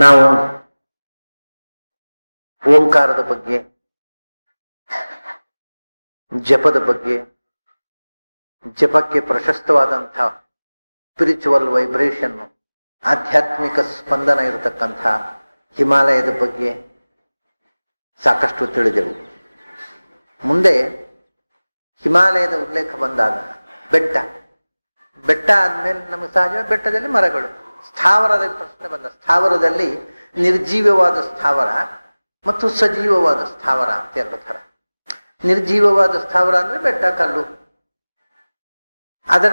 ನಾವು ಓಂಕಾರದ ಬಗ್ಗೆ, ಜಪದ ಬಗ್ಗೆ, ಜಪಕ್ಕೆ ಪ್ರಶಸ್ತವಾದಂಥ ಸ್ಪಿರಿಚುವಲ್ ವೈಬ್ರೇಷನ್, ಆಧ್ಯಾತ್ಮಿಕ ಸ್ಪಂದನ ಇರತಕ್ಕಂಥ ಹಿಮಾಲಯದ ಬಗ್ಗೆ ಸಾಕಷ್ಟು ತಿಳಿದೆವು. ಮುಂದೆ ಹಿಮಾಲಯದ ಉಲ್ಲೇಖ ಬಂದಾಗ ಬೆಟ್ಟ ಆದ್ಮೇಲೆ ನಮಗೆ ಸಹಜ ಬೆಟ್ಟದಲ್ಲಿ ಮರಗಳು, ಸ್ಥಾವರದ ಪ್ರಶ್ನೆ ಬಂದ. ಸ್ಥಾವರದಲ್ಲಿ ನಿರ್ಜೀವವಾದ ಸ್ಥಾವರ ಮತ್ತು ಸಜೀವವಾದ ಸ್ಥಾವರ ಅಂತ ಎರಡು ಥರ. ನಿರ್ಜೀವವಾದ ಸ್ಥಾವರ ಅಂದ್ರೆ ಬೆಟ್ಟ, ಕಲ್ಲು. ಅದರ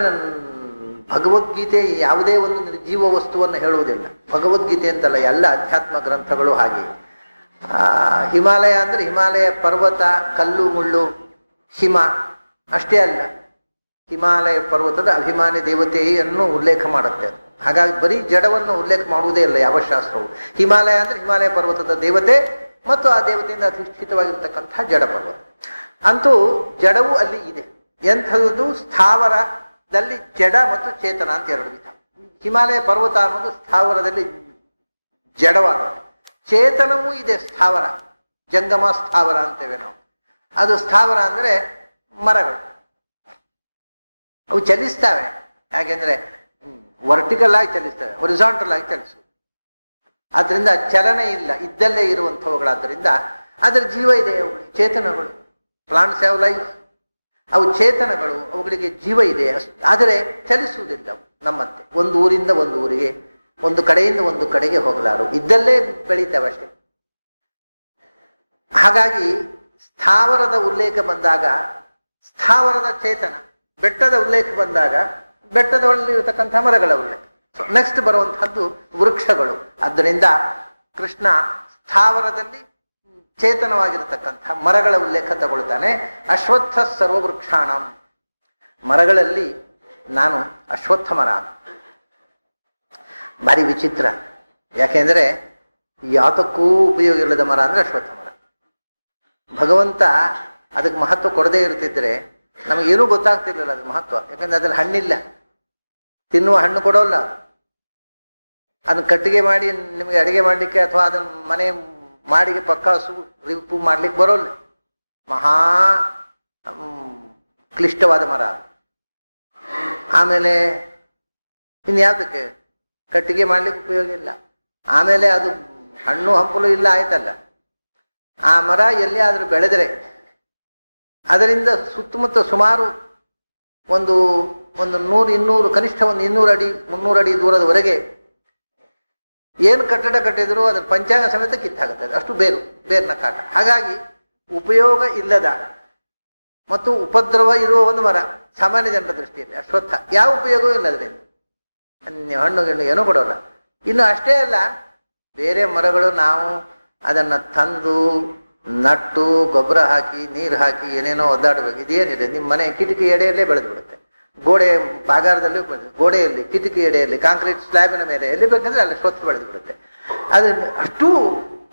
ಭಗವದ್ಗೀತೆ ಯಾವುದೇ ಒಂದು ನಿರ್ಜೀವ ವಸ್ತುವನ್ನು ಹೇಳುವುದಿಲ್ಲ. ಭಗವದ್ಗೀತೆ ಅಂತಲ್ಲ, ಎಲ್ಲ ಅಧ್ಯಾತ್ಮ ಗ್ರಂಥಗಳು ಹಾಗೆ. ಹಿಮಾಲಯ ಅಂದ್ರೆ ಹಿಮಾಲಯ ಪರ್ವತ, ಕಲ್ಲು ಮುಳ್ಳು, ಹಿಮ ಅಷ್ಟೇ ಅಲ್ಲ, ಹಿಮಾಲಯ ಪರ್ವತದ ಅಭಿಮಾನಿ ದೇವತೆಯನ್ನು ಉಲ್ಲೇಖ ಮಾಡುತ್ತೆ. ಹಾಗಾಗಿ ಬರೀ ಜಡವನ್ನು ಉಲ್ಲೇಖ ಮಾಡುವುದೇ ಇಲ್ಲ ಯಾವ ಶಾಸ್ತ್ರವು. ಹಿಮಾಲಯ ಅಂದ್ರೆ ಹಿಮಾಲಯ ಪರ್ವತದ ದೇವತೆ ಮತ್ತು ಆ ದೇವತೆಯಿಂದ ಅಧಿಷ್ಠಿತವಾಗಿರ್ತಕ್ಕಂಥ ಜಡ ಪರ್ವತ. ಅಂತೂ ಜಡವು ಅಲ್ಲಿ ಇದೆ. ಎಂಥದ್ದು? ಸ್ಥಾವರದಲ್ಲಿ ಜಡ ಮತ್ತು ಚೇತನ ಅಂತ ಎರಡು ವಿಧ. ಹಿಮಾಲಯ ಪರ್ವತ ಅನ್ನೋದು ಸ್ಥಾವರದಲ್ಲಿ ಜಡವಾದ, ಚೇತನವೂ ಇದೆ ಸ್ಥಾವರ, ಜಂಗಮ ಸ್ಥಾವರ ಅಂತೇವೆ ನಾವು. ಅದು ಸ್ಥಾವರ ಅಂದ್ರೆ ಮರಗಳು, ಅವು ಚಲಿಸ್ತವೆ. ಯಾಕೆಂದ್ರೆ ವರ್ಟಿಕಲ್ ಆಗಿ ಚಲಿಸ್ತವೆ, ಹೊರಿಸಾಂಟಲ್ ಆಗಿ ಚಲಿಸುವುದು. ಆದ್ರಿಂದ ಚಲನೆ ಇಲ್ಲ, ಇದ್ದಲ್ಲೇ ಇರುವಂಥವುಗಳಾದ್ದರಿಂದ ಅದರ ಜೀವ ಇದೆ. ಅವುಗಳಿಗೆ ಚೇತನಗಳು, ಪ್ಲಾಂಟ್ಸ್ ಹ್ಯಾವ್ ಲೈಫ್, ಅವು ಚೇತನಗಳು, ಅವುಗಳಿಗೆ ಜೀವ ಇದೆ. ಆದರೆ ಚಲಿಸುವುದಿಲ್ಲ ನಮ್ಮಂತೆ. ಒಂದು ಊರಿಂದ ಒಂದು ಊರಿಗೆ, ಒಂದು ಕಡೆಯಿಂದ ಒಂದು ಕಡೆಗೆ ಹೋಗಲಾರು, ಇದ್ದಲ್ಲೇ ಬೆಳೀತವೆ ಅಷ್ಟೇ. ಹಾಗಾಗಿ ಸ್ಥಾವರದ ಉಲ್ಲೇಖ ಬಂದಾಗ ಸ್ಥಾವರದ ಚೇತನ, ಬೆಟ್ಟದ ಉಲ್ಲೇಖ ಬಂದಾಗ ಬೆಟ್ಟದ ಒಳಗಿರತಕ್ಕಂಥ ಮರಗಳ ಉಲ್ಲೇಖ. ನೆಕ್ಸ್ಟ್ ಬರುವಂತಹದ್ದು ವೃಕ್ಷಗಳು. ಆದ್ದರಿಂದ ಕೃಷ್ಣ ಸ್ಥಾವರದಲ್ಲಿ ಚೇತನವಾಗಿರತಕ್ಕಂಥ ಮರಗಳ ಉಲ್ಲೇಖ ತಗೊಳ್ತಾನೆ. ಅಶ್ವತ್ಥ ಸರ್ವವೃಕ್ಷಾಣ, ಮರಗಳಲ್ಲಿ ನಾನು ಅಶ್ವತ್ಥ ಮರ. ಭಾರಿ ವಿಚಿತ್ರ. ಯಾಕೆಂದ್ರೆ ಯಾತಕ್ಕೂ ಉಪಯೋಗ ಇಲ್ಲದ ಮರ ಅಂದ್ರೆ ಅಶ್ವತ್ಥ ಮರ. ಭಗವಂತ ಅದಕ್ಕೆ ಮಹತ್ವ ಕೊಡದೇ ಇರ್ತಿದ್ರೆ ನಮಗೇನೂ ಗೊತ್ತಾಗ್ತಿರ್ಲಿಲ್ಲ ಅದ್ರ ಮಹತ್ವ. ಯಾಕಂದ್ರೆ ಅದ್ರಲ್ಲಿ ಹಣ್ಣಿಲ್ಲ, ತಿನ್ನುವ ಹಣ್ಣು ಕೊಡೋಲ್ಲ. ಅದನ್ನ ಕಟ್ಟಿಗೆ ಮಾಡಿ ನಿಮಗೆ ಅಡಿಗೆ ಮಾಡ್ಲಿಕ್ಕೆ ಅಥವಾ ಅದನ್ನ ಮನೆ ಮಾಡಿಗೆ ಪಕ್ಕ ರಿಪು ಮಾಡ್ಲಿಕ್ಕೆ ಬರೋಲ್ಲ. ಮಹಾ ಕ್ಲಿಷ್ಟವಾದ ಮರ. ಆಮೇಲೆ ಇನ್ಯಾವುದಕ್ಕೆ ಕಟ್ಟಿಗೆ ಮಾಡ್ಲಿಕ್ಕೆ ಉಪಯೋಗ ಇಲ್ಲ. ಆಮೇಲೆ ಅದು ಹಣ್ಣು ಹಂಪಲು ಇಲ್ಲ, ಆಯ್ತಲ್ಲ. ಆ ಮರ ಎಲ್ಲಿ ಆದ್ರೂ ಬೆಳೆದರೆ ಅದರಿಂದ ಸುತ್ತಮುತ್ತ ಸುಮಾರು ಒಂದು 100-200, ಕನಿಷ್ಠ ಒಂದು 200 ಅಡಿ 300 ಅಡಿ ದೂರದವರೆಗೆ ಏನು ಕಟ್ಟಡ ಕಟ್ಟಿದ್ರು ಅದ್ರ ಪಂಚಾಂಗ ಸಮೇತ ಕಿತ್ತಾಗುತ್ತದೆ. ಅಷ್ಟು ಬೇರಿನ ಕಾಟ. ಹಾಗಾಗಿ ಉಪಯೋಗ ಇಲ್ಲದ ಮತ್ತು ಉಪದ್ರವ ಇರುವ ಒಂದು ಮರ ಸಾಮಾನ್ಯ ಜನರ ದೃಷ್ಟಿಯಲ್ಲಿ ಅಶ್ವತ್ಥ. ಯಾವ ಉಪಯೋಗವೂ ಇಲ್ಲ ಅದರಿಂದ, ಹಣ್ಣು ಗಿಣ್ಣು ಏನೂ ಕೊಡೋಲ್ಲ. ಇನ್ನು ಅಷ್ಟೇ ಅಲ್ಲ, ಬೇರೆ ಮರಗಳು ನಾವು ಅದನ್ನ ತಂದು ನಟ್ಟು ಗೊಬ್ಬರ ಹಾಕಿ ನೀರು ಹಾಕಿ ಏನೇನೋ ಒದ್ದಾಡಬೇಕು. ಇದೇನಿದೆ, ನಿಮ್ಮ ಮನೆ ಕಿಟಕಿ ಎಡೆಯಲ್ಲೇ ಬೆಳೆದು ಬಿಡುತ್ತೆ. ಗೋಡೆ ಪಾಗಾರದಲ್ಲೂ, ಗೋಡೆಯಲ್ಲಿ, ಕಿಟಕಿ ಎಡೆಯಲ್ಲಿ, ಕಾಂಕ್ರೀಟ್ ಸ್ಲ್ಯಾಬಿನ ಮೇಲೆ ಎಲ್ಲಿ ಬೇಕಂದ್ರೆ ಅಲ್ಲಿ ಸ್ವಚ್ಛ ಬೆಳೆದು ಬಿಡುತ್ತೆ. ಅದು ಅಷ್ಟು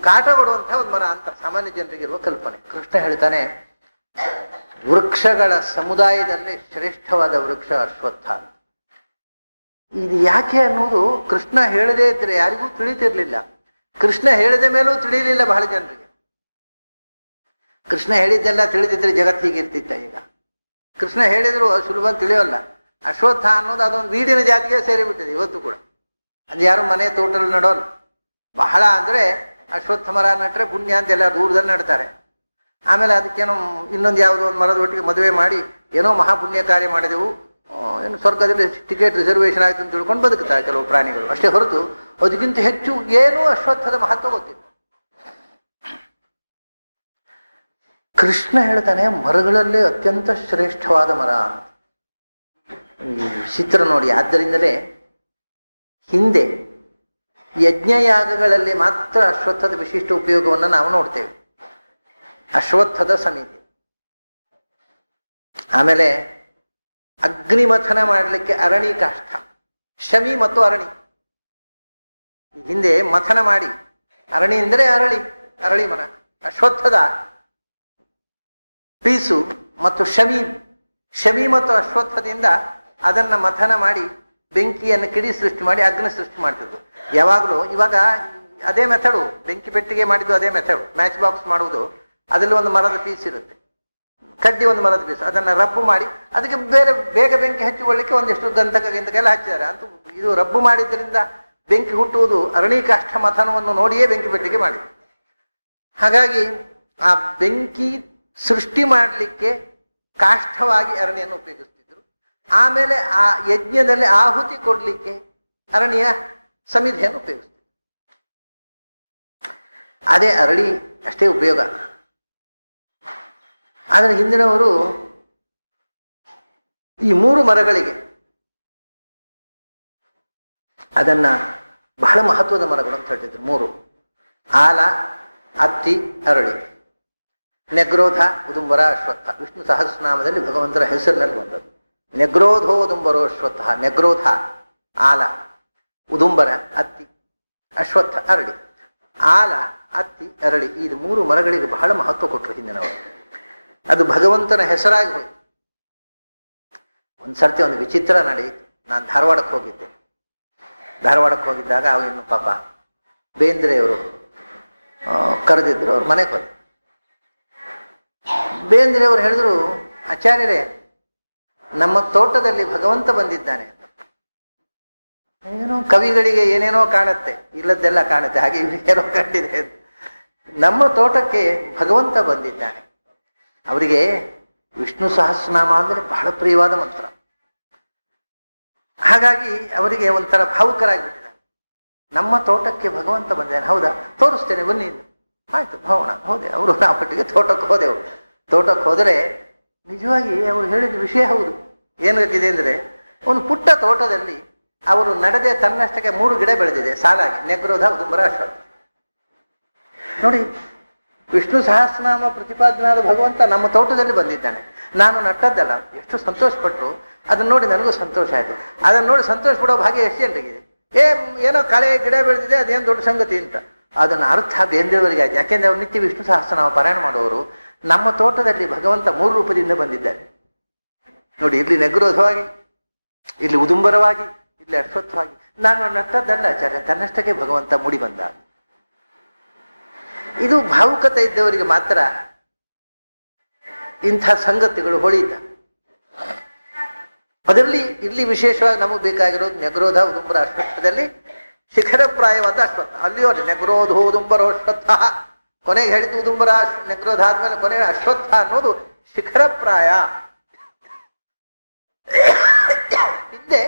ಕಾಟ ಕೊಡುವಂತಹ ಒಂದು ಮರ ಅಂತ ಸಾಮಾನ್ಯ ಜನರಿಗೆ ಇರುವ ಕಲ್ಪನೆ. ಕೃಷ್ಣ ಹೇಳ್ತಾನೆ, ವೃಕ್ಷಗಳ ಸಮುದಾಯದಲ್ಲಿ ಶ್ರೇಷ್ಠವಾದ ವೃಕ್ಷ ಅಶ್ವತ್ಥ. ಇದು ಯಾಕೆ ಅನ್ನೋದು ಕೃಷ್ಣ ಹೇಳದೇ ಇದ್ರೆ ಯಾರಿಗೂ ತಿಳಿತಿರ್ಲಿಲ್ಲ. ಕೃಷ್ಣ ಹೇಳಿದ ಮೇಲೂ ತಿಳಿಯಲಿಲ್ಲ ಬಹಳ ಜನರಿಗೆ. ಕೃಷ್ಣ ಹೇಳಿದ್ದೆಲ್ಲ ತಿಳಿದಿದ್ರೆ ಜಗತ್ತು ಹೀಗಿರ್ತಿತ್ತ. ಈಗ ಕೃಷ್ಣ ಹೇಳಿದ್ರು ಸುಲಭ ತಿಳಿಯೋಲ್ಲ. ಅಶ್ವತ್ಥ ಅನ್ನೋದು ಅದೊಂದು ವೀಡಿನ ಜಾತಿಗೆ ಸೇರಿಬಿಟ್ಟಿದೆ ಇವತ್ತು ಕೂಡ. ಅದು ಯಾರು ಮನೆ ತೋಟದಲ್ಲಿ ನಡೋಲ್ಲ. ಬಹಳ ಅಂದ್ರೆ ಅಶ್ವತ್ಥ ಮರ ನಟ್ರೆ ಪುಣ್ಯ ಅಂತ ಎಲ್ಲ ದೂರದಲ್ಲಿ ನಡ್ತಾರೆ. ಆಮೇಲೆ ಅದಕ್ಕೇನೋ ಇನ್ನೊಂದು ಯಾವುದೋ ಒಂದು ಮರದ ಒಟ್ಟಿಗೆ ಮದುವೆ ಮಾಡಿ ಏನೋ ಮಹಾಪುಣ್ಯ ಕಾರ್ಯ ಮಾಡಿದೆವು, ಏನು ಸ್ವರ್ಗದಲ್ಲಿ ಟಿಕೆಟ್ ರಿಸರ್ವೇಶನ್ ಆಯ್ತು ಅಂತ ತಿಳ್ಕೊಂಡು ಬದುಕುತ್ತಾರೆ ಕೆಲವು ಪ್ರಾಣಿಗಳು. ಅಷ್ಟೇ ಹೊರತು ಅದಕ್ಕಿಂತ ಹೆಚ್ಚು ಏನೂ ಅಶ್ವತ್ಥದ ಮಹತ್ವ ಗೊತ್ತಿಲ್ಲ. ಕೃಷ್ಣ ಹೇಳ್ತಾನೆ ಮರಗಳಲ್ಲೇ ಅತ್ಯಂತ ಶ್ರೇಷ್ಠವಾದ ಮರ ಅಂತ. ಚಿತ್ರ ನೋಡಿ. ಆದ್ದರಿಂದಲೇ ಹಿಂದೆ ಯಜ್ಞಯಾಗಗಳಲ್ಲಿ ಮಾತ್ರ ಅಶ್ವತ್ಥದ ವಿಶಿಷ್ಟ ಉಪಯೋಗವನ್ನು ನಾವು ನೋಡ್ತೇವೆ. ಅಶ್ವತ್ಥದ ಸಮಿತಿ. ಆಮೇಲೆ ಅಗ್ನಿಮಥನ ಮಾಡಲಿಕ್ಕೆ ಅರಣಿ ಕಾಷ್ಠ, ಶಮಿ ಮತ್ತು ಅರಣಿ. ಹಿಂದೆ ಮಥನ ಮಾಡಿ, ಅರಣಿ ಅಂದರೆ ಅರಳಿ ಮರ, ಅಶ್ವತ್ಥದ ಪೀಸು ಮತ್ತು ಶಮಿ ಮತ್ತು ಅಶ್ವತ್ಥದಿಂದ ಅದನ್ನ ಮಥನ ಮಾಡಿ ಬೆಂಕಿಯನ್ನು ಕಿಡಿ ಸೃಷ್ಟಿ ಮಾಡಿ ಅಗ್ನಿ ಸೃಷ್ಟಿ ಮಾಡ್ತಿದ್ರು. ಯಾವಾಗಲೂ ಇವಾಗ ಅದೇ ಮೆಥಡು, ಬೆಂಕಿ ಪೆಟ್ಟಿಗೆ ಮಾಡಿದ್ದು ಅದೇ ಮೆಥಡ್. ಮ್ಯಾಚ್ ಬಾಕ್ಸ್ ಮಾಡುವುದು, ಅದರಲ್ಲಿ ಒಂದು ಮರದ ಪೀಸ್ ಇರುತ್ತೆ, ಕಡ್ಡಿ ಒಂದು ಮರದ ಪೀಸ್, ಅದನ್ನ ರಬ್ಬು ಮಾಡಿ ಅದಕ್ಕೆ ಬೇಗ ಬೆಂಕಿ ಹಚ್ಚಿಕೊಳ್ಳಿಕ್ಕೆ ಒಂದಿಷ್ಟು ಗಂಧಕಗೆಲ್ಲ ಹಚ್ಚಿದ್ದಾರೆ. ಅಂತೂ ಇದು ರಬ್ಬು ಮಾಡಿದ್ರಿಂದ ಬೆಂಕಿ ಹುಟ್ಟುವುದು ಅರಣಿಕಾಷ್ಠ ಮಥನವನ್ನು ನೋಡಿಯೇ ಬೆಂಕಿ ಪೆಟ್ಟಿಗೆ ಮಾಡಿದ್ರು. ಹಾಗಾಗಿ ಆ ಬೆಂಕಿ ಸೃಷ್ಟಿ ಮಾಡಲಿಕ್ಕೆ ಕಾಷ್ಠವಾಗಿ ಅರಣಿಯನ್ನು ಉಪಯೋಗಿಸ್ತಿದ್ರು. ಆಮೇಲೆ ಆ ಯಜ್ಞದಲ್ಲಿ ಆಹುತಿ ಕೊಡ್ಲಿಕ್ಕೆ ಅರಣಿಯ ಸಮಿಧಿಯನ್ನು ಉಪಯೋಗಿಸ್ತಿದ್ರು. ಅದೇ ಅರಳಿ ಅಷ್ಟೇ ಉಪಯೋಗ. ಆದರೆ ಹಿಂದಿನವರು ಈ 3 ಮರಗಳಿಗೆ ಅದನ್ನ ಬಹಳ ಮಹತ್ವದ ಮರಗಳು ಅಂತ ಹೇಳ್ತಿದ್ರು. 3: ಆಲ, ಅತ್ತಿ, ಅರಳಿ. ನೆಗ್ರೋಧ, ಉದುಂಬರ, ಅಶ್ವತ್ಥ. ವಿಷ್ಣು ಸಹಸ್ರನಾಮದಲ್ಲಿ ಭಗವಂತರ ಹೆಸರಿನಲ್ಲಿ ಬಂದದ್ದು. ನೆಗ್ರೋಧೋ ಉದುಂಬರೋ ಅಶ್ವತ್ಥ. ನೆಗ್ರೋಧ ಆಲ, ಉದುಂಬರ ಅತ್ತಿ, ಅಶ್ವತ್ಥ ಅರಳಿ. ಆಲ, ಅತ್ತಿ, ಅರಳಿ ಈ 3 ಮರಗಳಿಗೆ ಬಹಳ ಮಹತ್ವ ಕೊಟ್ಟರು ಹಿಂದಿನವರು. ಅದು ಭಗವಂತನ ಹೆಸರಾಗಿ ಹೋಯಿತು. ಒಂದ್ಸರ್ತಿ ಒಂದು ವಿಚಿತ್ರ ನಡೆಯಿತು. ನಾನು ಧಾರವಾಡಕ್ಕೆ ಹೋಗಿದ್ದೆ. ಧಾರವಾಡಕ್ಕೆ ಹೋಗಿದ್ದಾಗ ಇನ್ನು ಪಾಪ ಬೇಂದ್ರೆಯವರು ಕರೆದಿದ್ರು. ಅವ್ರ ಮನೆಗೆ ಹೋದೆ. ಬೇಂದ್ರೆಯವರು ಹೇಳಿದ್ರು, ಆಚಾರ್ಯರೇ, ನಮ್ಮ ತೋಟದಲ್ಲಿ ಭಗವಂತ ಬಂದಿದ್ದಾನೆ. ಏನೋ ಕವಿಗಳಿಗೆ ಏನೇನೋ ಕಾಣುತ್ತೆ, ಇಲ್ಲದ್ದೆಲ್ಲ ಕಾಣುತ್ತೆ, ಹಾಗೆ ಏನೋ ಕಂಡಿದೆ. ನಮ್ಮ ತೋಟಕ್ಕೆ ಭಗವಂತ ಬಂದಿದ್ದಾನೆ. ಅವರಿಗೆ ವಿಷ್ಣು ಸಹಸ್ರನಾಮ ಅಂದರೆ ಬಹಳ ಪ್ರಿಯವಾದ ಮಂತ್ರ. ಹಾಗಾಗಿ ಅವರಿಗೆ ಒಂಥರ ಭಾವುಕರಾಗಿಬಿಟ್ಟಿದ್ದಾರೆ. ನಮ್ಮ ತೋಟಕ್ಕೆ ಭಗವಂತ ಬಂದಿದ್ದಾನೆ. ಹೌದಾ, ತೋರಿಸ್ತೇನೆ ಬನ್ನಿ. ಆಯ್ತು, ಹೋಗೋಣ. ಹೋದೆ. ಅವರು ನಾವು ಒಟ್ಟಿಗೆ ತೋಟಕ್ಕೆ ಹೋದೆವು. ತೋಟಕ್ಕೆ ಹೋದರೆ ನಿಜವಾಗಿ ಅವರು ಹೇಳಿದ ವಿಷಯ ಹೌದು. ಏನಾಗಿದೆ ಅಂದರೆ, ಒಂದು ಪುಟ್ಟ ತೋಟದಲ್ಲಿ ಅವರು ನಡೆದೇ ತನ್ನಷ್ಟಕ್ಕೆ 3 ಗಿಡ ಬೆಳೆದಿದೆ ಸಾಲಾಗಿ. ನೆಗ್ರೋಧ, ಉದುಂಬರ, ಅಶ್ವತ್ಥ. ನೋಡಿ, ವಿಷ್ಣು ಸಹಸ್ರನಾಮ ಪ್ರತಿಪಾದನಾದ ಭಗವಂತ ನಮ್ಮ ತೋಟದಲ್ಲಿ ಬಂದಿದ್ದಾನೆ. ನಾನು ನಟ್ಟದ್ದಲ್ಲ. ಎಷ್ಟು ಸಂತೋಷಪಟ್ಟರು. ಅದನ್ನ ನೋಡಿ ನನಗೂ ಸಂತೋಷ ಆಯಿತು. ಅದನ್ನ ನೋಡಿ ಸಂತೋಷ ಪಡೋ ಭಾಗ್ಯ ಎಷ್ಟು ಜನರಿಗಿದೆ. ಏನೋ ಕಳೆ ಗಿಡ ಬೆಳೆದಿದೆ, ಅದೇನು ದೊಡ್ಡ ಸಂಗತಿ ಅಂತ. ಅದನ್ನ ಅರ್ಥ ಬೇಂದ್ರೆಯವರಿಗೆ ಆಯ್ತು. ಯಾಕೆಂದ್ರೆ ಅವ್ರು ನಿತ್ಯ ವಿಷ್ಣು ಸಹಸ್ರನಾಮ ಪಾರಾಯಣ ಮಾಡುವವರು. ನಮ್ಮ ತೋಟದಲ್ಲಿ ಭಗವಂತ 3 ರೂಪದಿಂದ ಬಂದಿದ್ದಾರೆ ನೋಡಿ. ಇಲ್ಲಿ ನೆಗ್ರೋಧವಾಗಿ, ಇಲ್ಲಿ ಉದುಂಬರವಾಗಿ, ಇಲ್ಲಿ ಅಶ್ವತ್ಥವಾಗಿ. ನಾನು ನಟ್ಟದ್ದಲ್ಲ ಆಚಾರ್ಯ, ತನ್ನಷ್ಟಕ್ಕೆ ಭಗವಂತ ಮೂಡಿ ಬಂದ. ಇದು ಭಾವುಕತೆ ಇದ್ದವರಿಗೆ ಮಾತ್ರ ಇಂಥ ಸಂಗತಿಗಳು ಹೊಳೆಯುತ್ತ. ಅದರಲ್ಲಿ ಇಲ್ಲಿ ವಿಶೇಷವಾಗಿ ನಮಗೆ ಬೇಕಾಗಿರೋದು ನೆಗ್ರೋಧ, ಉದುಂಬರ, ಅಶ್ವತ್ಥದಲ್ಲಿ ಶಿಖರಪ್ರಾಯವಾದ ಅಶ್ವತ್ಥ. ಅಲ್ಲಿಯೋ ನೆಗ್ರೋಧೋ ಉದುಂಬರೋ ಅಶ್ವತ್ಥ. ಕೊನೆಗೆ ಹೇಳಿದ್ದು ಉದುಂಬರ, ನೆಗ್ರೋಧ ಆದ್ಮೇಲೆ ಕೊನೆಗೆ ಅಶ್ವತ್ಥ ಅನ್ನೋದು ಶಿಖರಪ್ರಾಯ. ಹಿಂದೆ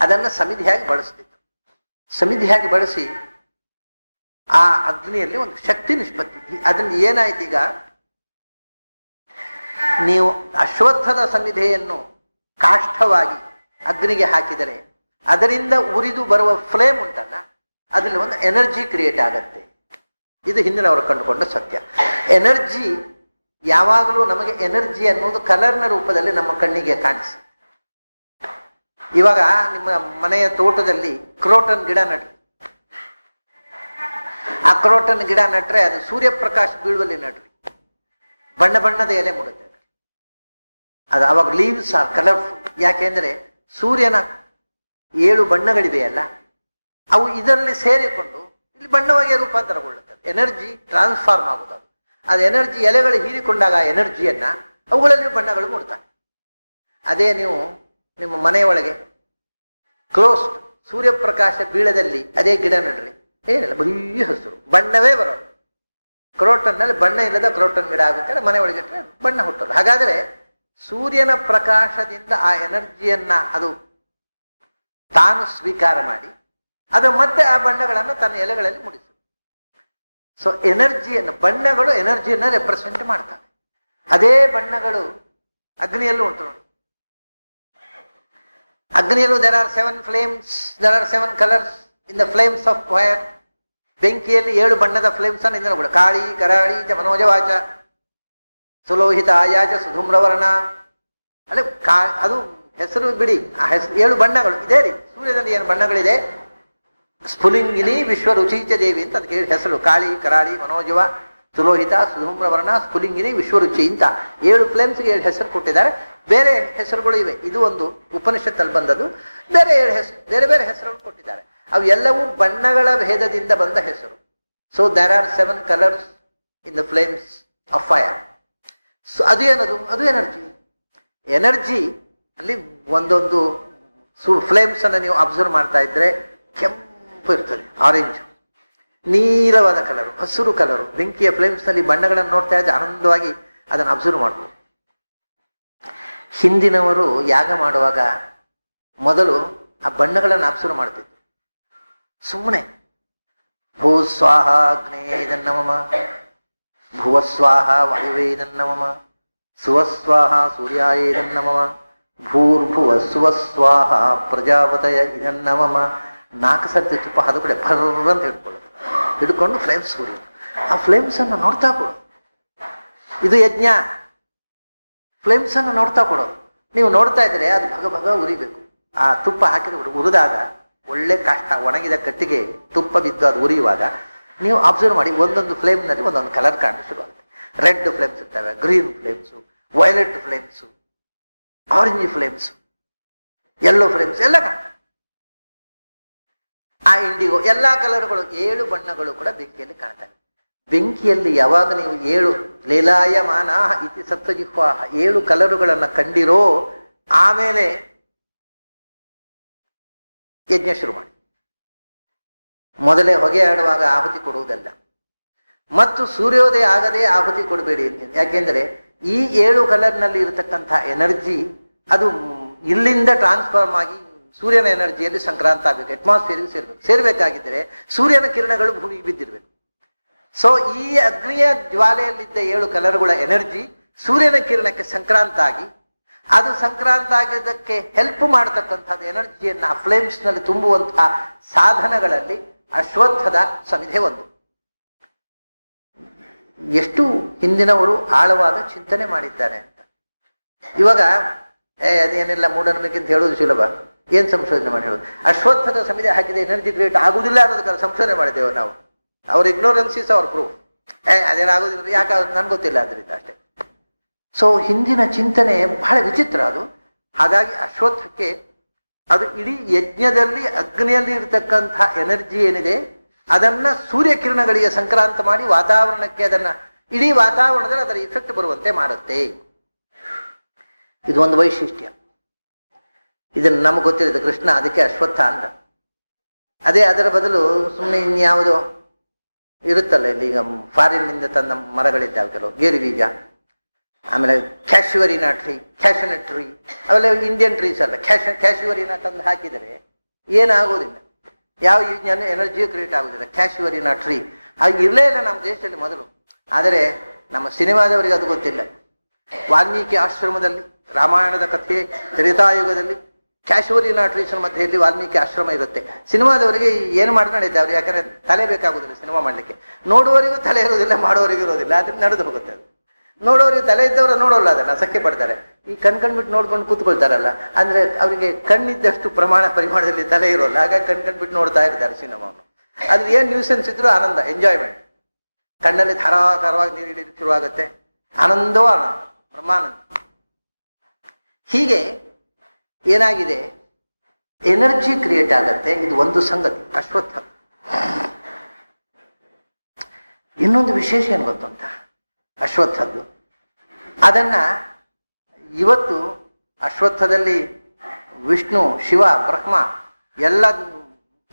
ಅದನ್ನ ಸಮಿಧಿಯಾಗಿ ಬಳಸ್ತಿತ್ತು. ಸಮಿಧಿಯಾಗಿ ಬಳಸಿ ಆ ಅಗ್ನಿಯಲ್ಲಿ ಒಂದು ಶಕ್ತಿ ನಿಷ್ಪತ್ತಿ. ಅದನ್ನ ಏನಾಯ್ತು ಈಗ, ನೀವು ಅಶ್ವತ್ಥದ ಸಮಿಧೆಯನ್ನು ಕಾಷ್ಠವಾಗಿ ಅಗ್ನಿಗೆ ಹಾಕಿದರೆ ಅದರಿಂದ ಉರಿದು ಬರುವ ಫ್ಲೇಮ್ ಉಂಟಲ್ಲ, ಅದರಲ್ಲಿ ಒಂದು ಎನರ್ಜಿ ಕ್ರಿಯೇಟ್ ಆಗತ್ತೆ. ಇದು ಹಿಂದಿನವರು ಕಂಡುಕೊಂಡ ಸತ್ಯ. ಎನರ್ಜಿ ಯಾವಾಗಲೂ ನಮಗೆ ಎನರ್ಜಿ ಅನ್ನೋದು ಕಲರ್ನ ರೂಪದಲ್ಲಿ ನಮ್ಮ ಕಣ್ಣಿಗೆ ಕಾಣಿಸಿ. ಇವಾಗ ನಿಮ್ಮ ಮನೆಯ ತೋಟದಲ್ಲಿ ಕ್ರೋಟನ್ ಗಿಡ ನಡ್ರಿ. ಆ ಕ್ರೋಟನ್ ಗಿಡ ನಟ್ರೆ ಅದು ಸೂರ್ಯಪ್ರಕಾಶ ಬೀಳುವಲ್ಲಿ ನಡ್ರಿ, ಬಣ್ಣ ಬಣ್ಣದ ಎಲೆ ಮೂಡುತ್ತೆ. ಅದು ಅವಾಗ ಲೀವ್ಸ್ ಆರ್ ಕಲರ್ಫುಲ್. ಯಾಕೆಂದ್ರೆ ಸೂರ್ಯನ 7 ಬಣ್ಣಗಳಿವೆಯಲ್ಲ, ಅವು ಇದರಲ್ಲಿ ಸೇರಿಕೊಂಡು ಇಲ್ಲಿ ಬಣ್ಣವಾಗಿ ರೂಪಾಂತರಗೊಳ್ಳುತ್ತದೆ. ಎನರ್ಜಿ ಟ್ರಾನ್ಸ್ಫಾರ್ಮ್ ಆಗುವುದು. ಅದು ಎನರ್ಜಿ ಎಲೆಗಳು ಹೀರಿಕೊಂಡಾಗ ಆ ಎನರ್ಜಿಯನ್ನ ಅವುಗಳಲ್ಲಿ ಬಣ್ಣಗಳು ಮೂಡ್ತವೆ. ಅದೇ ನೀವು ನಿಮ್ಮ ಮನೆಯೊಳಗೆ ಕ್ಲೋಸ್ಡ್ ಸೂರ್ಯಪ್ರಕಾಶ ಬೀಳದಲ್ಲಿ ಅದೇ ಗಿಡ ನಡ್ರಿ, ಏನಿಲ್ಲ, ಬರೀ ಹಸಿರು, ಬಣ್ಣವೇ ಬರೋದು. ಕ್ರೋಟನ್ ನಲ್ಲಿ ಬಣ್ಣ ಇಲ್ಲದ ಕ್ರೋಟನ್ ಗಿಡ ಆಗುತ್ತೆ, ಮನೆ ಒಳಗೆ ಇಟ್ಟರೆ ಬಣ್ಣ ಹುಟ್ಟೋದು. ಹಾಗಾದ್ರೆ ಸೂರ್ಯನ ಪ್ರಕಾಶದಿಂದ ಆ ಎನರ್ಜಿಯನ್ನ ಅದು ತಾನು ಸ್ವೀಕಾರ ಮಾಡಿ ಅದು ಮತ್ತೆ ಆ ಬಣ್ಣಗಳನ್ನು ತನ್ನ ಎಲೆಗಳಲ್ಲಿ ಮೂಡಿಸುತ್ತೆ. ಸೊ ಎನರ್ಜಿಯನ್ನು, ಬಣ್ಣಗಳು ಎನರ್ಜಿಯನ್ನ ರೆಪ್ರೆಸೆಂಟ್ ಮಾಡ್ತವೆ. ಅದೇ ಬಣ್ಣಗಳು ಅಗ್ನಿಯಲ್ಲೂ ಉಂಟು ನೋಡಿ. ಅಗ್ನಿಯಲ್ಲೂ there are 7 flames, there are 7 colors in the flames of fire. ಬೆಂಕಿಯಲ್ಲಿ 7 ಬಣ್ಣದ ಫ್ಲೇಮ್ಸ್ ಅನ್ನು ಇಂದ ಕಾಳಿ, ಕರಾಳಿ ಚ ಮನೋಜವಾಚ ಸುಲೋಹಿತ ಆಯಾಚ ಸುಧೂಮ್ರವರ್ಣ. ಅಲ್ಲೇ ಅದು ಹೆಸರು ಬಿಡಿ, ಆ ಹೆಸರು 7 ಬಣ್ಣಗಳು ಇದೇ ರೀತಿ. ಸೂರ್ಯನಲ್ಲಿ ಏನು ಬಣ್ಣಗಳಿದೆ, ಸ್ಫುಲಿಂಗಿನಿ ವಿಶ್ವರುಚೀಚ ದೇವಿ ಅಂತ ಅದಕ್ಕೆ ಹೆಸರು. ಕಾಳಿ, ಕರಾಳಿ, ಮನೋಜವ, ಸುಲೋಹಿತ, ಸುಧೂಮ್ರವರ್ಣ, ಸ್ಫುಲಿಂಗಿನಿ, ವಿಶ್ವರುಚಿ ಅಂತ 7 ಫ್ಲೇಮ್ಸ್ಗೆ 7 ಹೆಸರು ಕೊಟ್ಟಿದ್ದಾರೆ. ಬೇರೆ ಹೆಸರುಗಳು ಇವೆ. ಇದು ಒಂದು ಉಪನಿಷತ್ತಲ್ಲಿ ಬಂದದ್ದು. ಬೇರೆ 7 ಹೆಸರು, ಬೇರೆ ಬೇರೆ ಹೆಸರುಗಳು ಕೊಟ್ಟಿದ್ದಾರೆ. ಅವು ಎಲ್ಲವೂ ಬಣ್ಣಗಳ ಭೇದದಿಂದ ಬಂದ ಹೆಸರು. So there are 7 colours in the flames of fire. So ಅದು ಏನದು? ಅದು ಎನರ್ಜಿ. ಎನರ್ಜಿ ಅಲ್ಲಿ ಒಂದೊಂದು ಫ್ಲೇಮ್ಸ್ ಅನ್ನು ನೀವು ಅಬ್ಸರ್ವ್ ಮಾಡ್ತಾ ಇದ್ರೆ ಕೆಂಪು ಇರ್ತದೆ, ಆರೆಂಜ್, ನೀಲವಾದ ಕಲರು, ಹಸಿರು ಕಲರು. ಬೆಂಕಿಯ ಫ್ಲೇಮ್ಸ್ ನಲ್ಲಿ ಬಣ್ಣಗಳನ್ನು ನೋಡ್ತಾ ಇದ್ರೆ ಆನಂದವಾಗಿ ಅದನ್ನು ಅಬ್ಸರ್ವ್ ಮಾಡ್ಬೋದು. ಹಿಂದಿನವರು ಯಾಗ ಮಾಡುವಾಗ ಮೊದಲು ಆ ಬಣ್ಣಗಳನ್ನು ಅಬ್ಸರ್ವ್ ಮಾಡ್ತಿದ್ರು. ಸುಮ್ಮನೆ ಭೂ ಸ್ವಾಹ ಅಗ್ನೇಯದನ್ನಮಮ, ಭುವ ಸ್ವಾಹ ವಾಯುವೇದನ್ನಮಮ, ಸುವಸ್ವಾಹ ಸೂರ್ಯಾಯೇದನ್ನಮಮ, ಭೂರ್ಭುವ ಸುವಸ್ವಾಹ ಪ್ರಜಾಪತಯ ಇದನ್ನಮಮ. 4 ಸರ್ತಿ ತುಪ್ಪ ಅದು ಕೂಡ ಭರ್ರ ಅಂತ ಹಿಡ್ಕೊಳ್ಳೋದು. ಹಿಡ್ಕೊಂಡು ಫ್ಲೇಮ್ಸ್ ಕೊಡೋದು. ಆ ಫ್ಲೇಮ್ಸ್ ಅನ್ನು ನೋಡ್ತಾ ಕೊಡೋದು. ಇದು ಯಜ್ಞ. ಫ್ಲೇಮ್ಸ್ ಅನ್ನು ನೋಡ್ತಾ ಕೊಡೋದು. ನೀವು ನೋಡ್ತಾ ಇದ್ರೆ ಅದು ಭಗ ಭಗ ಉರಿಬೇಕು. ಆ ತುಪ್ಪ ಹಾಕಿದ್ರೆ ಉರಿದಾಗ ಒಳ್ಳೆ ಕಾಷ್ಟ ಒಣಗಿದ ಕಟ್ಟಿಗೆ ತುಪ್ಪ ಬಿದ್ದು ಅದು ಉರಿಯುವಾಗ ನೀವು ಅಬ್ಸರ್ವ್ ಮಾಡಿ, ಒಂದೊಂದು ಫ್ಲೇಮ್ನಲ್ಲಿ ಒಂದೊಂದು ಕಲರ್ ಕಾಣಲು ಶುರುವಾಗುತ್ತೆ. ರೆಡ್ ಫ್ಲೇಮ್ಸ್ ಇರ್ತವೆ, green flames, violet flames, orange flames, yellow flames ಎಲ್ಲ ಆ ಇಂಡಿಗೋ ಎಲ್ಲ ಕಲರ್ಗಳು, 7 ಬಣ್ಣಗಳು ಕೂಡ ಬೆಂಕಿಯಲ್ಲಿ ಕಾಣ್ತವೆ. ಬೆಂಕಿಯಲ್ಲಿ ಯಾವಾಗ ನೀವು 7 ಲೀಲಾಯಮಾನ ಇತಿ ಸಪ್ತಜಿಹ್ವಾಹ 7 ಕಲರುಗಳನ್ನು ಕಂಡಿರೋ ಆಮೇಲೆ ಯಜ್ಞ ಶುರು ಮಾಡಿ. ಮೊದಲೇ ಹೊಗೆ ಆಡುವಾಗ ಆಹುತಿ ಕೊಡುವುದಲ್ಲ, ಮತ್ತು ಸೂರ್ಯೋದಯ ಆಗದೆ ಆಹುತಿ ಕೊಡಬೇಡಿ. ಯಾಕೆಂದ್ರೆ ಈ 7 ಕಲರ್ನಲ್ಲಿ ಇರತಕ್ಕಂಥ ಎನರ್ಜಿ ಅದು ಇಲ್ಲಿಂದ ಟ್ರಾನ್ಸ್ಫಾರ್ಮ್ ಆಗಿ ಸೂರ್ಯನ ಎನರ್ಜಿಯಲ್ಲಿ ಸಂಕ್ರಾಂತ ಆಗಬೇಕು, ಅಟ್ಮಾಸ್ಫಿಯರ್ಗೆ ಸೇರ್ಬೇಕು. ಸೇರ್ಬೇಕಾಗಿದ್ದರೆ ಸೂರ್ಯನ ಕಿರಣಗಳು ಭೂಮಿಗೆ ಬಿದ್ದಿರ್ಬೇಕು. ಸೊ ಈ ಅಗ್ನಿಯ ಜ್ವಾಲೆಯಲ್ಲಿದ್ದ 7 ಕಲರ್ಗಳ ಎನರ್ಜಿ ಸೂರ್ಯನ ಕಿರಣಕ್ಕೆ ಸಂಕ್ರಾಂತ ಆಗಿ, ಅದು ಸಂಕ್ರಾಂತ ಆಗಿದ್ದಕ್ಕೆ ಹೆಲ್ಪ್ ಮಾಡತಕ್ಕಂಥದ್ದು ಎನರ್ಜಿಯನ್ನ ಫ್ಲೇಮ್ಸ್ ನಲ್ಲಿ ತುಂಬುವಂತಹ ಸಾಧನಗಳಲ್ಲಿ ಅಶ್ವತ್ಥದ ಸಮಿಧೆ ಒಂದು. ಎಷ್ಟು ಹಿಂದಿನವರು ಆಳವಾದ ಚಿಂತನೆ ಮಾಡಿದ್ದಾರೆ ಅಂತ. ಇವಾಗ ಅದೇನೆಲ್ಲ ಮೂಢನಂಬಿಕೆ ಅಂತ ಹೇಳೋದು ಸುಲಭ. ಏನ್ ಸಂಶೋಧನೆ ಮಾಡಿ ಹೇಳೋದು? ಅಶ್ವತ್ಥದ ಸಮಿಧೆ ಹಾಕಿದೆ ಎನರ್ಜಿ ಕ್ರಿಯೇಟ್ ಆಗುದಿಲ್ಲ ಅನ್ನೋದಕ್ಕೆ ಸಂಶೋಧನೆ ಮಾಡಿದ್ದೇವೆ ನಾವು. ಅವ್ರ ಇಗ್ನೋರೆನ್ಸ್ ಇಸ್ ಅವರ್ ಪ್ರೂಫ್. ಅದೇನಾಗೋದಿಲ್ಲ, ಯಾಕೆ ನನ್ಗೆ ಗೊತ್ತಿಲ್ಲ ಅದರಿಂದ ಅಷ್ಟೇ. ಸೊ ಹಿಂದಿನ ಚಿಂತನೆ ಬಹಳ ವಿಚಿತ್ರ ಅದು. ಹಾಗಾಗಿ ಅಶ್ವತ್ಥಕ್ಕೆ ಅದು ಇಡೀ ಯಜ್ಞದಲ್ಲಿ ಅಗ್ನಿಯಲ್ಲಿ ಇರತಕ್ಕಂಥ ಎನರ್ಜಿ ಏನಿದೆ ಅದನ್ನ ಸೂರ್ಯ ಕಿರಣಗಳಿಗೆ ಸಂಕ್ರಾಂತ ಮಾಡಿ ವಾತಾವರಣಕ್ಕೆ ಅದನ್ನ ಇಡೀ ವಾತಾವರಣದಲ್ಲಿ ಅದರ ಇಫೆಕ್ಟ್ ಬರುವಂತೆ ಮಾಡುತ್ತೆ. ಇದು ಒಂದು ವೈಶಿಷ್ಟ್ಯ. ಇದನ್ನು ನಮಗೆ ಗೊತ್ತಿರೋದು ಕೃಷ್ಣ ಅದಕ್ಕೆ ಅಶ್ವತ್ಥ ಅಂದ. ಅದೇ ಅದರ ಬದಲು ಸುಮ್ಮನೆ ಇನ್ಯಾವುದೋ ಇರುತ್ತಲ್ಲ, ಇಲ್ಲಿ ಈಗ ಫಾರಿನ್ನಿಂದ ತಂದ ಮರಗಳಿದ್ದಾವೆ ಕೆಲವು, ಗೇರು ಬೀಜ, ಆಮೇಲೆ ಕ್ಯಾಶ್ಯುವರಿನಾ ಟ್ರೀ, ಕ್ಯಾಶುನಟ್ ಟ್ರೀ, ಅವೆಲ್ಲ ಇಂಡಿಯನ್ ಟ್ರೀಸ್ ಅಲ್ಲ. ಕ್ಯಾಶ್ಯುವರಿನಾ ತಂದು ಹಾಕಿದರೆ ಏನಾಗೋದಿಲ್ಲ, ಯಾವ ಎನರ್ಜಿಯೂ ಕ್ರಿಯೇಟ್ ಆಗೋದಿಲ್ಲ. ಕ್ಯಾಶ್ಯುವರಿನಾ ಟ್ರೀ ಅದು ಇರಲೇ ಇಲ್ಲ ನಮ್ಮ ದೇಶದಲ್ಲಿ ಮೊದಲು. ಆದರೆ ನಮ್ಮ ಸಿನಿಮಾದವರಿಗೆ ಅದು ಗೊತ್ತಿಲ್ಲ. ವಾಲ್ಮೀಕಿ ಆಶ್ರಮದಲ್ಲಿ ರಾಮಾಯಣದ ಕಥೆ ತ್ರೇತಾಯುಗದಲ್ಲಿ ಕ್ಯಾಶ್ಯುವರಿನಾ ಟ್ರೀಸ್ ಮಧ್ಯೆಯಲ್ಲಿ ವಾಲ್ಮೀಕಿ ಆಶ್ರಮ ಇರುತ್ತೆ. ಸಿನಿಮಾದವರಿಗೆ ಏನು ಮಾಡಿ ನಡೆಯುತ್ತೆ ಅವ್ರಿಗೆ, ಯಾಕಂದ್ರೆ ತಲೆ ಬೇಕಾಗುದಿಲ್ಲ ಸಿನಿಮಾ ಮಾಡಲಿಕ್ಕೆ. ನೋಡುವವರಿಗೂ ತಲೆ ಇರೋದಿಲ್ಲ, ಮಾಡೋವರಿಗೂ ಇರೋದಿಲ್ಲ, ಅದ್ರ ನಡೆದು ಹೋಗುತ್ತೆ ಅದು. ನೋಡೋರಿಗೆ ತಲೆ ಇದ್ದವರು ನೋಡೋಲ್ಲ, ಅದನ್ನ ಸಖ್ಯ ಪಡ್ತಾರೆ. ಈ ಕಣ್ಕಂಡ್ಬಿಟ್ಟು ನೋಡ್ಕೊಂಡು ಕೂತ್ಕೊಳ್ತಾರಲ್ಲ, ಅಂದ್ರೆ ಅವರಿಗೆ ಕಣ್ಣಿದ್ದಷ್ಟು ಪರಿಮಾಣದಲ್ಲಿ ತಲೆ ಇರೋಲ್ಲ, ಹಾಗಾಗಿ ಕಣ್ಕಂಡ್ಬಿಟ್ಟು ನೋಡ್ತಾ ಇರ್ತಾರೆ ಸಿನಿಮಾವನ್ನು. ಅದು ಏನ್ ನ್ಯೂಸೆನ್ಸ್ ಇದ್ರು ಆನಂದ, ಎಂಜಾಯ್ಮೆಂಟ್. ಕಣ್ಣಲ್ಲಿ ಧಾರಾಕಾರವಾಗಿ ನೀರು ಶುರುವಾಗುತ್ತೆ, ಆನಂದವೋ ಆನಂದ, ಬ್ರಹ್ಮಾನಂದ. ಹೀಗೆ ಏನಾಗಿದೆ, ಎನರ್ಜಿ ಕ್ರಿಯೇಟ್ ಆಗತ್ತೆ. ಇದು ಒಂದು ಸಂಗತಿ ಅಶ್ವತ್ಥ. ಇನ್ನೊಂದು ವಿಶೇಷ ಏನು ಗೊತ್ತುಂಟ ಅಶ್ವತ್ಥದ್ದು? ಅದನ್ನ ಇವತ್ತು ಅಶ್ವತ್ಥದಲ್ಲಿ ವಿಷ್ಣು, ಶಿವ, ಬ್ರಹ್ಮ ಎಲ್ಲ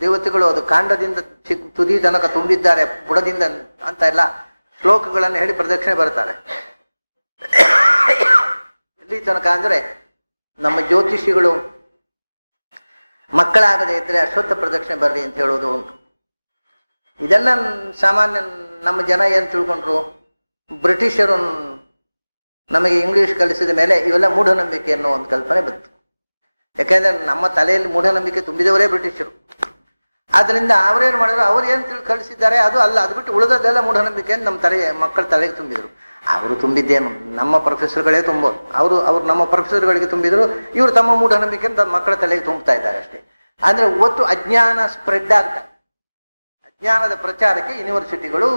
ದೇವತೆಗಳು ಅದು ಕಾಂಡದಿಂದ ತುದಿ ತನಕ ತುಂಬಿದ್ದಾರೆ, ಬುಡದಿಂದ ಅಂತ ಎಲ್ಲ ಶ್ಲೋಕಗಳನ್ನು ಹೇಳಿ ಪ್ರದಕ್ಷಿಣೆ ಬರ್ತಾರೆ. ಎಲ್ಲಿ ತನಕ ಅಂದ್ರೆ ನಮ್ಮ ಜ್ಯೋತಿಷಿಗಳು ಮಕ್ಕಳಾಗದೆ ಇದ್ರೆ ಅಶ್ವತ್ಥ ಪ್ರದಕ್ಷಿಣೆ ಬರ್ರಿ ಅಂತ ಹೇಳೋದು ಉಂಟು. ಇದೆಲ್ಲ ಸಾಮಾನ್ಯ ನಮ್ಮ ಜನ ಏನ್ ತಿಳ್ಕೊಂಡ್ರು, ಬ್ರಿಟಿಷರು ನಮಗೆ ಇಂಗ್ಲಿಷ್ ಕಲಿಸಿದ ಮೇಲೆ ಇವೆಲ್ಲ ಮೂಢನಂಬಿಕೆ ಅನ್ನೋ ಒಂದು ಕಲ್ಪನೆ ಬಂತು. ಯಾಕೆಂದ್ರೆ ನಮ್ಮ ತಲೆಯಲ್ಲಿ ಮೂಢನಂಬಿಕೆ ತುಂಬಿದವರೇ ಬ್ರಿಟಿಷರು. ಆದ್ರಿಂದ ಅವರೇನು ಮಾಡಿದ್ರು, ಅವ್ರು ಏನ್ ಕಲಿಸಿದ್ದಾರೆ ಅದು ಅಲ್ಲ, ಅದು ಬಿಟ್ಟು ಉಳಿದದ್ದೆಲ್ಲ ಮೂಢನಂಬಿಕೆ ಅಂತ ನಮ್ಮ ಮಕ್ಕಳ ತಲೆಗೆ ತುಂಬಿದ್ರು. ಅವರು ತುಂಬಿದ್ದೇನು, ನಮ್ಮ ಪ್ರೊಫೆಸರ್ಗಳೇ ತುಂಬೋದು. ಅವರು ನಮ್ಮ ಪ್ರೊಫೆಸರ್ಗಳಿಗೆ ತುಂಬಿದ್ರು, ಇವರು ತಮ್ಮ ಮೂಢನಂಬಿಕೆ ಅಂತ ಮಕ್ಕಳ ತಲೆಗೆ ತುಂಬುತ್ತಾ ಇದ್ದಾರೆ ಅಷ್ಟೇ. ಅಂದ್ರೆ ಒಟ್ಟು ಅಜ್ಞಾನ ಸ್ಪ್ರೆಡ್ ಆಗ್ತಾ, ಅಜ್ಞಾನದ ಪ್ರಚಾರಕ್ಕೆ ಯೂನಿವರ್ಸಿಟಿಗಳು,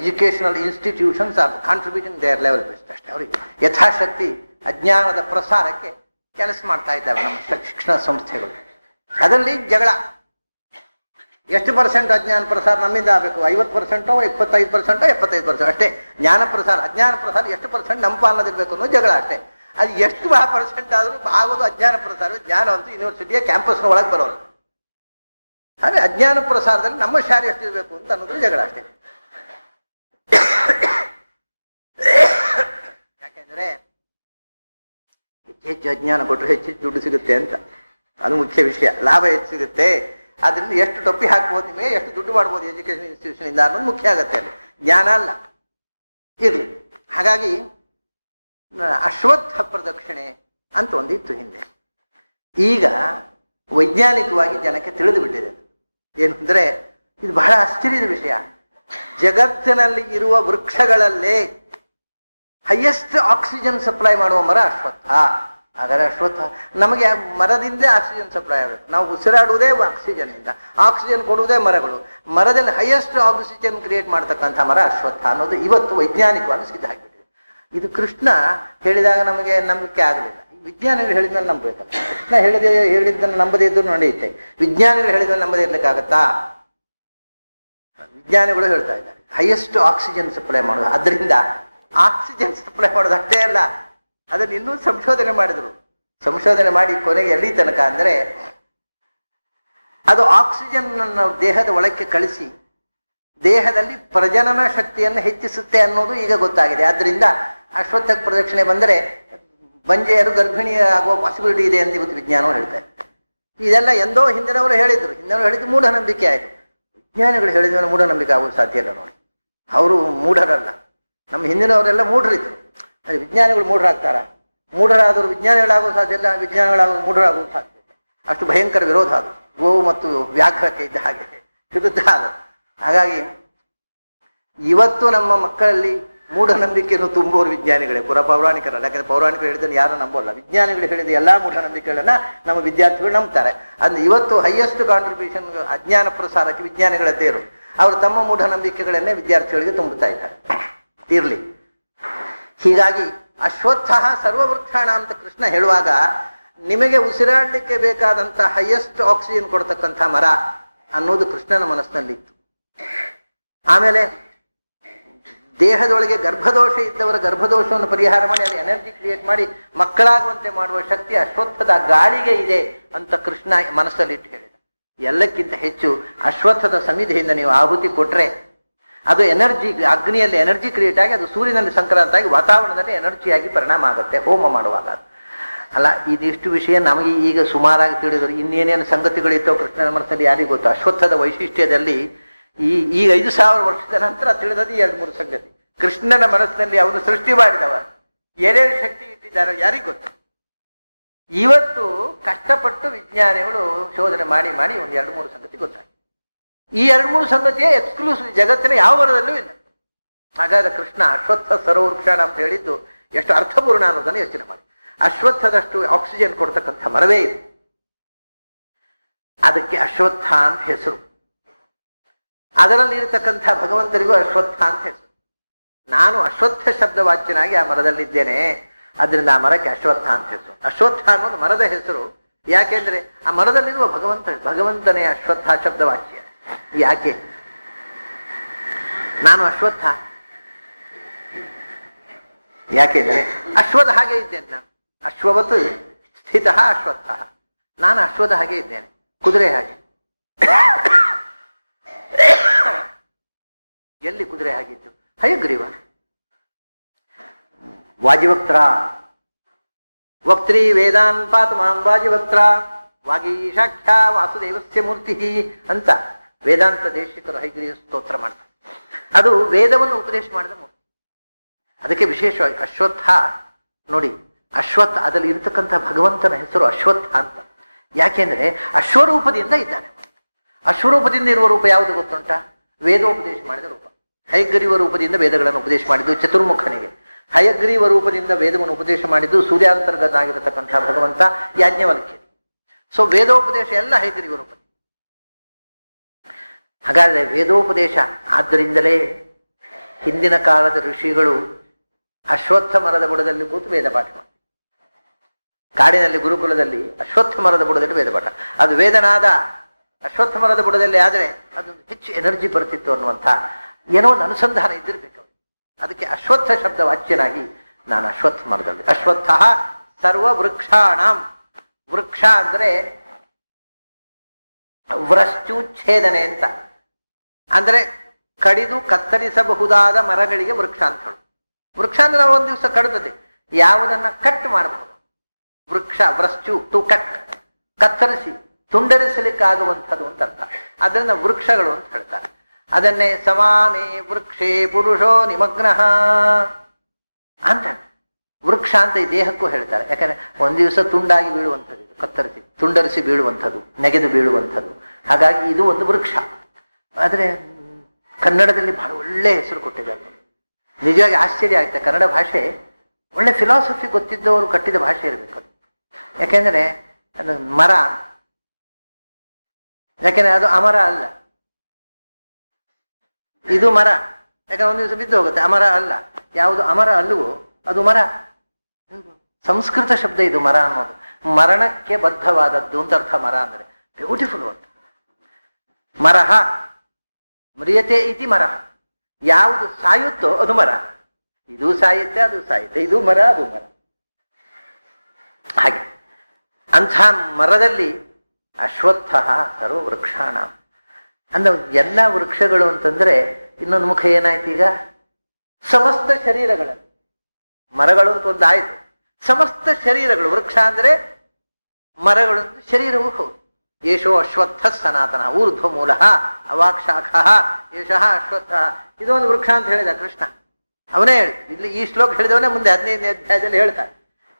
educational institutions are contributing their level best ಅಷ್ಟೇ. ಅವರಿಗೆ ಯಥಾಶಕ್ತಿ ಅಜ್ಞಾನದ ಪ್ರಸಾರಕ್ಕೆ ಕೆಲಸ ಮಾಡ್ತಾ ಇದ್ದಾವೆ ನಮ್ಮ ಶಿಕ್ಷಣ ಸಂಸ್ಥೆಗಳು. ಅದರಲ್ಲಿ ಜಗಳ ಎಷ್ಟು ಪರ್ಸೆಂಟ್ ಅಜ್ಞಾನ ಪ್ರಸಾರ ನಮ್ಮಿಂದ ಆಗಬೇಕು? 50%, 25%, 75% ಅಷ್ಟೇ ಜ್ಞಾನ ಪ್ರಸಾರ. ಅಜ್ಞಾನ ಪ್ರಸಾರ ಎಷ್ಟು ಪರ್ಸೆಂಟ್ ನಮ್ಮ ಪಾಲನದಿರ್ಬೇಕು ಅನ್ನೋ ಜಗಳ ಅಷ್ಟೇ. ಅದು ಎಷ್ಟು ಪರ್ಸೆಂಟ್ ಆದರೂ ಆಗೋದು ಅಜ್ಞಾನ ಪ್ರಸಾರ. ಜ್ಞಾನ ಅಂತೂ ಯೂನಿವರ್ಸಿಟಿಯ ಕ್ಯಾಂಪಸ್ನ ಒಳಗೆ ಬರೋದು. ಆದರೆ ಅಜ್ಞಾನ ಪ್ರಸಾರದಲ್ಲಿ ನಮ್ಮ ಶಾಲೆ ಎಷ್ಟಿರಬೇಕು ಅಂತ ಅನ್ನೋದು ಜಗಳ ಅಷ್ಟೇ. ಯಾಕೆಂದ್ರೆ ಹೆಚ್ಚು ಅಜ್ಞಾನ ಕೊಟ್ಟರೆ ಹೆಚ್ಚು ದುಡ್ಡು ಸಿಗುತ್ತೆ ಅಂತ, ಅದು ಮುಖ್ಯ ವಿಷಯ. ಲಾಭ ಹೆಚ್ಚು ಸಿಗುತ್ತೆ, ಅದರಿಂದ ಎಷ್ಟು ಟೊಪ್ಪಿ ಹಾಕ್ಬೋದು, ನಿಮಗೆ ಎಷ್ಟು ದುಡ್ಡು ಮಾಡ್ಬೋದು ಎಜುಕೇಶನ್ ಇನ್ಸ್ಟಿಟ್ಯೂಷನ್ ಇಂದ ಅನ್ನೋದು ಮುಖ್ಯ ಆಗುತ್ತೆ. ಅಲ್ಲಿ ಜ್ಞಾನ ಅಲ್ಲ. ಇರಲಿ. ಹಾಗಾಗಿ ಅಶ್ವತ್ಥ ಪ್ರದಕ್ಷಿಣೆ ಅಂತ ಒಂದಿತ್ತು ಹಿಂದೆ. ಈಗ ವೈಜ್ಞಾನಿಕವಾಗಿ ಜನಕ್ಕೆ ತಿಳಿದು ಬಿಟ್ಟಿದೆ. ಏನು ಅಂದರೆ ಇದು ಬಹಳ ಆಶ್ಚರ್ಯದ ವಿಷಯ. ಜಗತ್ತಿನಲ್ಲಿ ಇರುವ ವೃಕ್ಷಗಳಲ್ಲೇ ಹೈಯೆಸ್ಟ್ ಆಕ್ಸಿಜನ್ ಸಪ್ಲೈ ಮಾಡುವ ಮರ ಅಶ್ವತ್ಥ. ಹಾಗಾದ್ರೆ ಅಶ್ವತ್ಥ ನಮಗೆ ಮರದಿಂದ ಆಕ್ಸಿಜನ್ ಸಪ್ಲೈ ಆಗಬೇಕು. ನಾವು ಉಸಿರಾಡುವುದೇ ಆಕ್ಸಿಜನ್ ಇಂದ, ಆಕ್ಸಿಜನ್ ಕೊಡುವುದೇ ಮರಗಳು. ಮರದಲ್ಲಿ ಹೈಯೆಸ್ಟ್ ಆಕ್ಸಿಜನ್ ಕ್ರಿಯೇಟ್ ಮಾಡ್ತಕ್ಕಂಥ ಮರ ಅಶ್ವತ್ಥ ಅನ್ನೋದು ಇವತ್ತು ವೈಜ್ಞಾನಿಕವಾಗಿ ಸಿದ್ಧ ಆಗಿಬಿಟ್ಟಿದೆ. ಇದು ಕೃಷ್ಣ ಹೇಳಿದಾಗ ನಮಗೆ ನಂಬಿಕೆ ಆಗಲಿಲ್ಲ. ವಿಜ್ಞಾನಿಗಳು ಹೇಳಿದ್ಮೇಲೆ ನಂಬಬೇಕಲ್ಲ. ಕೃಷ್ಣ ಹೇಳಿದ್ದನ್ನು ನಂಬದೇ ಇದ್ದರೂ ನಡೆಯುತ್ತೆ. ವಿಜ್ಞಾನಿಗಳು ಹೇಳಿದ್ಮೇಲೆ ನಂಬದೇ ಇರ್ಲಿಕ್ಕಾಗತ್ತಾ? ವಿಜ್ಞಾನಿಗಳು ಹೇಳ್ತಾ ಇದ್ದಾರೆ ಹೈಯೆಸ್ಟ್ ಆಕ್ಸಿಜನ್ ಸಪ್ಲೈ ಮಾಡೋದು. ಅದರಿಂದ ಆಕ್ಸಿಜನ್ ಸಪ್ಲೈ ಮಾಡೋದು ಅಷ್ಟೇ ಅಲ್ಲ, ಅದನ್ನು ಇನ್ನೂ ಸಂಶೋಧನೆ ಮಾಡಿದ್ರು. ಸಂಶೋಧನೆ ಮಾಡಿ ಕೊನೆಗೆ ಎಲ್ಲಿ ತನಕ ಅಂದರೆ ಅದು ಆಕ್ಸಿಜನ್ ದೇಹದ ಒಳಕ್ಕೆ ಕಳಿಸಿ ದೇಹದಲ್ಲಿ ಪ್ರಜನನ ಶಕ್ತಿಯನ್ನು ಹೆಚ್ಚಿಸುತ್ತೆ ಅನ್ನೋದು ಈಗ ಗೊತ್ತಾಗಿದೆ. ಆದ್ದರಿಂದ ಅಶ್ವತ್ಥ ಪ್ರದಕ್ಷಿಣೆ ಬಂದರೆ ಬಂಜೆಯರು ಗರ್ಭಿಣಿಯಾಗುವ ಪಾಸಿಬಿಲಿಟಿ ಇದೆ ಅಂತ ಇವತ್ತು ವಿಜ್ಞಾನವು ಹೇಳ್ತಾರೆ. ಇದೆಲ್ಲ ಎಂದೋ ಹಿಂದಿನವರು ಹೇಳಿದ್ರು. ಹಿಂದಿನವರು ಹೇಳಿದ್ದು ಮೂಢನಂಬಿಕೆ ಆಯಿತು. ವಿಜ್ಞಾನಿಗಳು ಹೇಳಿದ ಮೂಢನಂಬಿಕೆ ಆಗೋದು ಸಾಧ್ಯ ಇಲ್ಲ ನೋಡಿ. ಅವರು ಮೂಢರಲ್ಲ. ನಮ್ಮ ಹಿಂದಿನವರೆಲ್ಲ ಮೂಢರಿದ್ರು. ಅದೇ ವಿಜ್ಞಾನಿಗಳು ಮೂಢರಾಗ್ತಾರ? ಮೂಢರಾದರೂ ವಿಜ್ಞಾನಿಗಳಾಗೋ ಸಾಧ್ಯ ಇಲ್ಲ, ವಿಜ್ಞಾನಿಗಳಾಗೋದು ಮೂಢರಾಗೋದು ಸಾಧ್ಯ ಇಲ್ಲ. ಅಷ್ಟು ಭಯಂಕರ ವಿರೋಧ ಅದು. ಗೋವು ಮತ್ತು ವ್ಯಾಘ್ರಕ್ಕೆ ಇದ್ದ ಹಾಗೆ ವಿರುದ್ಧ ಅದು. ಹಾಗಾಗಿ ಇವತ್ತು ನಮ್ಮ ಮಕ್ಕಳಲ್ಲಿ ಮೂಢನಂಬಿಕೆಯನ್ನು ತುಂಬುವವರು ವಿಜ್ಞಾನಿಗಳೇ, ಪೌರಾಣಿಕರಲ್ಲ. ಯಾಕಂದ್ರೆ ಪೌರಾಣಿಕರು ಹೇಳಿದ್ದನ್ನು ಯಾರು ನಂಬೋಲ್ಲ. ವಿಜ್ಞಾನಿಗಳು ಹೇಳಿದ ಎಲ್ಲಾ ಮೂಢನಂಬಿಕೆಗಳನ್ನ ನಮ್ಮ ವಿದ್ಯಾರ್ಥಿಗಳು ನಂಬ್ತಾರೆ. ಅಂದ್ರೆ ಇವತ್ತು ಹೈಯೆಸ್ಟ್ ಕಾಂಟ್ರಿಬ್ಯೂಷನ್ ಅಜ್ಞಾನ ಪ್ರಸಾರಕ್ಕೆ ವಿಜ್ಞಾನಿಗಳದ್ದೇ ಇರೋದು. ಅವರು ತಮ್ಮ ಮೂಢನಂಬಿಕೆಗಳನ್ನೇ ವಿದ್ಯಾರ್ಥಿಗಳಿಗೆ ತುಂಬುತ್ತಾ ಇದ್ದಾರೆ. ಇರ್ಲಿ. ಹೀಗಾಗಿ ಅಶ್ವತ್ಥ ಸರ್ವವೃಕ್ಷಾಣ ಅಂತ ಕೃಷ್ಣ ಹೇಳುವಾಗ ನಿಮಗೆ ಉಸಿರಾಡಲಿಕ್ಕೆ ಬೇಕಾದಂತ ಹೈಯೆಸ್ಟ್ ಆಕ್ಸಿಜನ್ ಕೊಡ್ತಕ್ಕಂಥ ಮರ ಅನ್ನೋದು ಕೃಷ್ಣನ ಮನಸ್ಸಿನಲ್ಲಿತ್ತು. ಆಮೇಲೆ ದೇಹದೊಳಗೆ ಗರ್ಭದೋಷ ಇದ್ದವರ ಗರ್ಭದೋಷವನ್ನು ಪರಿಹಾರ ಮಾಡಿ ಅಲ್ಲಿ ಎನರ್ಜಿ ಕ್ರಿಯೇಟ್ ಮಾಡಿ ಮಕ್ಕಳಾಗುವಂತೆ ಮಾಡುವ ಶಕ್ತಿ ಅಶ್ವತ್ಥದ ಗಾಳಿಗೆ ಇದೆ ಅಂತ ಕೃಷ್ಣ ಮನಸ್ಸಲ್ಲಿಟ್ಟು ಹೇಳಿದ. ಎಲ್ಲಕ್ಕಿಂತ ಹೆಚ್ಚು ಅಶ್ವತ್ಥದ ಸಮಿಧಿಯಿಂದ ನೀವು ಆಹುತಿ ಕೊಟ್ರೆ ಅದು ಎನರ್ಜಿ, ಅಗ್ನಿಯಲ್ಲಿ ಎನರ್ಜಿ ಕ್ರಿಯೇಟ್ ಆಗಿ ಅದು ಸೂರ್ಯನಲ್ಲಿ ಸಂಕ್ರಾಂತ ಆಗಿ ವಾತಾವರಣದಲ್ಲಿ ಎನರ್ಜಿಯಾಗಿ ಪರಿಣಾಮ ಆಗುತ್ತೆ ಹೋಮ ಮಾಡುವಾಗ. ಅಲ್ಲ, ಇದಿಷ್ಟು ವಿಷಯ ನಮಗೆ ಈಗ ಸುಮಾರಾಗಿ ತಿಳಿದರು. ಇನ್ನೇನೇನು ಸಂಗತಿಗಳಿತ್ತೋ ಕೃಷ್ಣನ ಮನಸ್ಸಲ್ಲಿ ಯಾರಿಗೂ ಗೊತ್ತು. ಅಶ್ವತ್ಥದ ವೈಶಿಷ್ಟ್ಯದಲ್ಲಿ ಈ 5000 ವರ್ಷದ ನಂತರ ತಿಳಿದದ್ದು 2-3 ಸಂಗತಿ. ಕೃಷ್ಣನ ಮನಸ್ಸಿನಲ್ಲಿ ಅವನು ಸೃಷ್ಟಿ ಮಾಡಿದವ ಏನೇನು ಶಕ್ತಿ ಇಟ್ಟಿದ್ದಾರೋ ಯಾರಿಗೂ ಗೊತ್ತು. ಇವತ್ತು ಕಷ್ಟಪಟ್ಟು ವಿಜ್ಞಾನಿಗಳು ಶೋಧನೆ ಮಾಡಿ ಮಾಡಿ ಒಂದು 2-3 ಸಂಗತಿ ಗೊತ್ತಾಗಿದೆ. ಈ 2-3 ಸಂಗತಿಯೇ ಎಕ್ಸ್ಕ್ಲೂಸಿವ್, ಜಗತ್ತಿನ ಯಾವ ವರದಲ್ಲೂ ಇಲ್ಲ. ಹಾಗಾದ್ರೆ ಕೃಷ್ಣ ಅಶ್ವತ್ಥ ಸರ್ವವೃಕ್ಷಾಣ ಅಂತ ಹೇಳಿದ್ದು ಎಷ್ಟು ಅರ್ಥಪೂರ್ಣ ಅನ್ನೋದನ್ನು ಯೋಚನೆ ಮಾಡಿ. ಅಶ್ವತ್ಥದಷ್ಟು ಆಕ್ಸಿಜನ್ ಕೊಡ್ತಕ್ಕಂಥ ಮರವೇ ಇದೆ. ಅದಕ್ಕೆ ಅಶ್ವತ್ಥ ಅಂತ ಹೆಸರು. ಅದರಲ್ಲಿ ಇರತಕ್ಕಂಥ ಭಗವಂತರಿಗೂ ಅಶ್ವತ್ಥ ಅಂತ ಹೆಸರು. ನಾನು ಅಶ್ವತ್ಥ ಶಬ್ದ ವಾಚ್ಯನಾಗಿ ಆ ಮರದಲ್ಲಿದ್ದೇನೆ, ಅದರಿಂದ ಆ ಮರಕ್ಕೆ ಅಶ್ವತ್ಥ ಅಂತ ಹೆಸರು. ಅಶ್ವತ್ಥ ಅನ್ನೋದು ಮರದ ಹೆಸರು. ಯಾಕೆಂದ್ರೆ ಆ ಮರದಲ್ಲಿರುವ ಭಗವಂತನೇ ಅಶ್ವತ್ಥ ಶಬ್ದ ವಾಚ್ಯ. ಯಾಕೆ ನಾನು ಅಶ್ವತ್ಥ? ಯಾಕೆಂದ್ರೆ ಅಶ್ವದ ಹಾಗೆ ಇದ್ದೇನೆ ನಾನು. ಅಶ್ವವತ್ ಸ್ಥಿತ ಅಶ್ವತ್ಥ. ನಾನು ಅಶ್ವದ ಹಾಗೆ ಇದ್ದೇನೆ, ಕುದುರೆ ಹಾಗೆ. ಎಲ್ಲಿ ಕುದುರೆ ಆಗಿದ್ದು? ಹಯಗ್ರೀವ. ವಾಜಿವಕ್ತ್ರ ವಕ್ತ್ರಿ ವೇದಾನ್ ಪಾತಮಾನ್ ವಾಜಿವಕ್ತ್ರ ವಾಗೀಶಾಖ್ಯ ವಾಸುದೇವಸ್ಯ ಮೂರ್ತಿ ಅಂತ ವೇದಾಂತ ದೇಶಿಕರು ಹಯಗ್ರೀವ ಸ್ತೋತ್ರ ಮಾಡ್ತಾರೆ. ಅದು ವೇದವನ್ನು ಉಪದೇಶ ಮಾಡಿದ ಮೂರ್ತಿ. ಅದಕ್ಕೆ ವಿಶೇಷವಾಗಿ ಅಶ್ವತ್ಥ ನೋಡಿ. ಅಶ್ವತ್ಥ ಅದರಲ್ಲಿ ಇರತಕ್ಕಂಥ ಭಗವಂತನ ಹೆಸರು ಅಶ್ವತ್ಥ ಅಂತ. ಯಾಕೆಂದ್ರೆ ಅಶ್ವರೂಪದಿಂದ ಇದ್ದಾನೆ. ಅಶ್ವರೂಪದಿಂದ ಇರುವ ರೂಪ ಯಾವುದು ಗೊತ್ತುಂಟ? ವೇದೋಪದೇಶ ಮಾಡಿದ ರೂಪ. ಹಯಗ್ರೀವ ರೂಪದಿಂದ ವೇದಗಳನ್ನು ಉಪದೇಶ ಮಾಡಿದ್ದು ಚತುರ್ಮುಖನಿಗೆ. ಹಯಗ್ರೀವ ರೂಪದಿಂದ ವೇದವನ್ನು ಉಪದೇಶ ಮಾಡಿದ್ದು ಸೂರ್ಯಾಂತರ್ಗತನಾಗಿರತಕ್ಕಂಥ ಭಗವಂತ ಯಾಜ್ಞವಲ್ಕ್ಯ. ಸೊ ವೇದೋಪದೇಶ ಎಲ್ಲ ಹಯಗ್ರೀವ ರೂಪ. ಹಾಗಾದ್ರೆ ವೇದೋಪದೇಶ ಆದ್ದರಿಂದಲೇ ಹಿಂದಿನ ಕಾಲದ ಋಷಿಗಳು ಅಶ್ವತ್ಥ ಮರದ ಬುಡದಲ್ಲಿ ಕೂತು ವೇದ ಪಾಠ ಮಾಡಿ, ಕಾಡಿನಲ್ಲಿ ಗುರುಕುಲದಲ್ಲಿ ಅಶ್ವತ್ಥ ಮರದ ಬುಡದಲ್ಲಿ ವೇದ ಪಾಠ. ಅದು ವೇದನಾದ ಅಶ್ವತ್ಥ ಮರದ ಬುಡದಲ್ಲಿ ಆದರೆ ಅದೊಂದು ಹೆಚ್ಚು ಎನರ್ಜಿ ಬರ್ತಿತ್ತು ಅನ್ನುವಂಥ ಏನೋ ಒಂದು ಅನುಸಂಧಾನ ಇದ್ದಿರ್ಬೇಕು. ಅದಕ್ಕೆ ಅಶ್ವತ್ಥ ಶಬ್ದ ವಾಚ್ಯನಾಗಿ ನಾನು ಅಶ್ವತ್ಥ ಮರದಲ್ಲಿ. ಅಶ್ವತ್ಥ ಸರ್ವ ವೃಕ್ಷಾಣಂ. ವೃಕ್ಷ ಅಂದ್ರೆ ವ್ರಶ್ಚುಚ್ಛೇದನೆ ಅಂತ, ಅಂದ್ರೆ ಕಡಿದು ಕತ್ತರಿಸಬಹುದಾದ ಮರಗಳಿಗೆ ವೃಕ್ಷ ಅಂತ ಹೇಳು. ವೃಕ್ಷ ಅಂದ್ರೆ ನಾವು ಒಂದು ದಿವಸ ಕಡಿದದೆ ಯಾವುದನ್ನ ಕಟ್ ಮಾಡಬಹುದು. ವೃಕ್ಷ ವ್ರಶ್ಚು ಟು ಕಟ್, ಕತ್ತರಿಸಿ ತುಂಡರಿಸಲಿಕ್ಕಾಗುವಂಥದ್ದು ಅಂತ ಅರ್ಥ. ಅದನ್ನ ವೃಕ್ಷಗಳು ಅಂತ ಹೇಳ್ತಾರೆ. ಅದನ್ನೇ ಸಮಾನೇ ವೃಕ್ಷೇ ಪುರುಷೋ ನಿಮಗ್ನಃ ಅಂತ ವೃಕ್ಷ ಅಂತ ಈ ದೇಹಕ್ಕೂ ಹೇಳ್ತಾರೆ. ಯಾಕಂದ್ರೆ ಒಂದ್ ದಿವಸ ತುಂಡಾಗಿ ಬೀಳುವಂಥದ್ದು, ಕತ್ತರಿಸಿ ತುಂಡರಿಸಿ ಬೀಳುವಂಥದ್ದು, ನೆಗೆದು ಬೀಳುವಂಥದ್ದು. ಹಾಗಾಗಿ ಇದು ಒಂದು ವೃಕ್ಷ. ಆದ್ರೆ ಕನ್ನಡದಲ್ಲಿ ಬಹಳ ಒಳ್ಳೆ ಹೆಸರು ಕೊಟ್ಟಿದ್ದಾರೆ. ನಿಜವಾಗಿ ಆಶ್ಚರ್ಯ ಆಗುತ್ತೆ. ಕನ್ನಡ ಭಾಷೆ ಒಳ್ಳೆ ಫಿಲಾಸಫಿ ಗೊತ್ತಿದ್ದವರು ಕಟ್ಟಿದ ಭಾಷೆ ಇರಬೇಕು ಅದು. ಯಾಕೆಂದ್ರೆ ಅದು ಮರ, ಯಾಕೆಂದ್ರೆ ಅದು ಅಮರ ಅಲ್ಲ. ಇದು ಮರ, ಯಾಕಂದ್ರೆ ಒಂದು ದಿವಸ ಬಿದ್ದು ಹೋಗುತ್ತೆ. ಅಮರ ಅಲ್ಲ. ಯಾವುದು ಅಮರ ಅಲ್ಲವೋ ಅದು ಮರ. ಸಂಸ್ಕೃತ ಶಬ್ದ ಇದು ಮರ ಅನ್ನೋದು. ಮರಣಕ್ಕೆ ಬದ್ಧವಾದದ್ದು ಅಂತ ಅರ್ಥ ಮರ ಅಂದ್ರೆ. Beautiful word. ಮರಹ ಮ್ರಿಯತೆ ಇತಿ ಮರ. ಯಾವುದು ಸಾಯುತ್ತೋ ಅದು ಮರ. ಇದು ಸಾಯುತ್ತೆ, ಅದು ಸಾಯುತ್ತೆ. ಇದು ಮರ, ಅದು ಮರ. ಹಾಗೆ ಅಂಥ ಮರದಲ್ಲಿ ಅಶ್ವತ್ಥ ಸರ್ವ ವೃಕ್ಷಾಣ ಅಂದ ಎಲ್ಲ ವೃಕ್ಷಗಳು ಅಂತಂದ್ರೆ ಇನ್ನೊಂದು ಮುಖ ಏನಾಯ್ತು ಈಗ? ಸಮಸ್ತ ಶರೀರಗಳಲ್ಲಿ ಮರಗಳು ಅಂತ ಒಂದು ಆಯ್ತು. ಸಮಸ್ತ ಶರೀರಗಳು ವೃಕ್ಷ ಅಂದ್ರೆ ಮರಗಳು, ಶರೀರವೂ ಹೌದು. ಯೇಷೋ ಅಶ್ವತ್ಥ ಸನಾತನ ಊರ್ಧ್ವ ಮೂಲ ಅವಾಕ್ಷಾಖ ಯೇಷಃ ಅಶ್ವತ್ಥ. ಇದೊಂದು ವೃಕ್ಷ ಅಂತ ಹೇಳಿದ ಕೃಷ್ಣ. ಅವನೇ ಹೇಳಿ ಇಲ್ಲಿ ಈ ಶ್ಲೋಕ ಹೇಳಿದವನೇ ಮುಂದೆ 15ನೇ ಅಧ್ಯಾಯದಲ್ಲಿ ಹೇಳ್ತಾರೆ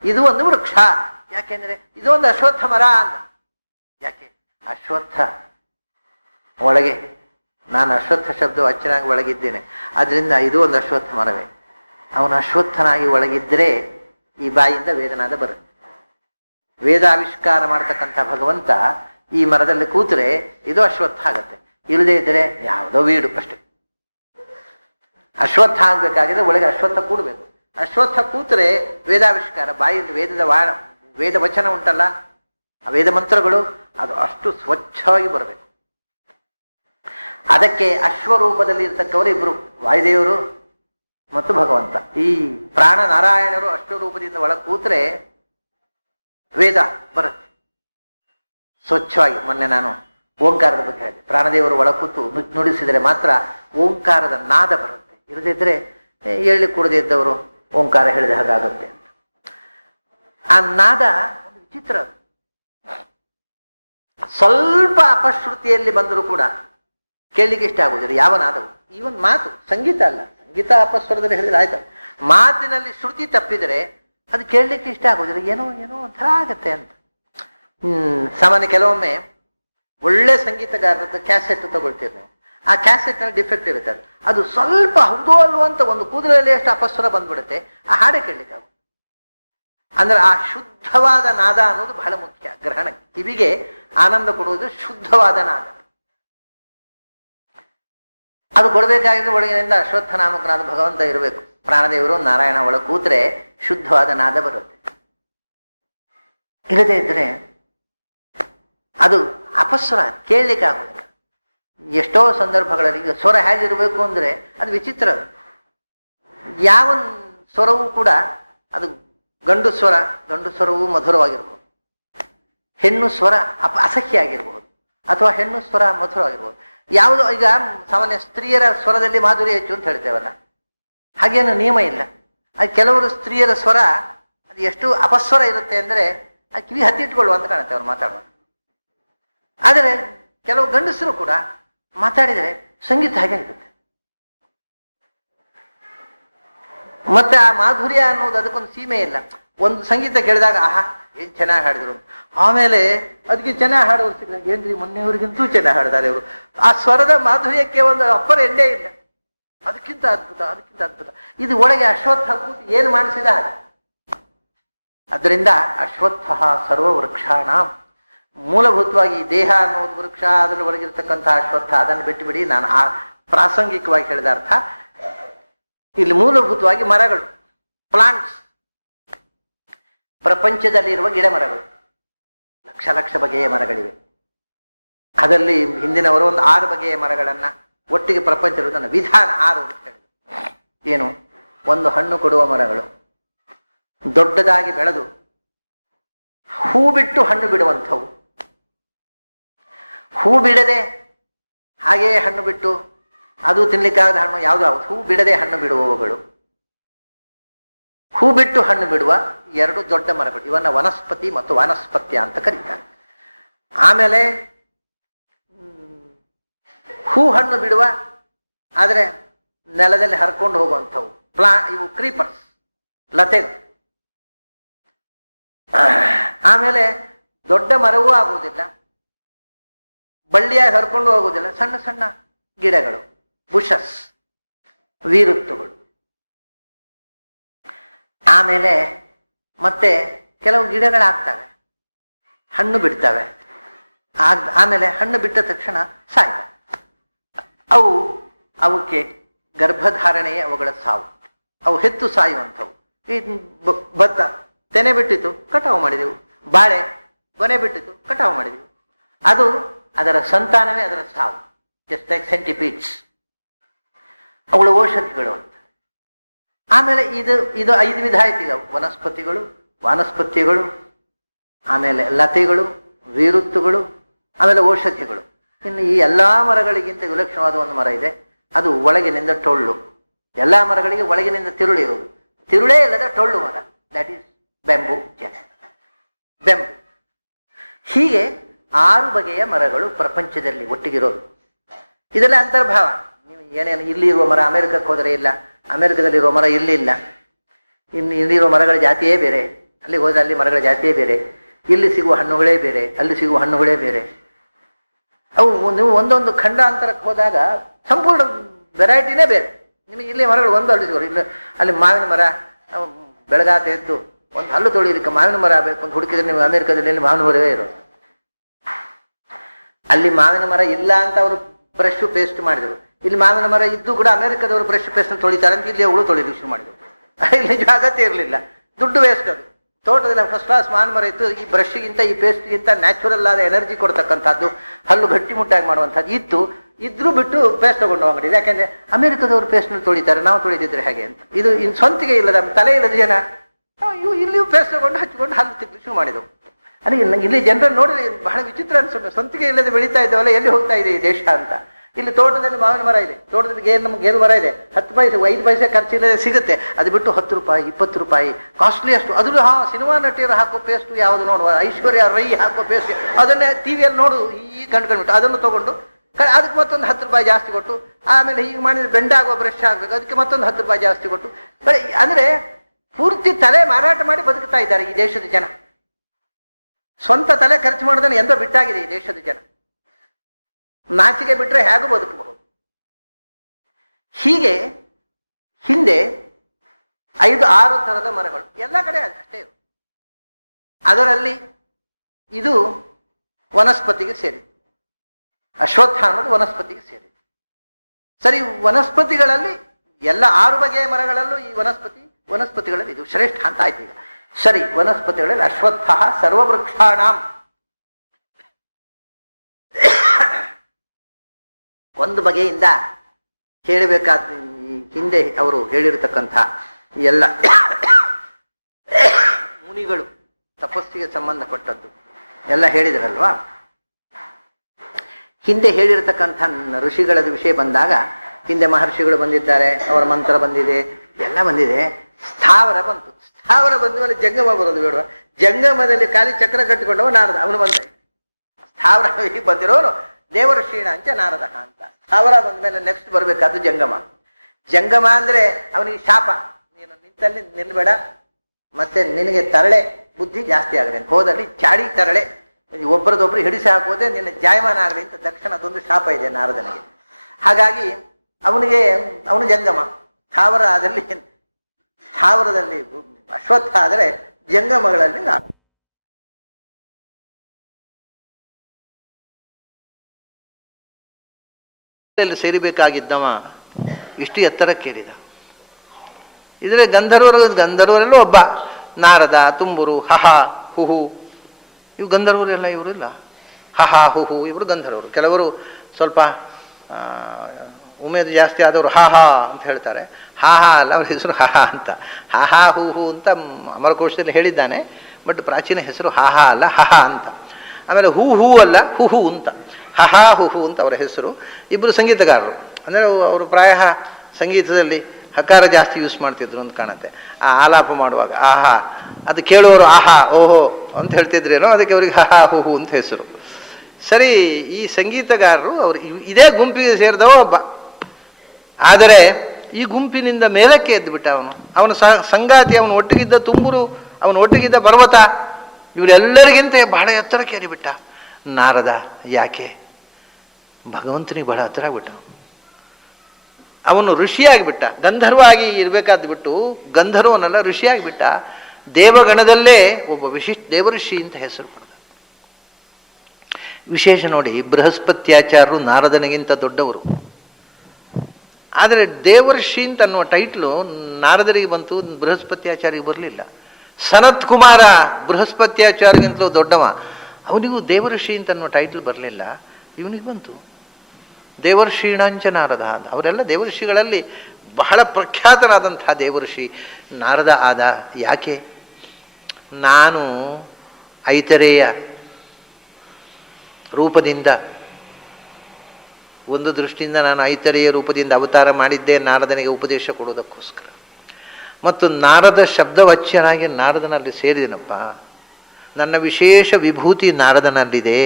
ಇದು ಒಂದು ವೃಕ್ಷ. ಯಾಕೆಂದ್ರೆ ಇದೊಂದು ಅಶ್ವತ್ಥ ಮರ ಅಂತ. ಯಾಕೆ? ಅಶ್ವತ್ಥ ಒಳಗೆ, ನಾನು ಅಶ್ವತ್ಥ ಶಬ್ದ ಅಚ್ಚನಾಗಿ ಒಳಗಿದ್ದೇನೆ, ಆದ್ರಿಂದ ಇದು ಒಂದು ಅಶ್ವತ್ಥ ಮರವೇ. ಅವನು ಅಶ್ವತ್ಥನಾಗಿ ಒಳಗಿದ್ರೆ ಈ ಬಾಯಿಂದ ವೇದನಾದ ಬರುತ್ತೆ. ವೇದಾವಿಷ್ಕಾರ ಮಾಡತಕ್ಕಂಥ ಭಗವಂತ ಈ ಮರದಲ್ಲಿ ಕೂತ್ರೆ ಇದು ಅಶ್ವತ್ಥ ಆಗತ್ತೆ. ಇಲ್ಲದೆ ಇದ್ರೆ ಯಾವುದೋ ವೀಡು ಅಷ್ಟೇ. ಅಶ್ವತ್ಥ ಆಗ್ಬೇಕಾಗಿದ್ರೆ ಒಳಗೆ ಅಶ್ವತ್ಥ ಕೂಡಬೇಕು. ಅಶ್ವತ್ಥ ಕೂತ್ರೆ ವೇದಾವಿಷ್ಕಾರ, ಬಾಯಲ್ಲಿ ವೇದ ವಚನ ಉಂಟಲ್ಲ, ಆ ವೇದ ಮಂತ್ರಗಳು ಅದು ಅಷ್ಟು ಸ್ವಚ್ಛವಾಗಿ ಬರಬೇಕು. ಅದಕ್ಕೆ ಅಶ್ವರೂಪದಲ್ಲಿ ಇರ್ತಕ್ಕವರು ಇಬ್ರು, ವಾಯುದೇವರು ಮತ್ತು ಭಗವಂತ. ಈ ಪ್ರಾಣ ನಾರಾಯಣರು ಅಶ್ವರೂಪದಿಂದ ಒಳಗೆ ಕೂತ್ರೆ ವೇದ ಬರುತ್ತೆ ಸ್ವಚ್ಛವಾಗಿ. ಮೊನ್ನೆ ನಾನು ಓಂಕಾರದ ಬಗ್ಗೆ ಹೇಳಿದೆ. ಪ್ರಾಣದೇವರು ಒಳ ಕೂತು ನುಡಿಸಿದರೆ ಮಾತ್ರ ಓಂಕಾರದ ನಾದ ಬರುತ್ತೆ. ಇರದಿದ್ರೆ ಹೇಳಿ ಕೂಡದೇ ಇದ್ದವರು ಓಂಕಾರ ಹೇಳಿದ ಹಾಗಾಗುತ್ತೆ ಅಂತ. ಆ ನಾದ ಒಂದು ವಿಚಿತ್ರ. ಸ್ವಲ್ಪ ಅಪಶ್ರುತಿಯಲ್ಲಿ ಬಂದರೂ ಕೂಡ ಕೇಳಲಿಕ್ಕೆ ಇಷ್ಟ ಆಗುವುದಿಲ್ಲ ಯಾವ ನಾದವು. ಈವನ್ ಮಾತು, ಸಂಗೀತ ಅಲ್ಲ, ಸಂಗೀತ ಅಪಸ್ವರದಲ್ಲಿ ಹೇಳಿದ್ರೆ ಆಯ್ತು. ಮಾತಿನಲ್ಲಿ ಶ್ರುತಿ ತಪ್ಪಿದರೆ ಅದು ಕೇಳಲಿಕ್ಕೆ ಇಷ್ಟ ಆಗುವುದಿಲ್ಲ. ಏನೋ ಏನೋ ಒಂಥರ ಆಗತ್ತೆ ಅಂತ. ಸಾಮಾನ್ಯ ಕೆಲವೊಮ್ಮೆ ಒಳ್ಳೆ ಸಂಗೀತಗಾರರದ್ದು ಕ್ಯಾಸೆಟ್ ತಗೊಳ್ತೀರಿ ನೀವು. ಆ ಕ್ಯಾಸೆಟ್ ನಲ್ಲಿ ಡಿಫೆಕ್ಟ್ ಇರುತ್ತೆ. ಅದು ಸ್ವಲ್ಪ ಹೌದೋ ಅಲ್ವೋ ಅಂತ ಒಂದು ಕೂದಲಲ್ಲಿ ಎಷ್ಟು ಅಪಸ್ವರ ಬಂದ್ಬಿಡುತ್ತೆ, ಆ ಹಾಡೆ ಕೇಳಲಿಕ್ಕೆ ಆಗುತ್ತೆ. ಅಂದ್ರೆ ಆ ಶುದ್ಧವಾದ ನಾದ ಅನ್ನೋದು ಬಹಳ ಮುಖ್ಯ. ಗ್ರಹಣ ಕಿವಿಗೆ ಆನಂದ ಕೊಡುವುದು ಶುದ್ಧವಾದ ನಾದ. ಅದು ಕೊಡಬೇಕಾಗಿದ್ರೆ ಒಳಗಿನಿಂದ ಅಶ್ವತ್ಥ ನಾಮಕನಾದ ಭಗವಂತ ಇರಬೇಕು. ಪ್ರಾಣದೇವರು ನಾರಾಯಣ ಒಳಗೆ ಕೂತ್ರೆ ಶುದ್ಧವಾದ ನಾದ ಬರುತ್ತೆ. ಇಲ್ಲದೆ ಇದ್ರೆ ಅದು ಅಪಸ್ವರ ಕೇಳಲಿಕ್ಕೆ ಆಗುದಿಲ್ಲ. ಎಷ್ಟೋ ಸಂದರ್ಭಗಳಲ್ಲಿ ಈಗ ಸ್ವರ ಹೇಗಿರ್ಬೇಕು ಅಂದ್ರೆ ಅದು ವಿಚಿತ್ರ. ಯಾವ ಸ್ವರವೂ ಕೂಡ ಅದು ಗಂಡು ಸ್ವರವೂ ಮಧುರವಾಗಿರ್ಬೋದು, ಹೆಣ್ಣು ಸ್ವರ ಅಸಹ್ಯ ಆಗಿರ್ಬೋದು, ಅಥವಾ ಹೆಣ್ಣು ಸ್ವರ ಮಧುರವಾಗಿರ್ಬೋದು. ಯಾವುದು ಈಗ ಸಾಮಾನ್ಯ ಸ್ತ್ರೀಯರ ಸ್ವರದಲ್ಲಿ ಮಾಧುರ್ಯ ಹೆಚ್ಚು ಅಂತ ಹೇಳ್ತೇವಲ್ಲ, ಹಾಗೇನು ನಿಯಮ ಇಲ್ಲ. ಅದು ಕೆಲವರು ಸ್ತ್ರೀಯರ ಸ್ವರ ಅದು ಎಷ್ಟು ಅಪಸ್ವರ ಇರುತ್ತೆ ಅಂದ್ರೆ ಅದು ಕಿವಿ ಹತ್ತಿಟ್ಕೊಳ್ಳುವ ಅಂತ ಕಾಣುತ್ತೆ ಅವ್ರು ಮಾತಾಡುವ. ಆದರೆ ಕೆಲವು ಗಂಡಸರು ಕೂಡ ಮಾತಾಡಿದರೆ ಸಂಗೀತ ಹಾಗೆ ಇರುತ್ತೆ. ಮತ್ತೆ ಆ ಮಾಧುರ್ಯ ಅನ್ನೋದು ಅದಕ್ಕೊಂದು ಸೀಮೆ ಇಲ್ಲ. ಒಂದು ಸಂಗೀತ ಕೇಳಿದಾಗ ಆಹಾ ಏನ್ ಚೆನ್ನಾಗಿ ಹಾಡಿದ್ರು, ಆಮೇಲೆ ಅದಕ್ಕೆ ಚೆನ್ನಾಗಿ ಹಾಡೋರು ಸಿಕ್ಕಿದಾಗ ಏನ್ರಿ ಮೊನ್ನೆಯವರಿಗಿಂತೂ ಚೆನ್ನಾಗಿ ಹಾಡಿದಾರೆ ಅವರು. ಆ ಸ್ವರದ ಮಾಧುರ್ಯಕ್ಕೆ ಒಂದು ಅಪ್ಪರ ಎಂಡೇ ಇಲ್ಲ. ಅದಕ್ಕಿಂತ ಅದ್ಭುತ, ಅದಕ್ಕಿಂತ ಅದ್ಭುತ. ಇದು ಒಳಗೆ ಅಶ್ವತ್ಥ ಕೂತು ಏನು ಮಾಡಿಸಿದ. ಅದರಿಂದ ಅಶ್ವತ್ಥ ಸರ್ವ ವೃಕ್ಷಾಣ. ಮೂಲಭೂತವಾಗಿ ದೇಹ ಅನ್ನೋದು ವೃಕ್ಷ, ಅದರ ಒಳಗಿರ್ತಕ್ಕಂಥ ಅಶ್ವತ್ಥ ಅದನ್ನು ಬಿಟ್ಟು ಬಿಡಿ. ನಾನು ಆ ಪ್ರಾಸಂಗಿಕವಾಗಿ ಹೇಳಿದ ಅರ್ಥ. ಇಲ್ಲಿ ಮೂಲಭೂತವಾಗಿ ಮರಗಳು, ಪ್ಲಾಂಟ್ಸ್, ಪ್ರಪಂಚದಲ್ಲಿರುವ ಗಿಡ ಮರಗಳು. ಲಕ್ಷ ಲಕ್ಷ ಬಗೆಯ ಮರಗಳಿವೆ. ಅದರಲ್ಲಿ ಹಿಂದಿನವರು ಒಂದು 6 ಬಗೆಯ ಮರಗಳನ್ನ ಒಟ್ಟಿಗೆ ಪ್ರಪಂಚದ ವಿಧಾನ 6 ಅಂತ ಹೇಳಿದ್ರು. ಏನು? ಒಂದು ಹಣ್ಣು ಕೊಡುವ ಮರಗಳು, ದೊಡ್ಡದಾಗಿ ಬೆಳೆದು ಹೂ ಬಿಟ್ಟು ಹಣ್ಣು ಬಿಡುವಂಥವು, ಹೂ ಬಿಡದೆ ಹಾಗೆಯೇ ಹಣ್ಣು ಬಿಟ್ಟು ಅದು ತಿನ್ಲಿಕ್ಕಾಗದ ಹಣ್ಣು ಯಾವುದು, ಹೂ ಬಿಡದೆ ಹಣ್ಣು ಬಿಡುವವುಗಳು, ಹೂ ಬಿಟ್ಟು ಹಣ್ಣು ಬಿಡುವ 2 ದೊಡ್ಡ ಮರಗಳು. ಇವನ್ನ ವನಸ್ಪತಿ ಮತ್ತು ವಾನಸ್ಪತ್ಯ ಅಂತ ಕರೀತಾರೆ. ಆಮೇಲೆ ಹೂ ಹಣ್ಣು ಬಿಡುವ ಆದರೆ ನೆಲದಲ್ಲಿ ಹರ್ಕೊಂಡು ಹೋಗುವಂಥವು ಇವು ಕ್ರೀಪರ್ಸ್, ಲತೆಗಳು. ಆಮೇಲೆ ದೊಡ್ಡ ಮರವೂ ಆಗುವುದಿಲ್ಲ, ಬಳ್ಳಿಯಾಗಿ ಹರ್ಕೊಂಡು ಹೋಗುವುದಿಲ್ಲ, ಸಣ್ಣ ಸಣ್ಣ ಗಿಡಗಳು, ಬುಷಸ್, ವೀರುತ್ತುಗಳು. ಆಮೇಲೆ ಮತ್ತೆ ಕೆಲವು ಗಿಡಗಳಾಗ್ತವೆ, ಹಣ್ಣು ಬಿಡ್ತವೆ, ಆಮೇಲೆ ಹಣ್ಣು ಬಿಟ್ಟ ತಕ್ಷಣ ಸಾಯ್ತವೆ. ಅವಕ್ಕೆ ಗರ್ಭಧಾರಣೆಯೇ ಅವುಗಳ ಸಾವು, ಅವು ಹೆತ್ತು ಸಾಯುವಂಥವು. ಈ ಭತ್ತ ತೆನೆ ಬಿಟ್ಟಿತ್ತು, ಕಟಾವು ಮಾಡಿದೆವು. ಬಾಳೆ ಗೊನೆ ಬಿಟ್ಟಿತ್ತು, ಕಟಾವು ಮಾಡಿದೆವು. ಅದು ಅದರ ಸಂತಾನವೇ ಅದರ ಸಾವು. Just like centipedes. ಅವುಗಳ ಔಷಧಿಗಳು ಅಂತ. ಆಮೇಲೆ ಇದು 5 ವಿಧ ಆಯ್ತು ಈಗ: ವನಸ್ಪತಿಗಳು, ವಾನಸ್ಪತ್ಯಗಳು, ಆಮೇಲೆ ಲತೆಗಳು, ವೀರುತ್ತುಗಳು, ಆಮೇಲೆ ಔಷಧಿಗಳು. ಇನ್ನು ಈ ಎಲ್ಲಾ ಮರಗಳಿಗಿಂತ ವಿಲಕ್ಷಣವಾದ ಒಂದು ಮರ ಇದೆ, ಅದು ಒಳಗಿನಿಂದ ಟೊಳ್ಳು. ಎಲ್ಲಾ ಮರಗಳಿಗೆ ಒಳಗಿನಿಂದ ತಿರುಳು ಇರುವುದು, ತಿರುಳೇ ಇಲ್ಲದ ಟೊಳ್ಳು ಮರ, ದಟ್ ಈಸ್ ಬೆಂಬು. ಬೆಂಬು. ಹೀಗೆ 6 ಬಗೆಯ ಮರಗಳು ಪ್ರಪಂಚದಲ್ಲಿ ಒಟ್ಟಿಗಿರೋದು. ಇದೆಲ್ಲ ಅಂತರ್ಭಾವ. ನೀವು ಏನೇನು ಇಲ್ಲಿ ಇರುವ ಮರ ಅಮೆರಿಕಕ್ಕೆ ಹೋದರೆ ಇಲ್ಲ, ಅಮೆರಿಕದಲ್ಲಿರುವ ಮರ ಇಲ್ಲಿ ಇಲ್ಲ. ಇಲ್ಲಿರುವ ಮರಗಳ ಜಾತಿಯೇ ಬೇರೆ, ಅಲ್ಲಿಗೆ ಹೋದರೆ ಅಲ್ಲಿ ಮರಗಳ ಜಾತಿಯೇ ಬೇರೆ, ಇಲ್ಲಿ ಸಿಗುವ ಹಣ್ಣುಗಳೇ ಬೇರೆ, ಅಲ್ಲಿ ಸಿಗುವ ಹಣ್ಣುಗಳೇ ಬೇರೆ. ಅವು ನೀವು ಒಂದೊಂದು ಖಂಡಾಂತರಕ್ಕೆ ಹೋದಾಗ ಸಂಪೂರ್ಣ ವೆರೈಟಿನೇ ಬೇರೆ. ನಿಮಗೆ ಇಲ್ಲಿ ಮರಗಳು ಒಂದು ಅಲ್ಲಿ ಸಿಗೋರು. ಇಲ್ಲ ಅಲ್ಲಿ ಮಾವಿನ ಮರ ಬೆಳಗಾತ ಎದ್ದು ಒಂದು ಹಲ್ಲು ತೊಳಿಲಿಕ್ಕೆ ಮಾವಿನ ಮರ ಬೇಕು ಅಂತ ಹುಡುಕಿದ್ರೆ ನೀವು ಅಮೆರಿಕದಲ್ಲಿ ಮಾವಿನ ಮರವೇ ಇರೋದು. ಅಲ್ಲಿ ಮಾವಿನ ಮರ ಇಲ್ಲ ಅಂತ ಅವರು ಬ್ರಷ್ ಪೇಸ್ಟ್ ಮಾಡಿದರು. ಇಲ್ಲಿ ಮಾವಿನ ಮರ ಇದ್ದು ಕೂಡ ಅಮೆರಿಕದವರು ಬ್ರಷ್ ಪೇಸ್ಟ್ ತೊಳಿತಾರೆ ಅಂತ ಇಲ್ಲಿ ಅವಳು ತೊಳಿದು ಶುರು ಮಾಡಿದರು. ಇಲ್ಲಿ ನಿಜ ಅಗತ್ಯ ಇರಲಿಲ್ಲ, ದುಡ್ಡು ವೇಸ್ಟ್. ಅದು ತೋಟದಲ್ಲಿ ಫಸ್ಟ್ ಕ್ಲಾಸ್ ಮಾವಿನ ಮರ ಇತ್ತು. ಈ ಬ್ರಷ್ಗಿಂತ ಈ ಪೇಸ್ಟ್ಗಿಂತ ನ್ಯಾಚುರಲ್ ಆದ ಎನರ್ಜಿ ಕೊಡ್ತಕ್ಕಂಥದ್ದು, ಹಲ್ಲು ಗಟ್ಟಿಮುಟ್ಟಾಗಿ ಮಾಡುವಂಥದ್ದು ಇದ್ರೂ ಬಿಟ್ಟು ಪೇಸ್ಟ್ ತಗೊಂಡು ಹೋಗಿದ್ದು. ಯಾಕೆಂದ್ರೆ ಅಮೆರಿಕದವರು ಪೇಸ್ಟ್ನಲ್ಲಿ ತೊಳಿತಾರೆ, ನಾವು ತೊಳಿದಿದ್ರೆ ಹೇಗೆ ಅಂತ. ಇದು ಸ್ವಂತಿಗೆ ಇಲ್ಲದ ತಲೆ ಇಲ್ಲದ ಜನ ಇಲ್ಲಿಯೂ ಪೇಸ್ಟ್ ತಗೊಂಡು ಹಚ್ಚಿಕೊಂಡು ಹಲ್ಲು ತಿಕ್ಲಿ ಶುರು ಮಾಡಿದವು. ಅಲ್ಲಿ ಇಲ್ಲಿ ಜನರನ್ನು ನೋಡಿದ್ರೆ ಬಹಳ ವಿಚಿತ್ರ ಅನ್ಸುತ್ತೆ. ಸ್ವಂತಿಗೆ ಇಲ್ಲದೆ ಬೆಳೀತಾ ಇದ್ದೇವಲ್ಲ, ಎಲ್ಲಿ ಹೋಗ್ತಾ ಇದೆ ಈ ದೇಶ ಅಂತ. ಇಲ್ಲಿ ತೋಟದಲ್ಲಿ ಮಾವಿನ ಮರ ಇದೆ, ತೋಟದಲ್ಲಿ ಗೇರು ಮರ ಇದೆ, 10 ಪೈಸೆ 5 ಪೈಸೆ ಖರ್ಚಿಲ್ಲದೆ ಸಿಗುತ್ತೆ. ಅದು ಬಿಟ್ಟು 10 ರೂಪಾಯಿ 20 ರೂಪಾಯಿ ಕಾಸ್ಟ್ಲಿ ಅಷ್ಟು. ಅದು ಸಿನಿಮಾ ನಟಿಯರು ಹಾಕೋ ಪೇಸ್ಟ್ ಯಾವುದು ನೋಡುವ, ಐಶ್ವರ್ಯ ರೈ ಹಾಕೋ ಪೇಸ್ಟ್, ಅದನ್ನೇ ಟಿವಿಯಲ್ಲಿ ನೋಡು ಈ ಕಂಡ್ಕೊಂಡ್ಬಿಟ್ಟು ಅದನ್ನು ತಗೊಂಡು ಅದಕ್ಕೆ ಮತ್ತೊಂದು 10 ರೂಪಾಯಿ ಜಾಸ್ತಿ ಕೊಟ್ಟು, ಆಮೇಲೆ ಹೀಗೆ ಮಾಡಿದ್ರೆ ಬೆಂಡಾಗುವ ಬ್ರಷ್ ಆಗ್ಬೇಕು, ಅದಕ್ಕೆ ಮತ್ತೊಂದು 10 ರೂಪಾಯಿ ಜಾಸ್ತಿ ಕೊಟ್ಟು, ಅಂದ್ರೆ ಪೂರ್ತಿ ತಲೆ ಮಾರಾಟ ಮಾಡಿ ಬದುಕ್ತಾ ಇದ್ದಾರೆ ಈ ದೇಶದ ಜನ. ಸ್ವಂತ ತಲೆ ಖರ್ಚು ಮಾಡೋದನ್ನು ಎಂದೋ ಬಿಟ್ಟಾಗಿದೆ ಈ ದೇಶದ ಜನ. ನಾಚಿಕೆ ಬಿಟ್ರೆ ಹೇಗೂ ಬದುಕಬಹುದು. ಹೀಗೆ ಹಿಂದೆ 5-6 ಥರದ ಮರಗಳು ಎಲ್ಲ ಕಡೆ ಅಷ್ಟೇ ಇರು. ಅದರಲ್ಲಿ ಇದು ವನಸ್ಪತಿಗೆ ಸೇರಿತ್ತು. ಅಶ್ವತ್ಥ ಅನ್ನೋದು ವನಸ್ಪತಿಗೆ ಸೇರಿತ್ತು. ಸರಿ, ವನಸ್ಪತಿಗಳಲ್ಲಿ ಎಲ್ಲ 6 ಬಗೆಯ ಮರಗಳಲ್ಲೂ ಈ ವನಸ್ಪತಿಗಳಲ್ಲಿ ಇದು ಶ್ರೇಷ್ಠ ಅಂತ ಆಯ್ತು. ಈಗ ಸರಿ, ವನಸ್ಪತಿಗಳಲ್ಲಿ ಅಶ್ವತ್ಥ ಸರ್ವವೃಕ್ಷಾಣಾಂ. ಒಂದು ಬಗೆಯಿಂದ ಹೇಳಬೇಕಾದ ಹಿಂದೆ ಅವರು ಹೇಳಿರತಕ್ಕಂಥ ಎಲ್ಲ ಮುನಿಗಳು ತಪಸ್ಸಿಗೆ ಸಂಬಂಧಪಟ್ಟದ್ದು ಎಲ್ಲ ಹೇಳಿದ್ರಲ್ವಾ. ಹಿಂದೆ ಹೇಳಿರತಕ್ಕಂಥ ಋಷಿಗಳದ ವಿಷಯ ಬಂದಾಗ ಹಿಂದೆ ಮಹರ್ಷಿಗಳು ಬಂದಿದ್ದಾರೆ, ಅವರ ಮಂತ್ರ ಬಂದಿದೆ, ಎಲ್ಲ ಬಂದಿದೆ. ಸ್ಥಾವರ ಬಂತು. ಸ್ಥಾವರ ಬಂದ ಮೇಲೆ ಜಂಗಮ ಬರೋದು ಬೇಡ. ಜಂಗಮದಲ್ಲಿ ಖಾಲಿ ಚಕ್ರ ಕಟ್ಟಿಕೊಂಡವ ನಾರದ, ಅವನು ಬಂದ. ಸ್ಥಾವರ ಬಂದಿರೋನು ದೇವರ ಕ್ಷೀಣ ಅಂಚ ನಾರದ ಅಂತ. ಸ್ಥಾವರ ಬಂದ ಮೇಲೆ ನೆಕ್ಸ್ಟ್ ಬರ್ಬೇಕಾದ್ದು ಜಂಗಮ. ಜಂಗಮ ಅಂದ್ರೆ ಅವನಿಗೆ ಶಾಪ, ನೀನು ನಿಂತಲ್ಲಿ ನಿಲ್ಬೇಡ, ಮತ್ತೆ ನಿನಗೆ ತರಳೆ ಬುದ್ಧಿ ಜಾಸ್ತಿ ಆಗಬೇಕು, ಹೋದಲ್ಲಿ ಚಾಡಿ ತರಳೆ ಒಬ್ಬರದೊಬ್ರು ಹಿಡಿಸಿ ಹಾಕೋದೆ ನಿನ್ನ ಜಾಯಮಾನ ಆಗಲಿ ಅಂತ ದಕ್ಷಿಣದೊಂದು ಶಾಪ ಇದೆ ನಾರದನಿಗೆ. ಹಾಗಾಗಿ ಅವನು ಜಂಗಮ. ಸ್ಥಾವರದಲ್ಲಿ ಅಶ್ವತ್ಥ ಆದರೆ ಜಂಗಮಗಳಲ್ಲಿ ನಾರದ. ಸೇರಿಬೇಕಾಗಿದ್ದವ ಇಷ್ಟು ಎತ್ತರಕ್ಕೇರಿದ. ಇದ್ರೆ ಗಂಧರ್ವರಲ್ಲೂ ಒಬ್ಬ ನಾರದ, ತುಂಬುರು, ಹಹ, ಹುಹು, ಇವು ಗಂಧರ್ವರೆಲ್ಲ ಇವರಿಲ್ಲ. ಹಾ ಹು ಹು ಇವರು ಗಂಧರ್ವರು. ಕೆಲವರು ಸ್ವಲ್ಪ ಉಮೇದು ಜಾಸ್ತಿ ಆದವರು ಹಾ ಹಾ ಅಂತ ಹೇಳ್ತಾರೆ. ಹಾ ಹಾ ಅಲ್ಲ, ಅವ್ರ ಹೆಸರು ಹಾ ಅಂತ. ಹಾ ಹು ಹು ಅಂತ ಅಮರಕೋಶದಲ್ಲಿ ಹೇಳಿದ್ದಾನೆ, ಬಟ್ ಪ್ರಾಚೀನ ಹೆಸರು ಹಾ ಅಲ್ಲ ಹಾ ಅಂತ. ಆಮೇಲೆ ಹೂ ಹೂ ಅಲ್ಲ ಹು ಅಂತ, ಹಾ ಹು ಅಂತ ಅವರ ಹೆಸರು. ಇಬ್ಬರು ಸಂಗೀತಗಾರರು, ಅಂದರೆ ಅವರು ಪ್ರಾಯ ಸಂಗೀತದಲ್ಲಿ ಹಕಾರ ಜಾಸ್ತಿ ಯೂಸ್ ಮಾಡ್ತಿದ್ರು ಅಂತ ಕಾಣುತ್ತೆ. ಆ ಆಲಾಪ ಮಾಡುವಾಗ ಆಹಾ, ಅದು ಕೇಳುವವರು ಆಹಾ ಓಹೋ ಅಂತ ಹೇಳ್ತಿದ್ರೇನೋ, ಅದಕ್ಕೆ ಅವ್ರಿಗೆ ಹಾ ಹು ಅಂತ ಹೆಸರು. ಸರಿ, ಈ ಸಂಗೀತಗಾರರು ಅವರು ಇದೇ ಗುಂಪಿಗೆ ಸೇರಿದವ ಒಬ್ಬ. ಆದರೆ ಈ ಗುಂಪಿನಿಂದ ಮೇಲಕ್ಕೆ ಎದ್ದುಬಿಟ್ಟ ಅವನ ಸಂಗಾತಿ, ಅವನು ಒಟ್ಟಿಗಿದ್ದ ತುಂಬುರು, ಅವನು ಒಟ್ಟಿಗಿದ್ದ ಪರ್ವತ, ಇವರೆಲ್ಲರಿಗಿಂತ ಬಹಳ ಎತ್ತರಕ್ಕೆ ಏರಿಬಿಟ್ಟ ನಾರದ. ಯಾಕೆ? ಭಗವಂತನಿಗೆ ಬಹಳ ಹತ್ತಿರ ಆಗ್ಬಿಟ್ಟ. ಅವನು ಋಷಿಯಾಗಿಬಿಟ್ಟ. ಗಂಧರ್ವ ಆಗಿ ಇರಬೇಕಾದ್ದು ಬಿಟ್ಟು ಗಂಧರ್ವನಲ್ಲ, ಋಷಿಯಾಗಿಬಿಟ್ಟ. ದೇವಗಣದಲ್ಲೇ ಒಬ್ಬ ವಿಶಿಷ್ಟ ದೇವಋಷಿ ಅಂತ ಹೆಸರು ಪಡೆದ. ವಿಶೇಷ ನೋಡಿ, ಬೃಹಸ್ಪತ್ಯಾಚಾರ್ಯರು ನಾರದನಿಗಿಂತ ದೊಡ್ಡವರು. ಆದರೆ ದೇವರ್ಷಿ ಅಂತ ಅನ್ನುವ ಟೈಟ್ಲು ನಾರದರಿಗೆ ಬಂತು, ಬೃಹಸ್ಪತ್ಯಾಚಾರ್ಯರಿಗೆ ಬರಲಿಲ್ಲ. ಸನತ್ ಕುಮಾರ ಬೃಹಸ್ಪತ್ಯಾಚಾರ್ಯಗಿಂತಲೂ ದೊಡ್ಡವ, ಅವನಿಗೂ ದೇವರ್ಷಿ ಅಂತ ಅನ್ನುವ ಟೈಟ್ಲ್ ಬರಲಿಲ್ಲ, ಇವನಿಗೆ ಬಂತು. ದೇವರ್ಷೀಣಾಂಚ ನಾರದ ಅಂತ. ಅವರೆಲ್ಲ ದೇವರ್ಷಿಗಳಲ್ಲಿ ಬಹಳ ಪ್ರಖ್ಯಾತನಾದಂತಹ ದೇವರ್ಷಿ ನಾರದ ಆದ. ಯಾಕೆ? ನಾನು ಐತರೇಯ ರೂಪದಿಂದ, ಒಂದು ದೃಷ್ಟಿಯಿಂದ ನಾನು ಐತರೇಯ ರೂಪದಿಂದ ಅವತಾರ ಮಾಡಿದ್ದೆ ನಾರದನಿಗೆ ಉಪದೇಶ ಕೊಡುವುದಕ್ಕೋಸ್ಕರ. ಮತ್ತು ನಾರದ ಶಬ್ದವಚ್ಯನಾಗಿ ನಾರದನಲ್ಲಿ ಸೇರಿದನಪ್ಪ. ನನ್ನ ವಿಶೇಷ ವಿಭೂತಿ ನಾರದನಲ್ಲಿದೆ.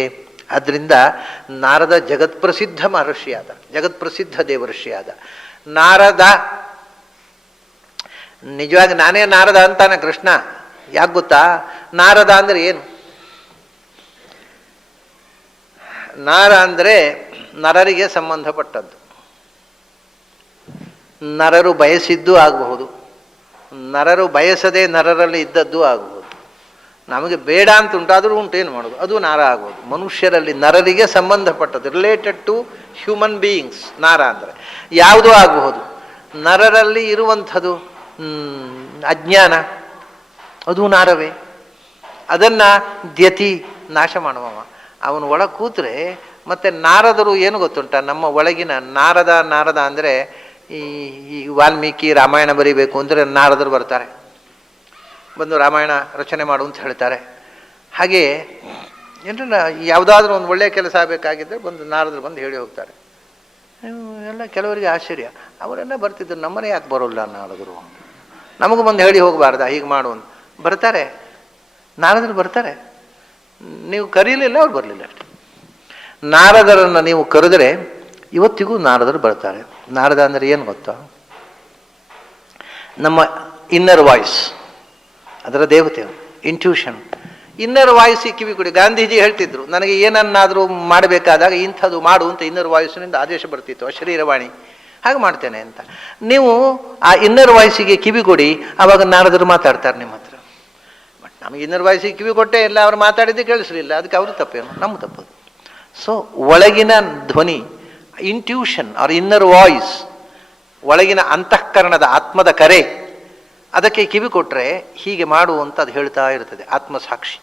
ಆದ್ದರಿಂದ ನಾರದ ಜಗತ್ಪ್ರಸಿದ್ಧ ಮಹರ್ಷಿಯಾದ, ಜಗತ್ಪ್ರಸಿದ್ಧ ದೇವರ್ಷಿಯಾದ ನಾರದ. ನಿಜವಾಗಿ ನಾನೇ ನಾರದ ಅಂತಾನೆ ಕೃಷ್ಣ. ಯಾಕೆ ಗೊತ್ತಾ? ನಾರದ ಅಂದರೆ ಏನು? ನಾರ ಅಂದರೆ ನರರಿಗೆ ಸಂಬಂಧಪಟ್ಟದ್ದು. ನರರು ಬಯಸಿದ್ದು ಆಗಬಹುದು, ನರರು ಬಯಸದೆ ನರರಲ್ಲಿ ಇದ್ದದ್ದು ಆಗಬಹುದು. ನಮಗೆ ಬೇಡ ಅಂತ ಉಂಟಾದರೂ ಉಂಟೇನು ಮಾಡೋದು, ಅದು ನಾರ ಆಗ್ಬೋದು. ಮನುಷ್ಯರಲ್ಲಿ ನರರಿಗೆ ಸಂಬಂಧಪಟ್ಟದ್ದು, ರಿಲೇಟೆಡ್ ಟು ಹ್ಯೂಮನ್ ಬೀಯಿಂಗ್ಸ್ ನಾರ ಅಂದರೆ ಯಾವುದೂ ಆಗಬಹುದು. ನರರಲ್ಲಿ ಇರುವಂಥದ್ದು ಅಜ್ಞಾನ, ಅದು ನಾರವೇ. ಅದನ್ನು ದ್ಯತಿ ನಾಶ ಮಾಡುವವ. ಅವನು ಒಳಗೆ ಕೂತ್ರೆ ಮತ್ತು ನಾರದರು ಏನು ಗೊತ್ತುಂಟ, ನಮ್ಮ ಒಳಗಿನ ನಾರದ ಅಂದರೆ ಈ ವಾಲ್ಮೀಕಿ ರಾಮಾಯಣ ಬರೀಬೇಕು ಅಂದರೆ ನಾರದರು ಬರ್ತಾರೆ, ಬಂದು ರಾಮಾಯಣ ರಚನೆ ಮಾಡು ಅಂತ ಹೇಳ್ತಾರೆ. ಹಾಗೆ ಏನಲ್ಲ, ಯಾವುದಾದ್ರೂ ಒಂದು ಒಳ್ಳೆಯ ಕೆಲಸ ಆಗಬೇಕಾಗಿದ್ದರೆ ಬಂದು ನಾರದರು ಬಂದು ಹೇಳಿ ಹೋಗ್ತಾರೆ. ಎಲ್ಲ ಕೆಲವರಿಗೆ ಆಶ್ಚರ್ಯ, ಅವರೆಲ್ಲ ಬರ್ತಿದ್ರು, ನಮ್ಮನೆ ಯಾಕೆ ಬರೋಲ್ಲ ನಾರದರು, ನಮಗೂ ಬಂದು ಹೇಳಿ ಹೋಗಬಾರ್ದ ಹೀಗೆ ಮಾಡು ಅಂತ. ಬರ್ತಾರೆ, ನಾರದರು ಬರ್ತಾರೆ. ನೀವು ಕರೀಲಿಲ್ಲ, ಅವ್ರು ಬರಲಿಲ್ಲ ಅಷ್ಟೇ. ನಾರದರನ್ನು ನೀವು ಕರೆದರೆ ಇವತ್ತಿಗೂ ನಾರದರು ಬರ್ತಾರೆ. ನಾರದ ಅಂದರೆ ಏನು ಗೊತ್ತಾ? ನಮ್ಮ ಇನ್ನರ್ ವಾಯ್ಸ್, ಅದರ ದೇವತೆ, ಇಂಟ್ಯೂಷನ್. ಇನ್ನರ್ ವಾಯ್ಸಿಗೆ ಕಿವಿ ಕೊಡಿ. ಗಾಂಧೀಜಿ ಹೇಳ್ತಿದ್ರು, ನನಗೆ ಏನನ್ನಾದರೂ ಮಾಡಬೇಕಾದಾಗ ಇಂಥದ್ದು ಮಾಡು ಅಂತ ಇನ್ನರ್ ವಾಯ್ಸಿನಿಂದ ಆದೇಶ ಬರ್ತಿತ್ತು, ಅಶರೀರವಾಣಿ. ಹಾಗೆ ಮಾಡ್ತೇನೆ ಅಂತ. ನೀವು ಆ ಇನ್ನರ್ ವಾಯ್ಸಿಗೆ ಕಿವಿ ಕೊಡಿ, ಆವಾಗ ನಾರದರು ಮಾತಾಡ್ತಾರೆ ನಿಮ್ಮ ಹತ್ರ. ಬಟ್ ನಮಗೆ ಇನ್ನರ್ ವಾಯ್ಸಿಗೆ ಕಿವಿ ಕೊಟ್ಟೇ ಇಲ್ಲ, ಅವ್ರು ಮಾತಾಡಿದ್ದೇ ಕೇಳಿಸ್ಲಿಲ್ಲ, ಅದಕ್ಕೆ ಅವರು ತಪ್ಪೇನು, ನಮ್ಮ ತಪ್ಪದು. ಸೊ ಒಳಗಿನ ಧ್ವನಿ, ಇಂಟ್ಯೂಷನ್ ಆರ್ ಇನ್ನರ್ ವಾಯ್ಸ್, ಒಳಗಿನ ಅಂತಃಕರಣದ ಆತ್ಮದ ಕರೆ, ಅದಕ್ಕೆ ಕಿವಿ ಕೊಟ್ಟರೆ ಹೀಗೆ ಮಾಡು ಅಂತ ಅದು ಹೇಳ್ತಾ ಇರ್ತದೆ, ಆತ್ಮಸಾಕ್ಷಿ.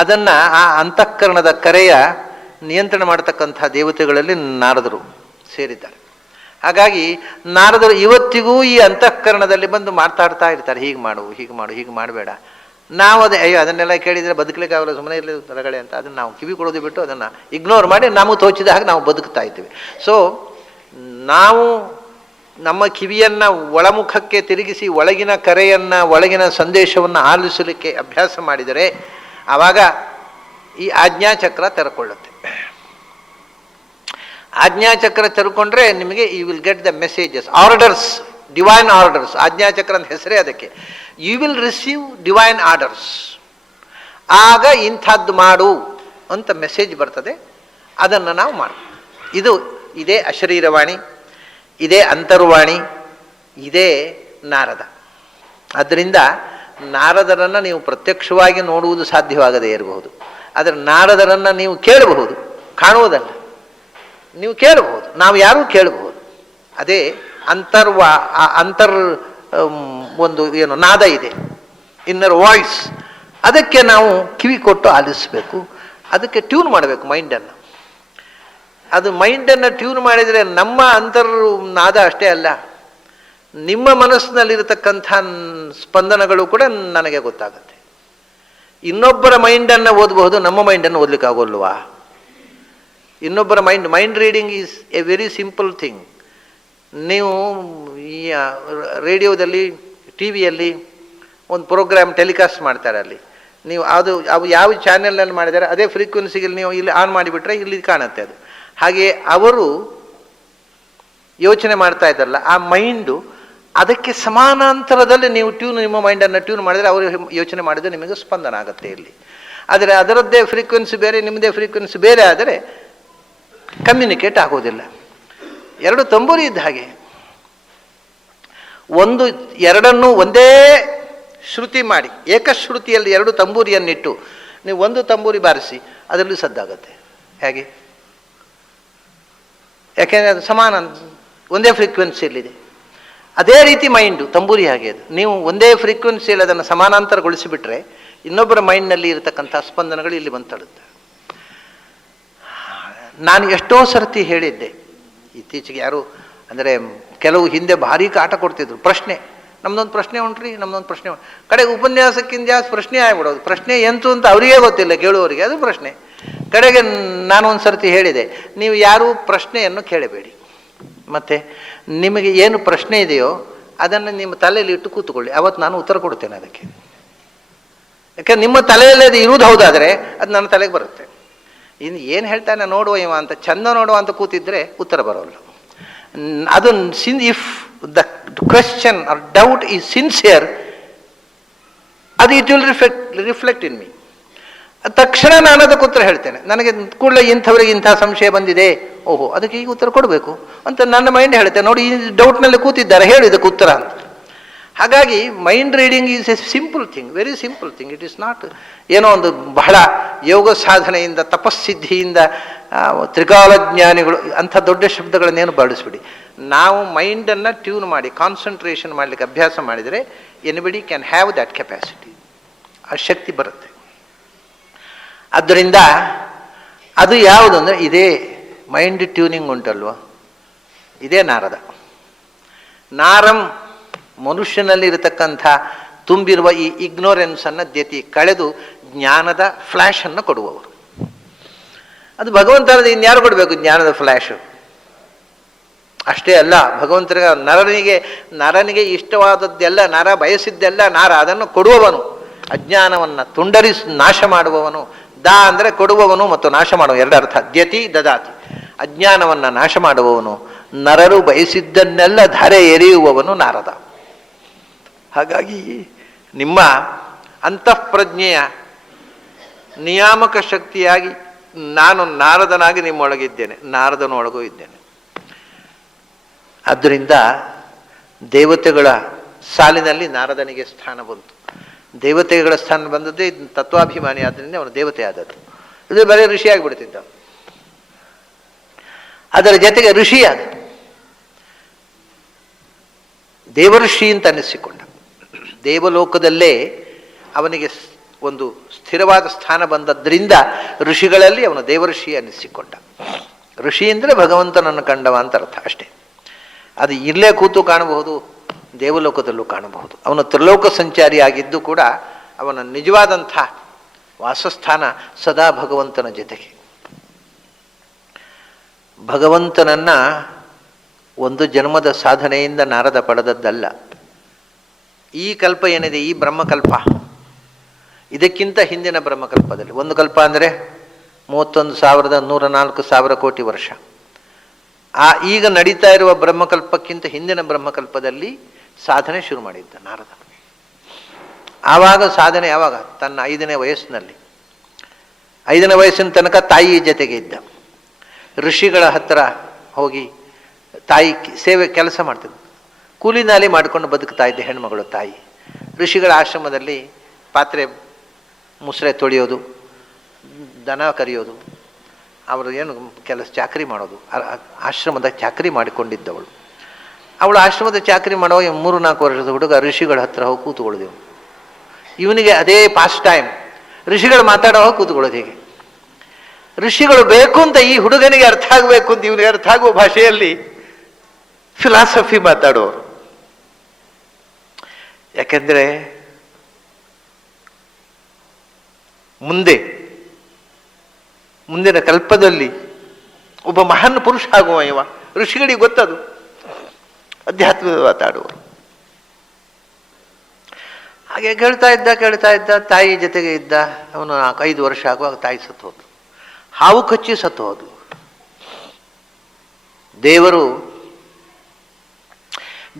ಅದನ್ನು ಆ ಅಂತಃಕರಣದ ಕರೆಯ ನಿಯಂತ್ರಣ ಮಾಡತಕ್ಕಂಥ ದೇವತೆಗಳಲ್ಲಿ ನಾರದರು ಸೇರಿದ್ದಾರೆ. ಹಾಗಾಗಿ ನಾರದರು ಇವತ್ತಿಗೂ ಈ ಅಂತಃಕರಣದಲ್ಲಿ ಬಂದು ಮಾತಾಡ್ತಾ ಇರ್ತಾರೆ, ಹೀಗೆ ಮಾಡು, ಹೀಗೆ ಮಾಡು, ಹೀಗೆ ಮಾಡಬೇಡ. ನಾವು ಅಯ್ಯೋ ಅದನ್ನೆಲ್ಲ ಕೇಳಿದರೆ ಬದುಕಲಿಕ್ಕೆ ಆಗಲ್ಲ, ಸುಮ್ಮನೆ ಇರಲಿ ಹೊರಗಡೆ ಅಂತ ಅದನ್ನು ನಾವು ಕಿವಿ ಕೊಡೋದು ಬಿಟ್ಟು ಅದನ್ನು ಇಗ್ನೋರ್ ಮಾಡಿ ನಮಗೆ ತೋಚಿದ ಹಾಗೆ ನಾವು ಬದುಕ್ತಾ ಇದ್ದೀವಿ. ಸೊ ನಾವು ನಮ್ಮ ಕಿವಿಯನ್ನು ಒಳಮುಖಕ್ಕೆ ತಿರುಗಿಸಿ ಒಳಗಿನ ಕರೆಯನ್ನು, ಒಳಗಿನ ಸಂದೇಶವನ್ನು ಆಲಿಸಲಿಕ್ಕೆ ಅಭ್ಯಾಸ ಮಾಡಿದರೆ ಆವಾಗ ಈ ಆಜ್ಞಾಚಕ್ರ ತೆರಕೊಳ್ಳುತ್ತೆ. ಆಜ್ಞಾಚಕ್ರ ತೆರ್ಕೊಂಡ್ರೆ ನಿಮಗೆ you will get the messages, orders, divine orders. ಆಜ್ಞಾಚಕ್ರ ಅಂತ ಹೆಸರೇ ಅದಕ್ಕೆ. You will receive divine orders. ಆಗ ಇಂಥದ್ದು ಮಾಡು ಅಂತ ಮೆಸೇಜ್ ಬರ್ತದೆ, ಅದನ್ನು ನಾವು ಮಾಡ್ತೀವಿ. ಇದೇ ಅಶರೀರವಾಣಿ, ಇದೇ ಅಂತರ್ವಾಣಿ, ಇದೇ ನಾರದ. ಆದ್ದರಿಂದ ನಾರದರನ್ನು ನೀವು ಪ್ರತ್ಯಕ್ಷವಾಗಿ ನೋಡುವುದು ಸಾಧ್ಯವಾಗದೇ ಇರಬಹುದು, ಆದರೆ ನಾರದರನ್ನು ನೀವು ಕೇಳಬಹುದು, ಕಾಣುವುದಲ್ಲ, ನೀವು ಕೇಳಬಹುದು. ನಾವು ಯಾರೂ ಕೇಳಬಹುದು. ಅದೇ ಒಂದು ಏನು ನಾದ ಇದೆ, ಇನ್ನರ್ ವಾಯ್ಸ್, ಅದಕ್ಕೆ ನಾವು ಕಿವಿ ಕೊಟ್ಟು ಆಲಿಸಬೇಕು. ಅದಕ್ಕೆ ಟ್ಯೂನ್ ಮಾಡಬೇಕು ಮೈಂಡನ್ನು. ಅದು ಮೈಂಡನ್ನು ಟ್ಯೂನ್ ಮಾಡಿದರೆ ನಮ್ಮ ನಾದ ಅಷ್ಟೇ ಅಲ್ಲ, ನಿಮ್ಮ ಮನಸ್ಸಿನಲ್ಲಿರತಕ್ಕಂಥ ಸ್ಪಂದನಗಳು ಕೂಡ ನನಗೆ ಗೊತ್ತಾಗುತ್ತೆ. ಇನ್ನೊಬ್ಬರ ಮೈಂಡನ್ನು ಓದಬಹುದು, ನಮ್ಮ ಮೈಂಡನ್ನು ಓದಲಿಕ್ಕೆ ಆಗೋಲ್ವಾ? ಇನ್ನೊಬ್ಬರ mind reading is A very simple thing. ನೀವು ಈ ರೇಡಿಯೋದಲ್ಲಿ, ಟಿ ವಿಯಲ್ಲಿ ಒಂದು ಪ್ರೋಗ್ರಾಮ್ ಟೆಲಿಕಾಸ್ಟ್ ಮಾಡ್ತಾರೆ, ಅಲ್ಲಿ ನೀವು ಅವು ಯಾವ ಚಾನೆಲ್ನಲ್ಲಿ ಮಾಡಿದ್ದಾರೆ ಅದೇ ಫ್ರೀಕ್ವೆನ್ಸಿಗೆ ನೀವು ಇಲ್ಲಿ ಆನ್ ಮಾಡಿಬಿಟ್ರೆ ಇಲ್ಲಿ ಕಾಣುತ್ತೆ ಅದು. ಹಾಗೆ ಅವರು ಯೋಚನೆ ಮಾಡ್ತಾ ಇದ್ದಾರಲ್ಲ, ಆ ಮೈಂಡು ಅದಕ್ಕೆ ಸಮಾನಾಂತರದಲ್ಲಿ ನೀವು ನಿಮ್ಮ ಮೈಂಡನ್ನು ಟ್ಯೂನ್ ಮಾಡಿದರೆ ಅವರು ಯೋಚನೆ ಮಾಡಿದರೆ ನಿಮಗೆ ಸ್ಪಂದನ ಆಗುತ್ತೆ ಇಲ್ಲಿ. ಆದರೆ ಅದರದ್ದೇ ಫ್ರೀಕ್ವೆನ್ಸಿ ಬೇರೆ, ನಿಮ್ಮದೇ ಫ್ರೀಕ್ವೆನ್ಸಿ ಬೇರೆ ಆದರೆ ಕಮ್ಯುನಿಕೇಟ್ ಆಗೋದಿಲ್ಲ. ಎರಡು ತಂಬೂರಿ ಇದ್ದ ಹಾಗೆ, ಎರಡನ್ನೂ ಒಂದೇ ಶ್ರುತಿ ಮಾಡಿ, ಏಕಶ್ರುತಿಯಲ್ಲಿ ಎರಡು ತಂಬೂರಿಯನ್ನಿಟ್ಟು ನೀವು ಒಂದು ತಂಬೂರಿ ಬಾರಿಸಿ, ಅದರಲ್ಲಿ ಸದ್ದಾಗತ್ತೆ. ಹೇಗೆ? ಯಾಕೆಂದರೆ ಅದು ಸಮಾನ, ಒಂದೇ ಫ್ರೀಕ್ವೆನ್ಸಿಯಲ್ಲಿದೆ. ಅದೇ ರೀತಿ ಮೈಂಡು ತಂಬೂರಿ ಹಾಗೆ ಅದು. ನೀವು ಒಂದೇ ಫ್ರೀಕ್ವೆನ್ಸಿಯಲ್ಲಿ ಅದನ್ನು ಸಮಾನಾಂತರಗೊಳಿಸಿಬಿಟ್ರೆ ಇನ್ನೊಬ್ಬರ ಮೈಂಡ್ನಲ್ಲಿ ಇರತಕ್ಕಂಥ ಸ್ಪಂದನಗಳು ಇಲ್ಲಿ ಬಂತಳುತ್ತೆ. ನಾನು ಎಷ್ಟೋ ಸರ್ತಿ ಹೇಳಿದ್ದೆ, ಇತ್ತೀಚೆಗೆ ಯಾರು ಅಂದರೆ ಕೆಲವು ಹಿಂದೆ ಭಾರಿ ಕಾಟ ಕೊಡ್ತಿದ್ರು. ನಮ್ದೊಂದು ಪ್ರಶ್ನೆ ಉಂಟ್ರಿ, ನಮ್ದೊಂದು ಪ್ರಶ್ನೆ ಉಂಟು. ಕಡೆಗೆ ಉಪನ್ಯಾಸಕ್ಕಿಂತ ಜಾಸ್ತಿ ಪ್ರಶ್ನೆ ಆಗ್ಬಿಡೋದು. ಪ್ರಶ್ನೆ ಎಂತು ಅಂತ ಅವರಿಗೇ ಗೊತ್ತಿಲ್ಲ, ಕೇಳುವವರಿಗೆ ಅದು ಪ್ರಶ್ನೆ. ಕಡೆಗೆ ನಾನೊಂದು ಸರ್ತಿ ಹೇಳಿದೆ, ನೀವು ಯಾರೂ ಪ್ರಶ್ನೆಯನ್ನು ಕೇಳಬೇಡಿ, ಮತ್ತು ನಿಮಗೆ ಏನು ಪ್ರಶ್ನೆ ಇದೆಯೋ ಅದನ್ನು ನಿಮ್ಮ ತಲೆಯಲ್ಲಿ ಇಟ್ಟು ಕೂತ್ಕೊಳ್ಳಿ, ಅವತ್ತು ನಾನು ಉತ್ತರ ಕೊಡ್ತೇನೆ ಅದಕ್ಕೆ. ಯಾಕೆ ನಿಮ್ಮ ತಲೆಯಲ್ಲಿ ಅದು ಇರುವುದು ಹೌದಾದರೆ ಅದು ನನ್ನ ತಲೆಗೆ ಬರುತ್ತೆ. ಇನ್ನು ಏನು ಹೇಳ್ತಾನೆ ನೋಡುವ ಇವ ಅಂತ, ಚಂದ ನೋಡುವ ಅಂತ ಕೂತಿದ್ರೆ ಉತ್ತರ ಬರೋಲ್ಲ. ಅದು if the question or doubt is sincere, ಅದು it will reflect in me. ತಕ್ಷಣ ನಾನು ಅದಕ್ಕೆ ಉತ್ತರ ಹೇಳ್ತೇನೆ. ನನಗೆ ಕೂಡಲೇ ಇಂಥವ್ರಿಗೆ ಇಂಥ ಸಂಶಯ ಬಂದಿದೆ, ಓಹೋ ಅದಕ್ಕೆ ಈಗ ಉತ್ತರ ಕೊಡಬೇಕು ಅಂತ ನನ್ನ ಮೈಂಡ್ ಹೇಳುತ್ತೆ. ನೋಡಿ, ಈ ಡೌಟ್ನಲ್ಲಿ ಕೂತಿದ್ದಾರೆ, ಹೇಳು ಇದಕ್ಕೆ ಉತ್ತರ ಅಂತ. ಹಾಗಾಗಿ mind reading is A simple thing, very simple thing. It is not ಏನೋ ಒಂದು ಬಹಳ ಯೋಗ ಸಾಧನೆಯಿಂದ, ತಪಸ್ಸಿದ್ಧಿಯಿಂದ, ತ್ರಿಕಾಲಜ್ಞಾನಿಗಳು ಅಂಥ ದೊಡ್ಡ ಶಬ್ದಗಳನ್ನೇನು ಬಳಸ್ಬಿಡಿ. ನಾವು ಮೈಂಡನ್ನು ಟ್ಯೂನ್ ಮಾಡಿ ಕಾನ್ಸಂಟ್ರೇಷನ್ ಮಾಡಲಿಕ್ಕೆ ಅಭ್ಯಾಸ ಮಾಡಿದರೆ anybody can have that capacity, ಆ ಶಕ್ತಿ ಬರುತ್ತೆ. ಆದ್ದರಿಂದ ಅದು ಯಾವುದು ಅಂದರೆ ಇದೇ ಮೈಂಡ್ ಟ್ಯೂನಿಂಗ್ ಉಂಟಲ್ವ, ಇದೇ ನಾರಂ ಮನುಷ್ಯನಲ್ಲಿ ಇರತಕ್ಕಂಥ ತುಂಬಿರುವ ಈ ಇಗ್ನೋರೆನ್ಸನ್ನು ಕಳೆದು ಜ್ಞಾನದ ಫ್ಲ್ಯಾಶನ್ನು ಕೊಡುವವರು. ಅದು ಭಗವಂತನದು. ಇನ್ಯಾರು ಕೊಡಬೇಕು ಜ್ಞಾನದ ಫ್ಲ್ಯಾಶು? ಅಷ್ಟೇ ಅಲ್ಲ, ಭಗವಂತನಿಗೆ ನರನಿಗೆ ಇಷ್ಟವಾದದ್ದೆಲ್ಲ, ನರ ಬಯಸಿದ್ದೆಲ್ಲ ಅದನ್ನು ಕೊಡುವವನು, ಅಜ್ಞಾನವನ್ನು ತುಂಡರಿಸಿ ನಾಶ ಮಾಡುವವನು. ಅಂದರೆ ಕೊಡುವವನು ಮತ್ತು ನಾಶ ಮಾಡುವ ಎರಡು ಅರ್ಥ. ದ್ಯತಿ ದದಾತಿ, ಅಜ್ಞಾನವನ್ನು ನಾಶ ಮಾಡುವವನು, ನರರು ಬಯಸಿದ್ದನ್ನೆಲ್ಲ ಧಾರೆ ಎರೆಯುವವನು ನಾರದ. ಹಾಗಾಗಿ ನಿಮ್ಮ ಅಂತಃಪ್ರಜ್ಞೆಯ ನಿಯಾಮಕ ಶಕ್ತಿಯಾಗಿ ನಾನು ನಾರದನಾಗಿ ನಿಮ್ಮೊಳಗಿದ್ದೇನೆ, ನಾರದನೊಳಗೂ ಇದ್ದೇನೆ. ಆದ್ದರಿಂದ ದೇವತೆಗಳ ಸಾಲಿನಲ್ಲಿ ನಾರದನಿಗೆ ಸ್ಥಾನ ಬಂತು. ದೇವತೆಗಳ ಸ್ಥಾನ ಬಂದದ್ದೇ ತತ್ವಾಭಿಮಾನಿ ಆದ್ದರಿಂದ ಅವನು ದೇವತೆ ಆದದ್ದು. ಇದು ಬರೀ ಋಷಿ ಆಗಿಬಿಡ್ತಿದ್ದ. ಅದರ ಜೊತೆಗೆ ಋಷಿ ಆದ, ದೇವಋಷಿ ಅಂತ ಅನ್ನಿಸಿಕೊಂಡ. ದೇವಲೋಕದಲ್ಲೇ ಅವನಿಗೆ ಒಂದು ಸ್ಥಿರವಾದ ಸ್ಥಾನ ಬಂದದ್ರಿಂದ ಋಷಿಗಳಲ್ಲಿ ಅವನು ದೇವಋಷಿ ಅನ್ನಿಸಿಕೊಂಡ. ಋಷಿ ಅಂದರೆ ಭಗವಂತನನ್ನು ಕಂಡವ ಅಂತ ಅರ್ಥ ಅಷ್ಟೇ. ಅದು ಇಲ್ಲೇ ಕೂತು ಕಾಣಬಹುದು, ದೇವಲೋಕದಲ್ಲೂ ಕಾಣಬಹುದು. ಅವನು ತ್ರಿಲೋಕ ಸಂಚಾರಿ ಆಗಿದ್ದು ಕೂಡ ಅವನ ನಿಜವಾದಂಥ ವಾಸಸ್ಥಾನ ಸದಾ ಭಗವಂತನ ಜೊತೆಗೆ. ಭಗವಂತನನ್ನ ಒಂದು ಜನ್ಮದ ಸಾಧನೆಯಿಂದ ನಾರದ ಪಡೆದದ್ದಲ್ಲ. ಈ ಕಲ್ಪ ಏನಿದೆ, ಈ ಬ್ರಹ್ಮಕಲ್ಪ, ಇದಕ್ಕಿಂತ ಹಿಂದಿನ ಬ್ರಹ್ಮಕಲ್ಪದಲ್ಲಿ, ಒಂದು ಕಲ್ಪ ಅಂದರೆ 31,104,000 ಕೋಟಿ ವರ್ಷ. ಈಗ ನಡೀತಾ ಇರುವ ಬ್ರಹ್ಮಕಲ್ಪಕ್ಕಿಂತ ಹಿಂದಿನ ಬ್ರಹ್ಮಕಲ್ಪದಲ್ಲಿ ಸಾಧನೆ ಶುರು ಮಾಡಿದ್ದ ನಾರದ. ಆವಾಗ ಸಾಧನೆ ಯಾವಾಗ? ತನ್ನ 5ನೇ ವಯಸ್ಸಿನಲ್ಲಿ. 5ನೇ ವಯಸ್ಸಿನ ತನಕ ತಾಯಿ ಜೊತೆಗೆ ಇದ್ದ. ಋಷಿಗಳ ಹತ್ತಿರ ಹೋಗಿ ತಾಯಿ ಸೇವೆ ಕೆಲಸ ಮಾಡ್ತಿದ್ದ. ಕೂಲಿ ನಾಲಿ ಮಾಡಿಕೊಂಡು ಬದುಕ್ತಾ ಇದ್ದ ಹೆಣ್ಮಗಳು ತಾಯಿ. ಋಷಿಗಳ ಆಶ್ರಮದಲ್ಲಿ ಪಾತ್ರೆ ಮುಸ್ರೆ ತೊಳೆಯೋದು, ದನ ಕರೆಯೋದು, ಅವರು ಏನು ಚಾಕರಿ ಮಾಡೋದು, ಆಶ್ರಮದ ಚಾಕರಿ ಮಾಡಿಕೊಂಡಿದ್ದವಳು. ಅವಳು ಆಶ್ರಮದ ಚಾಕರಿ ಮಾಡುವ 3-4 ವರ್ಷದ ಹುಡುಗ ಋಷಿಗಳ ಹತ್ರ ಹೋಗಿ ಕೂತ್ಕೊಳ್ಳೋದು. ಇವನಿಗೆ ಅದೇ ಪಾಸ್ಟ್ ಟೈಮ್, ಋಷಿಗಳು ಮಾತಾಡೋ ಹೋಗಿ ಕೂತ್ಕೊಳ್ಳೋದು. ಹೀಗೆ ಋಷಿಗಳು ಬೇಕು ಅಂತ ಈ ಹುಡುಗನಿಗೆ ಅರ್ಥ ಆಗಬೇಕು ಅಂತ ಇವನಿಗೆ ಅರ್ಥ ಆಗುವ ಭಾಷೆಯಲ್ಲಿ ಫಿಲಾಸಫಿ ಮಾತಾಡೋರು. ಯಾಕೆಂದ್ರೆ ಮುಂದಿನ ಕಲ್ಪದಲ್ಲಿ ಒಬ್ಬ ಮಹಾನ್ ಪುರುಷ ಆಗುವ ಇವ. ಋಷಿಗಳಿಗೆ ಗೊತ್ತದು, ಅಧ್ಯಾತ್ಮದ ಮಾತಾಡುವರು. ಹಾಗೆ ಕೇಳ್ತಾ ಇದ್ದ ತಾಯಿ ಜೊತೆಗೆ ಇದ್ದ. ಅವನು 5 ವರ್ಷ ಆಗುವಾಗ ತಾಯಿ ಸತ್ತು ಹೋದು, ಹಾವು ಕಚ್ಚಿ ಸತ್ತು ಹೋದು.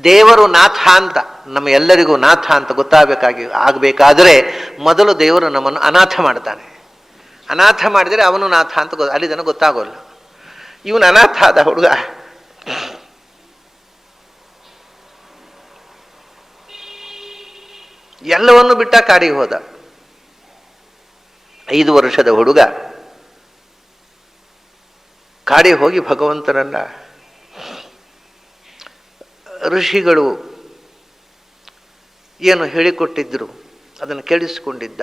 ದೇವರು ನಾಥ ಅಂತ, ನಮ್ಮ ಎಲ್ಲರಿಗೂ ನಾಥ ಅಂತ ಆಗಬೇಕಾದ್ರೆ ಮೊದಲು ದೇವರು ನಮ್ಮನ್ನು ಅನಾಥ ಮಾಡ್ತಾನೆ. ಅನಾಥ ಮಾಡಿದರೆ ಅವನು ನಾಥ ಅಂತ ಅಲ್ಲಿ ಜನ ಗೊತ್ತಾಗೋಲ್ಲ. ಇವನು ಅನಾಥ ಆದ ಹುಡುಗ. ಎಲ್ಲವನ್ನು ಬಿಟ್ಟ ಕಾಡಿಗೆ ಹೋದ. 5 ವರ್ಷದ ಹುಡುಗ ಕಾಡಿಗೆ ಹೋಗಿ ಭಗವಂತನನ್ನ ಋಷಿಗಳು ಏನು ಹೇಳಿಕೊಟ್ಟಿದ್ರು ಅದನ್ನು ಕೇಳಿಸಿಕೊಂಡಿದ್ದ.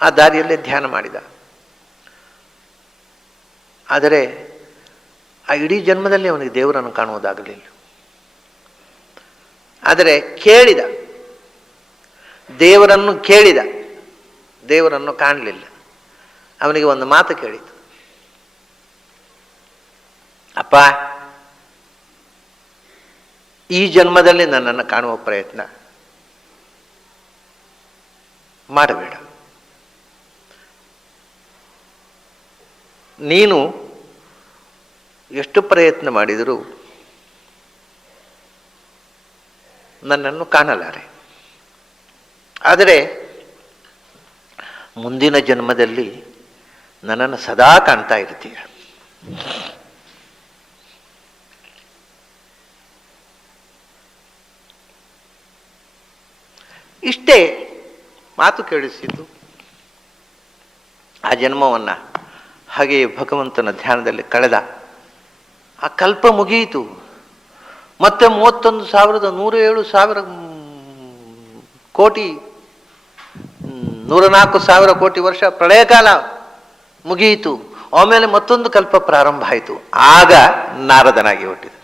ಆ ದಾರಿಯಲ್ಲೇ ಧ್ಯಾನ ಮಾಡಿದ. ಆದರೆ ಆ ಇಡೀ ಜನ್ಮದಲ್ಲಿ ಅವನಿಗೆ ದೇವರನ್ನು ಕಾಣುವುದಾಗಲಿಲ್ಲ. ಆದರೆ ದೇವರನ್ನು ಕೇಳಿದ, ದೇವರನ್ನು ಕಾಣಲಿಲ್ಲ. ಅವನಿಗೆ ಒಂದು ಮಾತು ಕೇಳಿತು, ಅಪ್ಪ, ಈ ಜನ್ಮದಲ್ಲಿ ನನ್ನನ್ನು ಕಾಣುವ ಪ್ರಯತ್ನ ಮಾಡಬೇಡ. ನೀನು ಎಷ್ಟು ಪ್ರಯತ್ನ ಮಾಡಿದರೂ ನನ್ನನ್ನು ಕಾಣಲಾರೆ. ಆದರೆ ಮುಂದಿನ ಜನ್ಮದಲ್ಲಿ ನನ್ನನ್ನು ಸದಾ ಕಾಣ್ತಾ ಇರ್ತೀಯ. ಇಷ್ಟೇ ಮಾತು ಕೇಳಿಸಿದ್ದು. ಆ ಜನ್ಮವನ್ನು ಹಾಗೆಯೇ ಭಗವಂತನ ಧ್ಯಾನದಲ್ಲಿ ಕಳೆದ. ಆ ಕಲ್ಪ ಮುಗಿಯಿತು. ಮತ್ತೆ 31,107,000 ಕೋಟಿ 104,000 ಕೋಟಿ ವರ್ಷ ಪ್ರಳಯ ಕಾಲ ಮುಗಿಯಿತು. ಆಮೇಲೆ ಮತ್ತೊಂದು ಕಲ್ಪ ಪ್ರಾರಂಭ ಆಯಿತು. ಆಗ ನಾರದನಾಗಿ ಹುಟ್ಟಿದ.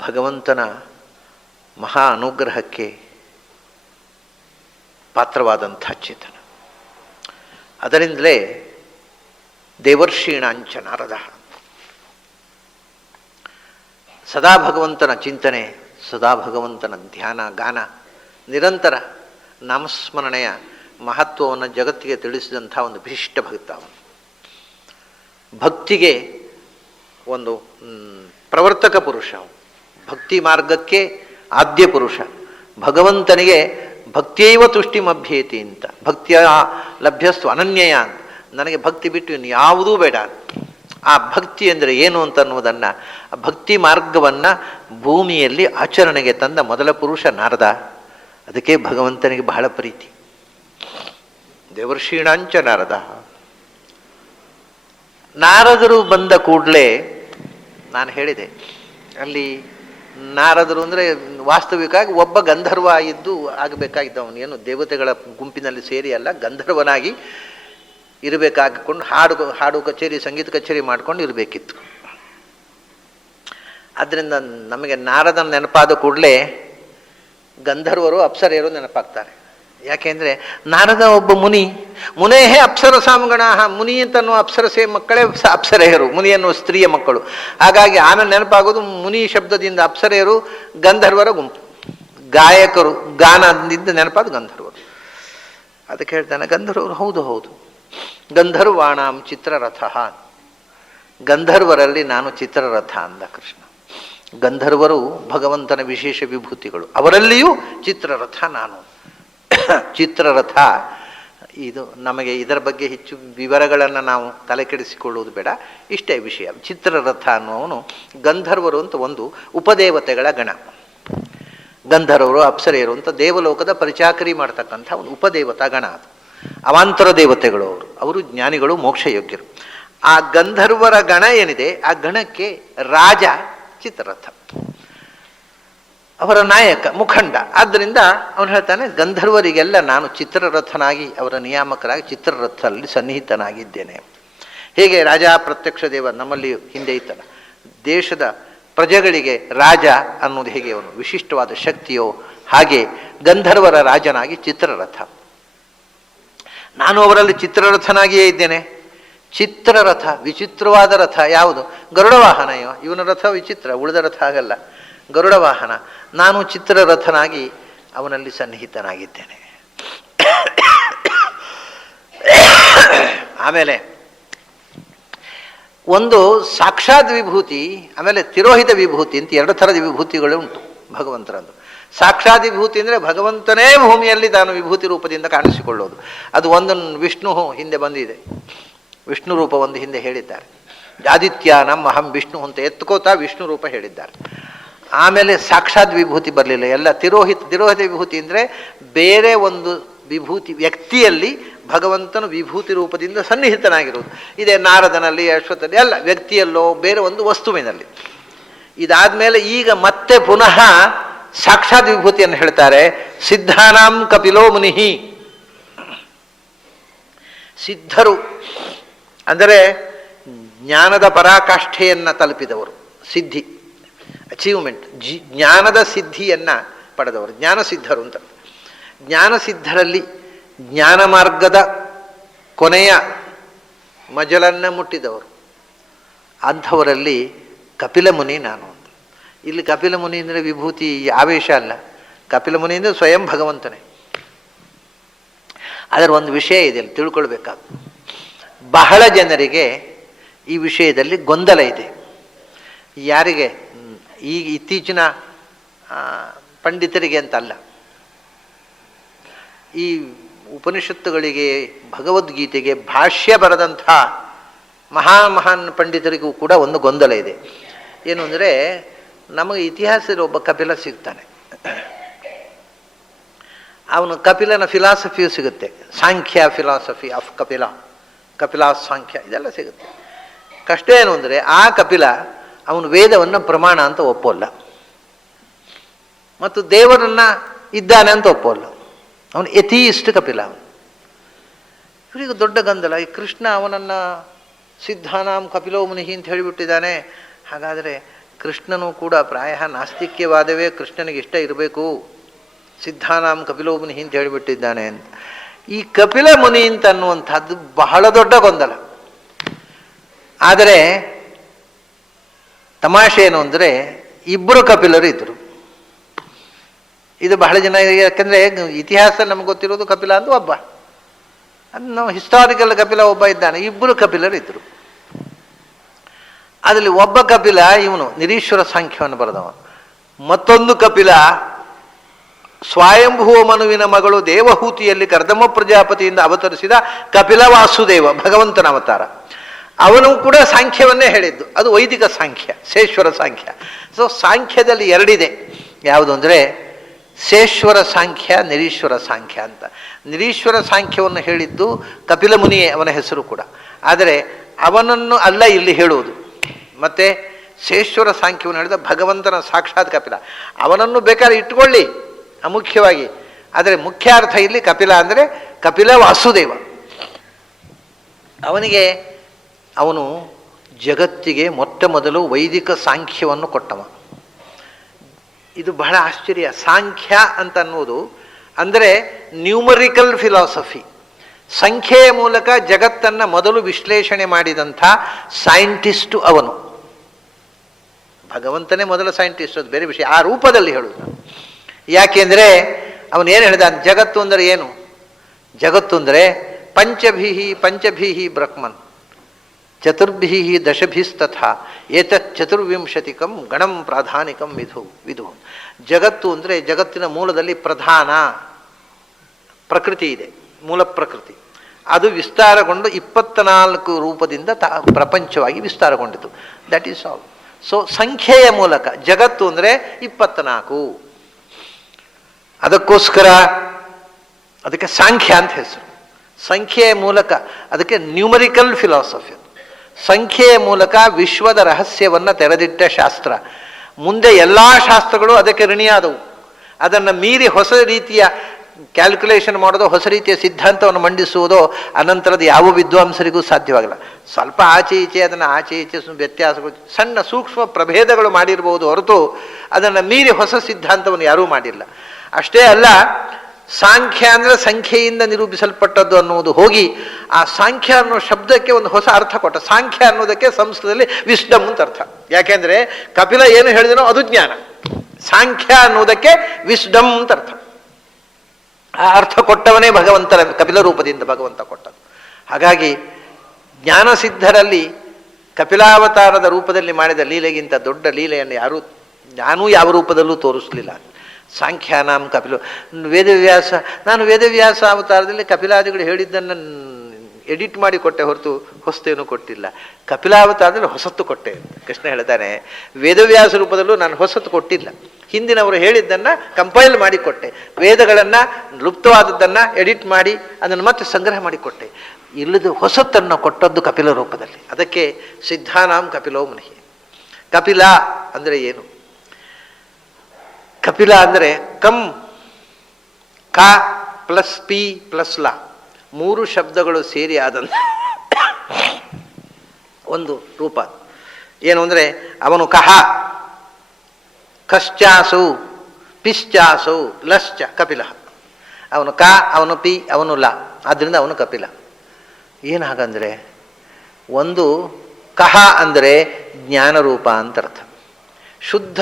ಭಗವಂತನ ಮಹಾ ಅನುಗ್ರಹಕ್ಕೆ ಪಾತ್ರವಾದಂಥ ಚೇತನ. ಅದರಿಂದಲೇ ದೇವರ್ಷೀಣಾಂಚ ನಾರದ. ಸದಾ ಭಗವಂತನ ಚಿಂತನೆ, ಸದಾ ಭಗವಂತನ ಧ್ಯಾನ, ಗಾನ, ನಿರಂತರ ನಾಮಸ್ಮರಣೆಯ ಮಹತ್ವವನ್ನು ಜಗತ್ತಿಗೆ ತಿಳಿಸಿದಂಥ ಒಂದು ವಿಶಿಷ್ಟ ಭಕ್ತ ಅವನು. ಭಕ್ತಿಗೆ ಒಂದು ಪ್ರವರ್ತಕ ಪುರುಷ. ಭಕ್ತಿ ಮಾರ್ಗಕ್ಕೆ ಆದ್ಯ ಪುರುಷ. ಭಗವಂತನಿಗೆ ಭಕ್ತಿಯೈವ ತುಷ್ಟಿಮಭ್ಯೇತಿ ಅಂತ, ಭಕ್ತಿಯ ಲಭ್ಯಸ್ತು ಅನನ್ಯಯ ಅಂತ. ನನಗೆ ಭಕ್ತಿ ಬಿಟ್ಟು ಇನ್ನು ಯಾವುದೂ ಬೇಡ. ಆ ಭಕ್ತಿ ಅಂದರೆ ಏನು ಅಂತ ಅನ್ನುವುದನ್ನು, ಆ ಭಕ್ತಿ ಮಾರ್ಗವನ್ನು ಭೂಮಿಯಲ್ಲಿ ಆಚರಣೆಗೆ ತಂದ ಮೊದಲ ಪುರುಷ ನಾರದ. ಅದಕ್ಕೆ ಭಗವಂತನಿಗೆ ಬಹಳ ಪ್ರೀತಿ. ದೇವರ್ಷೀಣಾಂಚ ನಾರದ. ನಾರದರು ಬಂದ ಕೂಡಲೇ ನಾನು ಹೇಳಿದೆ, ಅಲ್ಲಿ ನಾರದರು ಅಂದರೆ ವಾಸ್ತವಿಕವಾಗಿ ಒಬ್ಬ ಗಂಧರ್ವ ಇದ್ದು ಆಗಬೇಕಾಗಿದ್ದ. ಅವನೇನು ದೇವತೆಗಳ ಗುಂಪಿನಲ್ಲಿ ಸೇರಿ ಅಲ್ಲ, ಗಂಧರ್ವನಾಗಿ ಇರಬೇಕಾಗಿಕೊಂಡು ಹಾಡು ಕಚೇರಿ, ಸಂಗೀತ ಕಚೇರಿ ಮಾಡ್ಕೊಂಡು ಇರಬೇಕಿತ್ತು. ಆದ್ದರಿಂದ ನಮಗೆ ನಾರದನ ನೆನಪಾದ ಕೂಡಲೇ ಗಂಧರ್ವರು ಅಪ್ಸರೆಯರು ನೆನಪಾಗ್ತಾರೆ. ಯಾಕೆಂದರೆ ನಾರದ ಒಬ್ಬ ಮುನೇಹೇ ಅಪ್ಸರ ಸಾಮಗಣ. ಮುನಿ ಅಂತನೋ ಅಪ್ಸರಸೆ ಮಕ್ಕಳೇ ಅಪ್ಸರೆಯರು, ಮುನಿ ಅನ್ನುವ ಸ್ತ್ರೀಯ ಮಕ್ಕಳು. ಹಾಗಾಗಿ ಆಮೇಲೆ ನೆನಪಾಗೋದು ಮುನಿ ಶಬ್ದದಿಂದ ಅಪ್ಸರೆಯರು, ಗಂಧರ್ವರ ಗುಂಪು, ಗಾಯಕರು, ಗಾನದಿಂದ ನೆನಪಾದ ಗಂಧರ್ವರು. ಅದಕ್ಕೆ ಹೇಳ್ತಾನೆ ಗಂಧರ್ವರು. ಹೌದು, ಗಂಧರ್ವಾಣಾಂ ಚಿತ್ರರಥ. ಗಂಧರ್ವರಲ್ಲಿ ನಾನು ಚಿತ್ರರಥ ಅಂದ ಕೃಷ್ಣ. ಗಂಧರ್ವರು ಭಗವಂತನ ವಿಶೇಷ ವಿಭೂತಿಗಳು, ಅವರಲ್ಲಿಯೂ ಚಿತ್ರರಥ ನಾನು. ಚಿತ್ರರಥ ಇದು ನಮಗೆ ಇದರ ಬಗ್ಗೆ ಹೆಚ್ಚು ವಿವರಗಳನ್ನು ನಾವು ತಲೆ ಕೆಡಿಸಿಕೊಳ್ಳುವುದು ಬೇಡ. ಇಷ್ಟೇ ವಿಷಯ. ಚಿತ್ರರಥ ಅನ್ನುವನು ಗಂಧರ್ವರು ಅಂತ ಒಂದು ಉಪದೇವತೆಗಳ ಗಣ. ಗಂಧರ್ವರು, ಅಪ್ಸರೆಯರು ಅಂತ ದೇವಲೋಕದ ಪರಿಚಾಕರಿ ಮಾಡ್ತಕ್ಕಂಥ ಒಂದು ಉಪದೇವತಾ ಗಣ. ಅದು ಅವಾಂತರ ದೇವತೆಗಳು. ಅವರು ಜ್ಞಾನಿಗಳು, ಮೋಕ್ಷಯೋಗ್ಯರು. ಆ ಗಂಧರ್ವರ ಗಣ ಏನಿದೆ, ಆ ಗಣಕ್ಕೆ ರಾಜ ಚಿತ್ರರಥ. ಅವರ ನಾಯಕ ಮುಖಂಡ. ಆದ್ದರಿಂದ ಅವನು ಹೇಳ್ತಾನೆ, ಗಂಧರ್ವರಿಗೆಲ್ಲ ನಾನು ಚಿತ್ರರಥನಾಗಿ ಅವರ ನಿಯಾಮಕರಾಗಿ ಚಿತ್ರರಥದಲ್ಲಿ ಸನ್ನಿಹಿತನಾಗಿದ್ದೇನೆ. ಹೇಗೆ ರಾಜ ಪ್ರತ್ಯಕ್ಷ ದೇವ ನಮ್ಮಲ್ಲಿ ಹಿಂದೆ ಇತ್ತಲ್ಲ, ದೇಶದ ಪ್ರಜೆಗಳಿಗೆ ರಾಜ ಅನ್ನೋದು ಹೇಗೆ ಅವನು ವಿಶಿಷ್ಟವಾದ ಶಕ್ತಿಯೋ, ಹಾಗೆ ಗಂಧರ್ವರ ರಾಜನಾಗಿ ಚಿತ್ರರಥ. ನಾನು ಅವರಲ್ಲಿ ಚಿತ್ರರಥನಾಗಿಯೇ ಇದ್ದೇನೆ. ಚಿತ್ರರಥ, ವಿಚಿತ್ರವಾದ ರಥ ಯಾವುದು? ಗರುಡ ವಾಹನ. ಇವನ ರಥ ವಿಚಿತ್ರ, ಉಳಿದ ರಥ ಆಗಲ್ಲ. ಗರುಡ ವಾಹನ. ನಾನು ಚಿತ್ರರಥನಾಗಿ ಅವನಲ್ಲಿ ಸನ್ನಿಹಿತನಾಗಿದ್ದೇನೆ. ಆಮೇಲೆ ಒಂದು ಸಾಕ್ಷಾತ್ ವಿಭೂತಿ, ಆಮೇಲೆ ತಿರೋಹಿತ ವಿಭೂತಿ ಅಂತ ಎರಡು ಥರದ ವಿಭೂತಿಗಳು ಉಂಟು ಭಗವಂತರದ್ದು. ಸಾಕ್ಷಾತ್ ವಿಭೂತಿ ಅಂದರೆ ಭಗವಂತನೇ ಭೂಮಿಯಲ್ಲಿ ತಾನು ವಿಭೂತಿ ರೂಪದಿಂದ ಕಾಣಿಸಿಕೊಳ್ಳೋದು. ಅದು ಒಂದನ್ನು ವಿಷ್ಣು ಹಿಂದೆ ಬಂದಿದೆ, ವಿಷ್ಣು ರೂಪ ಒಂದು ಹಿಂದೆ ಹೇಳಿದ್ದಾರೆ. ಆದಿತ್ಯ ನಮ್ಮ ಅಹಂ ವಿಷ್ಣು ಅಂತ ಎತ್ಕೋತಾ ವಿಷ್ಣು ರೂಪ ಹೇಳಿದ್ದಾರೆ. ಆಮೇಲೆ ಸಾಕ್ಷಾತ್ ವಿಭೂತಿ ಬರಲಿಲ್ಲ, ಎಲ್ಲ ತಿರೋಹಿತ ವಿಭೂತಿ ಅಂದರೆ ಬೇರೆ ಒಂದು ವಿಭೂತಿ ವ್ಯಕ್ತಿಯಲ್ಲಿ ಭಗವಂತನು ವಿಭೂತಿ ರೂಪದಿಂದ ಸನ್ನಿಹಿತನಾಗಿರುವುದು. ಇದೇ ನಾರದನಲ್ಲಿ, ಅಶ್ವತ್ಥದಲ್ಲಿ, ಎಲ್ಲ ವ್ಯಕ್ತಿಯಲ್ಲೋ ಬೇರೆ ಒಂದು ವಸ್ತುವಿನಲ್ಲಿ. ಇದಾದ್ಮೇಲೆ ಈಗ ಮತ್ತೆ ಪುನಃ ಸಾಕ್ಷಾತ್ ವಿಭೂತಿಯನ್ನು ಹೇಳ್ತಾರೆ. ಸಿದ್ಧಾನಾಂ ಕಪಿಲೋ ಮುನಿಹಿ. ಸಿದ್ಧರು ಅಂದರೆ ಜ್ಞಾನದ ಪರಾಕಾಷ್ಠೆಯನ್ನು ತಲುಪಿದವರು, ಸಿದ್ಧಿ ಅಚೀವ್ಮೆಂಟ್, ಜ್ಞಾನದ ಸಿದ್ಧಿಯನ್ನು ಪಡೆದವರು ಜ್ಞಾನಸಿದ್ಧರು ಅಂತ. ಜ್ಞಾನಸಿದ್ಧರಲ್ಲಿ ಜ್ಞಾನ ಮಾರ್ಗದ ಕೊನೆಯ ಮಜಲನ್ನು ಮುಟ್ಟಿದವರು, ಅಂಥವರಲ್ಲಿ ಕಪಿಲ ಮುನಿ ನಾನು ಅಂತ. ಇಲ್ಲಿ ಕಪಿಲ ಮುನಿ ಅಂದರೆ ವಿಭೂತಿ ಆವೇಶ ಅಲ್ಲ, ಕಪಿಲ ಮುನಿ ಅಂದರೆ ಸ್ವಯಂ ಭಗವಂತನೇ. ಅದರ ಒಂದು ವಿಷಯ ಇದೆ ಅಲ್ಲಿ ತಿಳ್ಕೊಳ್ಬೇಕಾದ. ಬಹಳ ಜನರಿಗೆ ಈ ವಿಷಯದಲ್ಲಿ ಗೊಂದಲ ಇದೆ. ಯಾರಿಗೆ? ಈಗ ಇತ್ತೀಚಿನ ಪಂಡಿತರಿಗೆ ಅಂತಲ್ಲ, ಈ ಉಪನಿಷತ್ತುಗಳಿಗೆ ಭಗವದ್ಗೀತೆಗೆ ಭಾಷ್ಯ ಬರೆದಂಥ ಮಹಾನ್ ಪಂಡಿತರಿಗೂ ಕೂಡ ಒಂದು ಗೊಂದಲ ಇದೆ. ಏನು ಅಂದರೆ, ನಮಗೆ ಇತಿಹಾಸದಲ್ಲಿ ಒಬ್ಬ ಕಪಿಲ ಸಿಗ್ತಾನೆ. ಅವನು ಕಪಿಲನ ಫಿಲಾಸಫಿಯು ಸಿಗುತ್ತೆ, ಸಾಂಖ್ಯ ಫಿಲಾಸಫಿ ಆಫ್ ಕಪಿಲ ಸಾಂಖ್ಯ ಇದೆಲ್ಲ ಸಿಗುತ್ತೆ. ಕಷ್ಟ ಏನು ಅಂದರೆ, ಆ ಕಪಿಲ ಅವನು ವೇದವನ್ನು ಪ್ರಮಾಣ ಅಂತ ಒಪ್ಪೋಲ್ಲ, ಮತ್ತು ದೇವರನ್ನ ಇದ್ದಾನೆ ಅಂತ ಒಪ್ಪೋಲ್ಲ. ಅವನು ಎಥೀಸ್ಟ್ ಕಪಿಲ. ಇವರಿಗೆ ದೊಡ್ಡ ಗೊಂದಲ. ಈ ಕೃಷ್ಣ ಅವನನ್ನು ಸಿದ್ಧಾನಾಂ ಕಪಿಲೋ ಮುನಿಹಿ ಅಂತ ಹೇಳಿಬಿಟ್ಟಿದ್ದಾನೆ. ಹಾಗಾದರೆ ಕೃಷ್ಣನು ಕೂಡ ಪ್ರಾಯ ನಾಸ್ತಿಕ್ಯವಾದವೇ ಕೃಷ್ಣನಿಗೆ ಇಷ್ಟ ಇರಬೇಕು, ಸಿದ್ಧಾನಾಂ ಕಪಿಲೋ ಮುನಿಹಿ ಅಂತ ಹೇಳಿಬಿಟ್ಟಿದ್ದಾನೆ ಅಂತ. ಈ ಕಪಿಲ ಮುನಿ ಅಂತ ಅನ್ನುವಂಥದ್ದು ಬಹಳ ದೊಡ್ಡ ಗೊಂದಲ. ಆದರೆ ತಮಾಷೆ ಏನು ಅಂದರೆ, ಇಬ್ಬರು ಕಪಿಲರು ಇದ್ದರು. ಇದು ಬಹಳ ಜನ, ಯಾಕೆಂದರೆ ಇತಿಹಾಸ ನಮ್ಗೆ ಗೊತ್ತಿರೋದು ಕಪಿಲ ಅಂತ ಒಬ್ಬ, ಅದು ನಾವು ಹಿಸ್ಟಾರಿಕಲ್ ಕಪಿಲ ಒಬ್ಬ ಇದ್ದಾನೆ. ಇಬ್ಬರು ಕಪಿಲರು ಇದ್ದರು. ಅದರಲ್ಲಿ ಒಬ್ಬ ಕಪಿಲ ಇವನು ನಿರೀಶ್ವರ ಸಾಂಖ್ಯವನ್ನು ಬರೆದವ. ಮತ್ತೊಂದು ಕಪಿಲ ಸ್ವಯಂಭುವ ಮನುವಿನ ಮಗಳು ದೇವಹೂತಿಯಲ್ಲಿ ಕರ್ದಮ ಪ್ರಜಾಪತಿಯಿಂದ ಅವತರಿಸಿದ ಕಪಿಲ ವಾಸುದೇವ, ಭಗವಂತನ ಅವತಾರ. ಅವನು ಕೂಡ ಸಾಂಖ್ಯವನ್ನೇ ಹೇಳಿದ್ದು. ಅದು ವೈದಿಕ ಸಾಂಖ್ಯ, ಶೇಶ್ವರ ಸಾಂಖ್ಯ. ಸೊ ಸಾಂಖ್ಯದಲ್ಲಿ ಎರಡಿದೆ. ಯಾವುದು ಅಂದರೆ ಶೇಶ್ವರ ಸಾಂಖ್ಯ, ನಿರೀಶ್ವರ ಸಾಂಖ್ಯ ಅಂತ. ನಿರೀಶ್ವರ ಸಾಂಖ್ಯವನ್ನು ಹೇಳಿದ್ದು ಕಪಿಲ ಮುನಿಯೇ, ಅವನ ಹೆಸರು ಕೂಡ. ಆದರೆ ಅವನನ್ನು ಅಲ್ಲ ಇಲ್ಲಿ ಹೇಳುವುದು. ಮತ್ತೆ ಶೇಶ್ವರ ಸಾಂಖ್ಯವನ್ನು ಹೇಳಿದ ಭಗವಂತನ ಸಾಕ್ಷಾತ್ ಕಪಿಲ. ಅವನನ್ನು ಬೇಕಾದ್ರೆ ಇಟ್ಕೊಳ್ಳಿ ಅಮುಖ್ಯವಾಗಿ, ಆದರೆ ಮುಖ್ಯ ಅರ್ಥ ಇಲ್ಲಿ ಕಪಿಲ ಅಂದರೆ ಕಪಿಲ ವಾಸುದೇವ. ಅವನು ಜಗತ್ತಿಗೆ ಮೊಟ್ಟ ಮೊದಲು ವೈದಿಕ ಸಾಂಖ್ಯವನ್ನು ಕೊಟ್ಟವ. ಇದು ಬಹಳ ಆಶ್ಚರ್ಯ. ಸಾಂಖ್ಯ ಅಂತ ಅನ್ನೋದು ಅಂದರೆ ನ್ಯೂಮರಿಕಲ್ ಫಿಲಾಸಫಿ. ಸಂಖ್ಯೆಯ ಮೂಲಕ ಜಗತ್ತನ್ನು ಮೊದಲು ವಿಶ್ಲೇಷಣೆ ಮಾಡಿದಂಥ ಸೈಂಟಿಸ್ಟು ಅವನು. ಭಗವಂತನೇ ಮೊದಲ ಸೈಂಟಿಸ್ಟ್, ಅದು ಬೇರೆ ವಿಷಯ. ಆ ರೂಪದಲ್ಲಿ ಹೇಳುವುದು ನಾನು. ಯಾಕೆಂದರೆ ಅವನೇನು ಹೇಳಿದ, ಜಗತ್ತು ಅಂದರೆ ಏನು? ಜಗತ್ತು ಅಂದರೆ ಪಂಚಭೀಹಿ ಬ್ರಹ್ಮನ್ ಚತುರ್ಭಿ ದಶಭಿಸ್ತಥಾ ಏತತ್ ಚತುರ್ವಿಂಶತಿಕಂ ಗಣಂ ಪ್ರಾಧಾನಿಕಂ ವಿಧು. ಜಗತ್ತು ಅಂದರೆ ಜಗತ್ತಿನ ಮೂಲದಲ್ಲಿ ಪ್ರಧಾನ ಪ್ರಕೃತಿ ಇದೆ, ಮೂಲ ಪ್ರಕೃತಿ. ಅದು ವಿಸ್ತಾರಗೊಂಡು 24 ರೂಪದಿಂದ ಪ್ರಪಂಚವಾಗಿ ವಿಸ್ತಾರಗೊಂಡಿತು. That is all. ಸೊ ಸಂಖ್ಯೆಯ ಮೂಲಕ ಜಗತ್ತು ಅಂದರೆ 24. ಅದಕ್ಕೋಸ್ಕರ ಅದಕ್ಕೆ ಸಾಂಖ್ಯ ಅಂತ ಹೆಸರು. ಸಂಖ್ಯೆಯ ಮೂಲಕ, ಅದಕ್ಕೆ ನ್ಯೂಮರಿಕಲ್ ಫಿಲಾಸಫಿ. ಸಂಖ್ಯೆಯ ಮೂಲಕ ವಿಶ್ವದ ರಹಸ್ಯವನ್ನು ತೆರೆದಿಟ್ಟ ಶಾಸ್ತ್ರ. ಮುಂದೆ ಎಲ್ಲ ಶಾಸ್ತ್ರಗಳು ಅದಕ್ಕೆ ಋಣಿಯಾದವು. ಅದನ್ನು ಮೀರಿ ಹೊಸ ರೀತಿಯ ಕ್ಯಾಲ್ಕುಲೇಷನ್ ಮಾಡೋದು, ಹೊಸ ರೀತಿಯ ಸಿದ್ಧಾಂತವನ್ನು ಮಂಡಿಸುವುದೋ ಅನಂತರದ ಯಾವ ವಿದ್ವಾಂಸರಿಗೂ ಸಾಧ್ಯವಾಗಿಲ್ಲ. ಸ್ವಲ್ಪ ಆಚೆ ಈಚೆ ಅದನ್ನು ಆಚೆ ಈಚೆ ವ್ಯತ್ಯಾಸಗಳು, ಸಣ್ಣ ಸೂಕ್ಷ್ಮ ಪ್ರಭೇದಗಳು ಮಾಡಿರ್ಬೋದು ಹೊರತು ಅದನ್ನು ಮೀರಿ ಹೊಸ ಸಿದ್ಧಾಂತವನ್ನು ಯಾರೂ ಮಾಡಿಲ್ಲ. ಅಷ್ಟೇ ಅಲ್ಲ, ಸಾಂಖ್ಯ ಅಂದರೆ ಸಂಖ್ಯೆಯಿಂದ ನಿರೂಪಿಸಲ್ಪಟ್ಟದ್ದು ಅನ್ನುವುದು ಹೋಗಿ ಆ ಸಾಂಖ್ಯ ಅನ್ನೋ ಶಬ್ದಕ್ಕೆ ಒಂದು ಹೊಸ ಅರ್ಥ ಕೊಟ್ಟ. ಸಾಂಖ್ಯ ಅನ್ನೋದಕ್ಕೆ ಸಂಸ್ಕೃತದಲ್ಲಿ ವಿಸ್ಡಮ್ ಅಂತ ಅರ್ಥ. ಯಾಕೆಂದರೆ ಕಪಿಲ ಏನು ಹೇಳಿದನೋ ಅದು ಜ್ಞಾನ. ಸಾಂಖ್ಯ ಅನ್ನೋದಕ್ಕೆ ವಿಸ್ಡಮ್ ಅಂತ ಅರ್ಥ. ಆ ಅರ್ಥ ಕೊಟ್ಟವನೇ ಭಗವಂತನ ಕಪಿಲ ರೂಪದಿಂದ ಭಗವಂತ ಕೊಟ್ಟದ್ದು. ಹಾಗಾಗಿ ಜ್ಞಾನಸಿದ್ಧರಲ್ಲಿ ಕಪಿಲಾವತಾರದ ರೂಪದಲ್ಲಿ ಮಾಡಿದ ಲೀಲೆಗಿಂತ ದೊಡ್ಡ ಲೀಲೆಯನ್ನು ನಾನೂ ಯಾವ ರೂಪದಲ್ಲೂ ತೋರಿಸಲಿಲ್ಲ. ಸಾಂಖ್ಯಾನಾಂ ಕಪಿಲ ವೇದವ್ಯಾಸ, ನಾನು ವೇದವ್ಯಾಸ ಅವತಾರದಲ್ಲಿ ಕಪಿಲಾದಿಗಳು ಹೇಳಿದ್ದನ್ನು ಎಡಿಟ್ ಮಾಡಿ ಕೊಟ್ಟೆ ಹೊರತು ಹೊಸತೇನು ಕೊಟ್ಟಿಲ್ಲ. ಕಪಿಲಾವತಾರದಲ್ಲಿ ಹೊಸತ್ತು ಕೊಟ್ಟೆ ಅಂತ ಕೃಷ್ಣ ಹೇಳ್ತಾನೆ. ವೇದವ್ಯಾಸ ರೂಪದಲ್ಲೂ ನಾನು ಹೊಸತ್ತು ಕೊಟ್ಟಿಲ್ಲ. ಹಿಂದಿನವರು ಹೇಳಿದ್ದನ್ನು ಕಂಪೈಲ್ ಮಾಡಿಕೊಟ್ಟೆ, ವೇದಗಳನ್ನು ಲುಪ್ತವಾದದ್ದನ್ನು ಎಡಿಟ್ ಮಾಡಿ ಅದನ್ನು ಮತ್ತೆ ಸಂಗ್ರಹ ಮಾಡಿಕೊಟ್ಟೆ. ಇಲ್ಲದ ಹೊಸತನ್ನು ಕೊಟ್ಟದ್ದು ಕಪಿಲ ರೂಪದಲ್ಲಿ. ಅದಕ್ಕೆ ಸಿದ್ಧಾನಾಂ ಕಪಿಲೋ ಮುನಿ. ಕಪಿಲ ಅಂದರೆ ಏನು? ಕಪಿಲ ಅಂದರೆ ಕಂ, ಕ ಪ್ಲಸ್ ಪಿ ಪ್ಲಸ್ ಲ, ಮೂರು ಶಬ್ದಗಳು ಸೇರಿ ಆದಂಥ ಒಂದು ರೂಪ. ಏನು ಅಂದರೆ ಅವನು ಕಹ, ಕಶ್ಚಾಸು, ಪಿಶ್ಚಾಸು, ಲಶ್ಚ ಕಪಿಲ. ಅವನು ಕ, ಅವನು ಪಿ, ಅವನು ಲ, ಆದ್ದರಿಂದ ಅವನು ಕಪಿಲ. ಏನು ಹಾಗಂದರೆ, ಒಂದು ಕಹ ಅಂದರೆ ಜ್ಞಾನರೂಪ ಅಂತ ಅರ್ಥ, ಶುದ್ಧ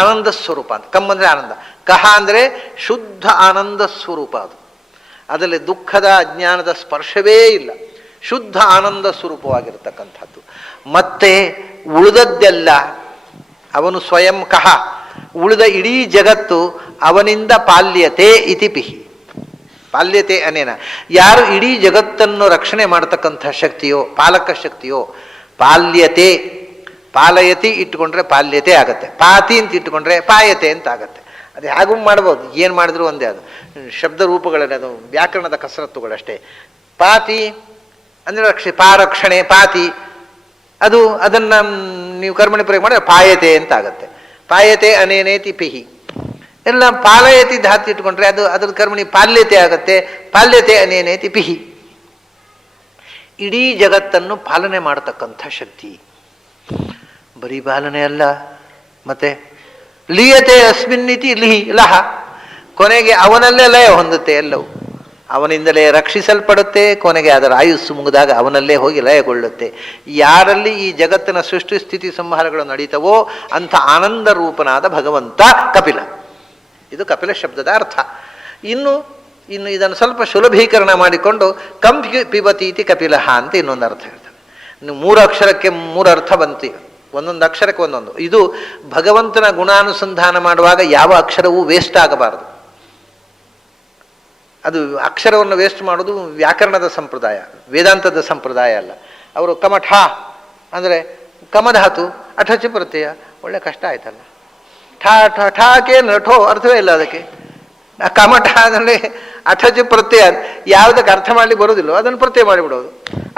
ಆನಂದ ಸ್ವರೂಪ ಅಂತ. ಕಮ್ ಅಂದರೆ ಆನಂದ, ಕಹ ಅಂದರೆ ಶುದ್ಧ ಆನಂದ ಸ್ವರೂಪ. ಅದರಲ್ಲಿ ದುಃಖದ ಅಜ್ಞಾನದ ಸ್ಪರ್ಶವೇ ಇಲ್ಲ, ಶುದ್ಧ ಆನಂದ ಸ್ವರೂಪವಾಗಿರತಕ್ಕಂಥದ್ದು. ಮತ್ತೆ ಉಳಿದದ್ದೆಲ್ಲ ಅವನು ಸ್ವಯಂ ಕಹ, ಉಳಿದ ಇಡೀ ಜಗತ್ತು ಅವನಿಂದ ಪಾಲ್ಯತೆ ಇತಿ ಪಿಹಿ. ಪಾಲ್ಯತೆ ಅನೇನ, ಯಾರು ಇಡೀ ಜಗತ್ತನ್ನು ರಕ್ಷಣೆ ಮಾಡತಕ್ಕಂಥ ಶಕ್ತಿಯೋ, ಪಾಲಕ ಶಕ್ತಿಯೋ, ಪಾಲ್ಯತೆ, ಪಾಲಯತಿ ಇಟ್ಟುಕೊಂಡ್ರೆ ಪಾಲ್ಯತೆ ಆಗತ್ತೆ, ಪಾತಿ ಅಂತ ಇಟ್ಟುಕೊಂಡ್ರೆ ಪಾಯತೆ ಅಂತ ಆಗತ್ತೆ. ಅದು ಹೇಗೂ ಮಾಡ್ಬೋದು, ಏನು ಮಾಡಿದ್ರು ಒಂದೇ. ಅದು ಶಬ್ದ ರೂಪಗಳಲ್ಲಿ ಅದು ವ್ಯಾಕರಣದ ಕಸರತ್ತುಗಳಷ್ಟೇ. ಪಾತಿ ಅಂದರೆ ಪಾರಕ್ಷಣೆ, ಪಾತಿ ಅದು ಅದನ್ನು ನೀವು ಕರ್ಮಣಿ ಪ್ರಯೋಗ ಮಾಡಿದ್ರೆ ಪಾಯತೆ ಅಂತ ಆಗತ್ತೆ. ಪಾಯತೆ ಅನೇನೇತಿ ಪಿಹಿ. ಎಲ್ಲ ಪಾಲಯತಿ ಧಾತು ಇಟ್ಕೊಂಡ್ರೆ ಅದು ಅದ್ರ ಕರ್ಮಣಿ ಪಾಲ್ಯತೆ ಆಗತ್ತೆ, ಪಾಲ್ಯತೆ ಅನೇನೇತಿ ಪಿಹಿ. ಇಡೀ ಜಗತ್ತನ್ನು ಪಾಲನೆ ಮಾಡತಕ್ಕಂಥ ಶಕ್ತಿ. ಬರೀ ಪಾಲನೆ ಅಲ್ಲ, ಮತ್ತೆ ಲೀಯತೆ ಅಸ್ಮಿನ್ನಿತಿ ಲಿಹಿ ಲಹ, ಕೊನೆಗೆ ಅವನಲ್ಲೇ ಲಯ ಹೊಂದುತ್ತೆ. ಎಲ್ಲವೂ ಅವನಿಂದಲೇ ರಕ್ಷಿಸಲ್ಪಡುತ್ತೆ. ಕೊನೆಗೆ ಅದರ ಆಯುಸ್ಸು ಮುಗಿದಾಗ ಅವನಲ್ಲೇ ಹೋಗಿ ಲಯಗೊಳ್ಳುತ್ತೆ. ಯಾರಲ್ಲಿ ಈ ಜಗತ್ತಿನ ಸೃಷ್ಟಿ ಸ್ಥಿತಿ ಸಂಹಾರಗಳು ನಡೀತವೋ ಅಂಥ ಆನಂದ ರೂಪನಾದ ಭಗವಂತ ಕಪಿಲ. ಇದು ಕಪಿಲ ಶಬ್ದದ ಅರ್ಥ. ಇನ್ನು ಇದನ್ನು ಸ್ವಲ್ಪ ಸುಲಭೀಕರಣ ಮಾಡಿಕೊಂಡು ಕಂ ಪಿಬತಿ ಇತಿ ಕಪಿಲಹ ಅಂತ ಇನ್ನೊಂದು ಅರ್ಥ ಹೇಳ್ತಾರೆ. ಇನ್ನು 3 ಅಕ್ಷರಕ್ಕೆ 3 ಅರ್ಥ ಬಂತು, ಒಂದೊಂದು ಅಕ್ಷರಕ್ಕೆ ಒಂದೊಂದು. ಇದು ಭಗವಂತನ ಗುಣಾನುಸಂಧಾನ ಮಾಡುವಾಗ ಯಾವ ಅಕ್ಷರವೂ ವೇಸ್ಟ್ ಆಗಬಾರದು. ಅದು ಅಕ್ಷರವನ್ನು ವೇಸ್ಟ್ ಮಾಡೋದು ವ್ಯಾಕರಣದ ಸಂಪ್ರದಾಯ, ವೇದಾಂತದ ಸಂಪ್ರದಾಯ ಅಲ್ಲ. ಅವರು ಕಮಠ ಅಂದರೆ ಕಮಧಾತು ಅಠಚ ಪ್ರತ್ಯಯ, ಒಳ್ಳೆ ಕಷ್ಟ ಆಯ್ತಲ್ಲ. ಠಾ ಠ ಠಾಕೆ ನಠೋ ಅರ್ಥವೇ ಇಲ್ಲ ಅದಕ್ಕೆ. ಕಮಠ ಅಂದರೆ ಅಠಚ ಪ್ರತ್ಯಯ, ಯಾವುದಕ್ಕೆ ಅರ್ಥ ಮಾಡಲಿಕ್ಕೆ ಬರೋದಿಲ್ಲ ಅದನ್ನು ಪ್ರತ್ಯಯ ಮಾಡಿಬಿಡೋದು,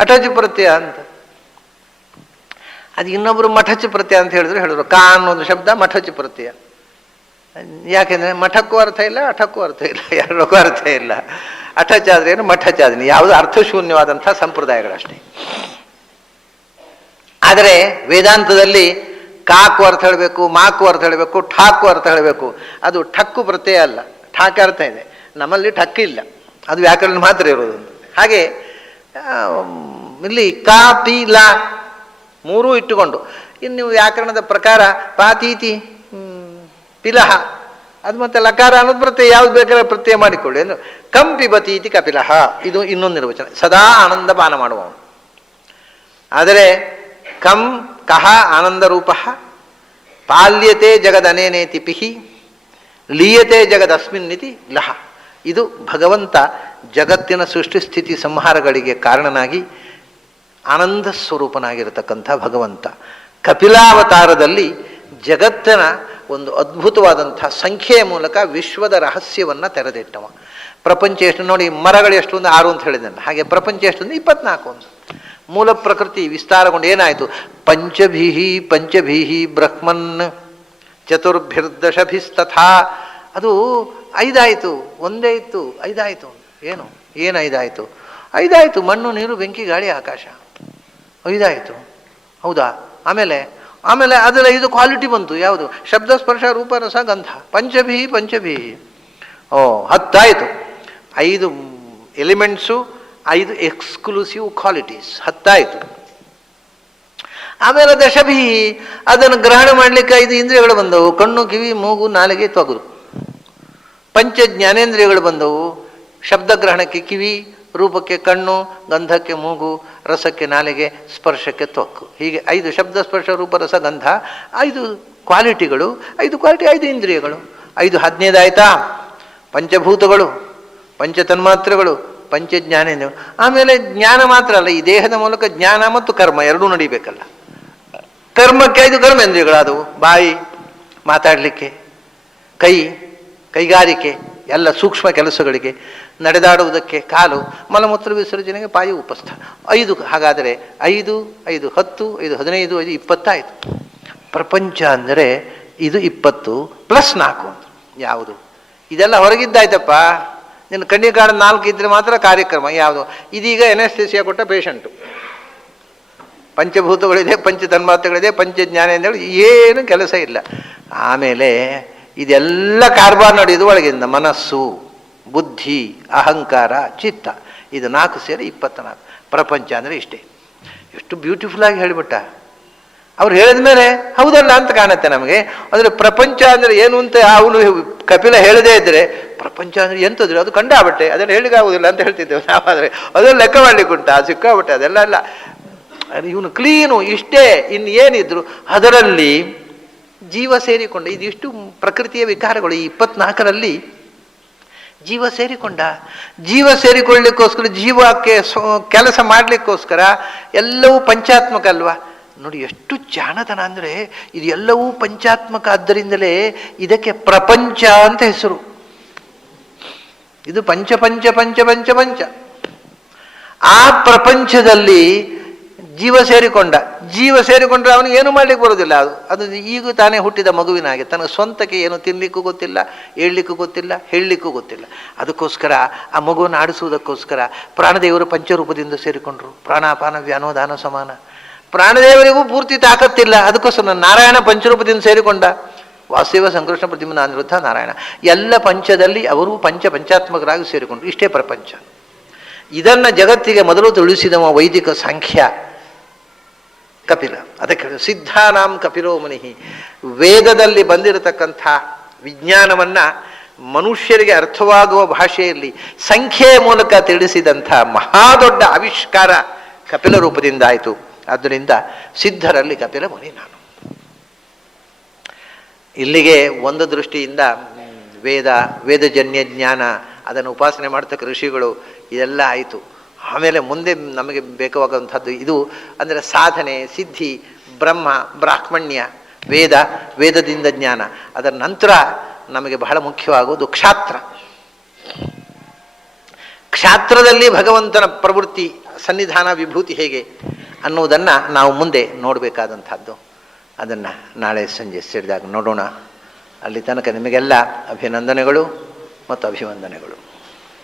ಅಠಚ ಪ್ರತ್ಯಯ ಅಂತ. ಅದು ಇನ್ನೊಬ್ಬರು ಮಠಚ ಪ್ರತ್ಯಯ ಅಂತ ಹೇಳಿದ್ರು ಕಾ ಅನ್ನೋದು ಶಬ್ದ ಮಠಚ ಪ್ರತ್ಯಯ. ಯಾಕೆಂದರೆ ಮಠಕ್ಕೂ ಅರ್ಥ ಇಲ್ಲ, ಅಠಕ್ಕೂ ಅರ್ಥ ಇಲ್ಲ, ಎರಡಕ್ಕೂ ಅರ್ಥ ಇಲ್ಲ. ಅಠಚಾದ್ರೇನು ಮಠಚಾದ್ರಿ, ಯಾವುದು ಅರ್ಥಶೂನ್ಯವಾದಂಥ ಸಂಪ್ರದಾಯಗಳಷ್ಟೇ. ಆದರೆ ವೇದಾಂತದಲ್ಲಿ ಕಾಕು ಅರ್ಥ ಹೇಳಬೇಕು, ಮಾಕು ಅರ್ಥ ಹೇಳಬೇಕು, ಠಾಕು ಅರ್ಥ ಹೇಳಬೇಕು. ಅದು ಠಕ್ಕು ಪ್ರತ್ಯಯ ಅಲ್ಲ, ಠಾಕ ಅರ್ಥ ಇದೆ. ನಮ್ಮಲ್ಲಿ ಠಕ್ಕು ಇಲ್ಲ, ಅದು ವ್ಯಾಕರಣ ಮಾತ್ರ ಇರೋದು. ಹಾಗೆ ಇಲ್ಲಿ ಕಾ ಪಿ ಲಾ 3 ಇಟ್ಟುಕೊಂಡು ಇನ್ನು ವ್ಯಾಕರಣದ ಪ್ರಕಾರ ಪಾತೀತಿ ಪಿಲಹ, ಅದು ಮತ್ತೆ ಲಕಾರ ಅನ್ನೋದು ಪ್ರತ್ಯಯ, ಯಾವ್ದು ಬೇಕಾದ್ರೆ ಪ್ರತ್ಯಯ ಮಾಡಿಕೊಳ್ಳಿ. ಅಂದ್ರೆ ಕಂ ಪಿಬತಿ ಇತಿ ಕಪಿಲಹ, ಇದು ಇನ್ನೊಂದು ನಿರ್ವಚನ. ಸದಾ ಆನಂದ ಪಾನ ಮಾಡುವವನು. ಆದರೆ ಕಂ ಕಹ ಆನಂದ ರೂಪ, ಪಾಲ್ಯತೆ ಜಗದನೇನೇತಿ ಪಿಹಿ, ಲೀಯತೆ ಜಗದಸ್ಮಿನ್ನಿತಿ ಲಹ. ಇದು ಭಗವಂತ ಜಗತ್ತಿನ ಸೃಷ್ಟಿ ಸ್ಥಿತಿ ಸಂಹಾರಗಳಿಗೆ ಕಾರಣನಾಗಿ ಆನಂದ ಸ್ವರೂಪನಾಗಿರತಕ್ಕಂಥ ಭಗವಂತ. ಕಪಿಲಾವತಾರದಲ್ಲಿ ಜಗತ್ತಿನ ಒಂದು ಅದ್ಭುತವಾದಂಥ ಸಂಖ್ಯೆಯ ಮೂಲಕ ವಿಶ್ವದ ರಹಸ್ಯವನ್ನು ತೆರೆದಿಟ್ಟವ. ಪ್ರಪಂಚ ಎಷ್ಟು ನೋಡಿ, ಮರಗಳು ಎಷ್ಟು ಒಂದು 6 ಅಂತ ಹೇಳಿದ್ದಾನೆ. ಹಾಗೆ ಪ್ರಪಂಚ ಎಷ್ಟು ಒಂದು 24 ಒಂದು. ಮೂಲ ಪ್ರಕೃತಿ ವಿಸ್ತಾರಗೊಂಡು ಏನಾಯಿತು, ಪಂಚಭೀಹಿ ಬ್ರಹ್ಮನ್ ಚತುರ್ಭಿರ್ದಶಭಿಸ್ತಥಾ. ಅದು 5 ಆಯಿತು, ಒಂದೇ ಇತ್ತು 5 ಆಯಿತು. ಏನು 5 ಆಯಿತು? 5 ಆಯಿತು, ಮಣ್ಣು ನೀರು ಬೆಂಕಿ ಗಾಳಿ ಆಕಾಶ 5 ಆಯಿತು. ಹೌದಾ? ಆಮೇಲೆ ಅದೆಲ್ಲ ಇದು ಕ್ವಾಲಿಟಿ ಬಂತು. ಯಾವುದು? ಶಬ್ದ ಸ್ಪರ್ಶ ರೂಪ ರಸ ಗಂಧ ಪಂಚಭಿ. 10 ಆಯಿತು. 5 ಎಲಿಮೆಂಟ್ಸು, 5 ಎಕ್ಸ್ಕ್ಲೂಸಿವ್ ಕ್ವಾಲಿಟೀಸ್, 10 ಆಯಿತು. ಆಮೇಲೆ ದಶಭಿ, ಅದನ್ನು ಗ್ರಹಣ ಮಾಡಲಿಕ್ಕೆ 5 ಇಂದ್ರಿಯಗಳು ಬಂದವು. ಕಣ್ಣು, ಕಿವಿ, ಮೂಗು, ನಾಲಿಗೆ, ತೊಗರು. ಪಂಚ ಜ್ಞಾನೇಂದ್ರಿಯಗಳು ಬಂದವು. ಶಬ್ದ ಗ್ರಹಣಕ್ಕೆ ಕಿವಿ, ರೂಪಕ್ಕೆ ಕಣ್ಣು, ಗಂಧಕ್ಕೆ ಮೂಗು, ರಸಕ್ಕೆ ನಾಲಿಗೆ, ಸ್ಪರ್ಶಕ್ಕೆ ತ್ವಕ್ಕು. ಹೀಗೆ 5 ಶಬ್ದ ಸ್ಪರ್ಶ ರೂಪ ರಸ ಗಂಧ, 5 ಕ್ವಾಲಿಟಿಗಳು. 5 ಇಂದ್ರಿಯಗಳು. 15 ಆಯ್ತಾ? ಪಂಚಭೂತಗಳು, ಪಂಚತನ್ಮಾತ್ರಗಳು, ಪಂಚ ಜ್ಞಾನೇಂದ್ರಿಯಗಳು. ಆಮೇಲೆ ಜ್ಞಾನ ಮಾತ್ರ ಅಲ್ಲ, ಈ ದೇಹದ ಮೂಲಕ ಜ್ಞಾನ ಮತ್ತು ಕರ್ಮ ಎರಡೂ ನಡಿಬೇಕಲ್ಲ. ಕರ್ಮಕ್ಕೆ 5 ಕರ್ಮೇಂದ್ರಿಯಗಳು ಆದವು. ಬಾಯಿ ಮಾತಾಡಲಿಕ್ಕೆ, ಕೈಗಾರಿಕೆ ಎಲ್ಲ ಸೂಕ್ಷ್ಮ ಕೆಲಸಗಳಿಗೆ, ನಡೆದಾಡುವುದಕ್ಕೆ ಕಾಲು, ಮಲಮೂತ್ರ ವಿಸರ್ಜನೆಗೆ ಪಾಯು ಉಪಸ್ಥ. 5. ಹಾಗಾದರೆ 5 10 5 15 5 20 ಆಯಿತು. ಪ್ರಪಂಚ ಅಂದರೆ ಇದು 20 ಪ್ಲಸ್ 4 ಅಂತ. ಯಾವುದು? ಇದೆಲ್ಲ ಹೊರಗಿದ್ದಾಯ್ತಪ್ಪ. ನಿನ್ನ ಕಣ್ಣಿಗೆ ಕಾಣ 4 ಇದ್ದರೆ ಮಾತ್ರ ಕಾರ್ಯಕ್ರಮ. ಯಾವುದು? ಇದೀಗ ಎನೆಸ್ಥೆಸಿಯಾ ಕೊಟ್ಟ ಪೇಷಂಟು. ಪಂಚಭೂತಗಳಿದೆ, ಪಂಚ ತನ್ಮಾತ್ರಗಳಿದೆ, ಪಂಚ ಜ್ಞಾನೇಂದ್ರಿಯಗಳು, ಏನು ಕೆಲಸ ಇಲ್ಲ. ಆಮೇಲೆ ಇದೆಲ್ಲ ಕಾರ್ಬಾರ್ ನಡೆಯೋದು ಒಳಗಿಂದ. ಮನಸ್ಸು, ಬುದ್ಧಿ, ಅಹಂಕಾರ, ಚಿತ್ತ, ಇದು 4 ಸೇರಿ 24. ಪ್ರಪಂಚ ಅಂದರೆ ಇಷ್ಟೇ. ಎಷ್ಟು ಬ್ಯೂಟಿಫುಲ್ ಆಗಿ ಹೇಳಿಬಿಟ್ಟ. ಅವ್ರು ಹೇಳಿದ ಮೇಲೆ ಹೌದಲ್ಲ ಅಂತ ಕಾಣುತ್ತೆ ನಮಗೆ. ಅಂದರೆ ಪ್ರಪಂಚ ಅಂದರೆ ಏನು ಅಂತ ಅವನು ಕಪಿಲ ಹೇಳದೇ ಇದ್ದರೆ, ಪ್ರಪಂಚ ಅಂದರೆ ಎಂಥದ್ರು ಅದು ಕಂಡಾಬಟ್ಟೆ, ಅದನ್ನು ಹೇಳಿಗಾಗುವುದಿಲ್ಲ ಅಂತ ಹೇಳ್ತಿದ್ದೇವೆ ನಾವಾದರೆ. ಅದನ್ನು ಲೆಕ್ಕ ಮಾಡಲಿಕ್ಕೆ ಉಂಟು, ಅದು ಸಿಕ್ಕಾಬಟ್ಟೆ, ಅದೆಲ್ಲ ಅಲ್ಲ. ಇವನು ಕ್ಲೀನು ಇಷ್ಟೇ. ಇನ್ನು ಏನಿದ್ರು ಅದರಲ್ಲಿ ಜೀವ ಸೇರಿಕೊಂಡ. ಇದಿಷ್ಟು ಪ್ರಕೃತಿಯ ವಿಕಾರಗಳು. ಈ 24ರಲ್ಲಿ ಜೀವ ಸೇರಿಕೊಳ್ಳಿಕ್ಕೋಸ್ಕರ, ಜೀವಕ್ಕೆ ಕೆಲಸ ಮಾಡಲಿಕ್ಕೋಸ್ಕರ ಎಲ್ಲವೂ ಪಂಚಾತ್ಮಕ ಅಲ್ವಾ? ನೋಡಿ ಎಷ್ಟು ಜಾಣತನ ಅಂದರೆ, ಇದು ಎಲ್ಲವೂ ಪಂಚಾತ್ಮಕ. ಆದ್ದರಿಂದಲೇ ಇದಕ್ಕೆ ಪ್ರಪಂಚ ಅಂತ ಹೆಸರು. ಇದು ಪಂಚ ಪಂಚ ಪಂಚ ಪಂಚ ಪಂಚ. ಆ ಪ್ರಪಂಚದಲ್ಲಿ ಜೀವ ಸೇರಿಕೊಂಡ್ರೆ ಅವನಿಗೆ ಏನು ಮಾಡ್ಲಿಕ್ಕೆ ಬರೋದಿಲ್ಲ. ಅದು ಈಗ ತಾನೇ ಹುಟ್ಟಿದ ಮಗುವಿನ ಹಾಗೆ, ತನ್ನ ಸ್ವಂತಕ್ಕೆ ಏನು ತಿನ್ಲಿಕ್ಕೂ ಗೊತ್ತಿಲ್ಲ, ಹೇಳಲಿಕ್ಕೂ ಗೊತ್ತಿಲ್ಲ, ಹೇಳಲಿಕ್ಕೂ ಗೊತ್ತಿಲ್ಲ. ಅದಕ್ಕೋಸ್ಕರ ಆ ಮಗುವನ್ನು ಆಡಿಸುವುದಕ್ಕೋಸ್ಕರ ಪ್ರಾಣದೇವರು ಪಂಚರೂಪದಿಂದ ಸೇರಿಕೊಂಡ್ರು. ಪ್ರಾಣಾಪಾನ ವ್ಯಾನೋದಾನ ಸಮಾನ. ಪ್ರಾಣದೇವರಿಗೂ ಪೂರ್ತಿ ತಾಕತ್ತಿಲ್ಲ, ಅದಕ್ಕೋಸ್ಕರ ನಾರಾಯಣ ಪಂಚರೂಪದಿಂದ ಸೇರಿಕೊಂಡ. ವಾಸುದೇವ ಸಂಕೃಷ್ಣ ಪ್ರತಿಮನ ಅನಿರುದ್ಧ ನಾರಾಯಣ ಎಲ್ಲ ಪಂಚದಲ್ಲಿ ಅವರು ಪಂಚಾತ್ಮಕರಾಗಿ ಸೇರಿಕೊಂಡ್ರು. ಇಷ್ಟೇ ಪ್ರಪಂಚ. ಇದನ್ನು ಜಗತ್ತಿಗೆ ಮೊದಲು ತಿಳಿಸಿದವ ವೈದಿಕ ಸಾಂಖ್ಯ ಕಪಿಲ. ಅದಕ್ಕೆ ಸಿದ್ಧಾನಾಂ ಕಪಿಲೋ ಮುನಿಹಿ. ವೇದದಲ್ಲಿ ಬಂದಿರತಕ್ಕಂಥ ವಿಜ್ಞಾನವನ್ನು ಮನುಷ್ಯರಿಗೆ ಅರ್ಥವಾಗುವ ಭಾಷೆಯಲ್ಲಿ ಸಂಖ್ಯೆಯ ಮೂಲಕ ತಿಳಿಸಿದಂಥ ಮಹಾದೊಡ್ಡ ಆವಿಷ್ಕಾರ ಕಪಿಲ ರೂಪದಿಂದ ಆಯಿತು. ಆದ್ದರಿಂದ ಸಿದ್ಧರಲ್ಲಿ ಕಪಿಲ ಮುನಿ ನಾನು. ಇಲ್ಲಿಗೆ ಒಂದು ದೃಷ್ಟಿಯಿಂದ ವೇದಜನ್ಯ ಜ್ಞಾನ, ಅದನ್ನು ಉಪಾಸನೆ ಮಾಡ್ತಕ್ಕ ಋಷಿಗಳು, ಇದೆಲ್ಲ ಆಯಿತು. ಆಮೇಲೆ ಮುಂದೆ ನಮಗೆ ಬೇಕಾಗುವಂಥದ್ದು ಇದು ಅಂದರೆ ಸಾಧನೆ, ಸಿದ್ಧಿ, ಬ್ರಹ್ಮ, ಬ್ರಾಹ್ಮಣ್ಯ, ವೇದದಿಂದ ಜ್ಞಾನ. ಅದರ ನಂತರ ನಮಗೆ ಬಹಳ ಮುಖ್ಯವಾಗುವುದು ಕ್ಷಾತ್ರ. ಕ್ಷಾತ್ರದಲ್ಲಿ ಭಗವಂತನ ಪ್ರವೃತ್ತಿ, ಸನ್ನಿಧಾನ, ವಿಭೂತಿ ಹೇಗೆ ಅನ್ನುವುದನ್ನು ನಾವು ಮುಂದೆ ನೋಡಬೇಕಾದಂಥದ್ದು. ಅದನ್ನು ನಾಳೆ ಸಂಜೆ ಸೇರಿದಾಗ ನೋಡೋಣ. ಅಲ್ಲಿ ತನಕ ನಿಮಗೆಲ್ಲ ಅಭಿನಂದನೆಗಳು ಮತ್ತು ಅಭಿವಂದನೆಗಳು.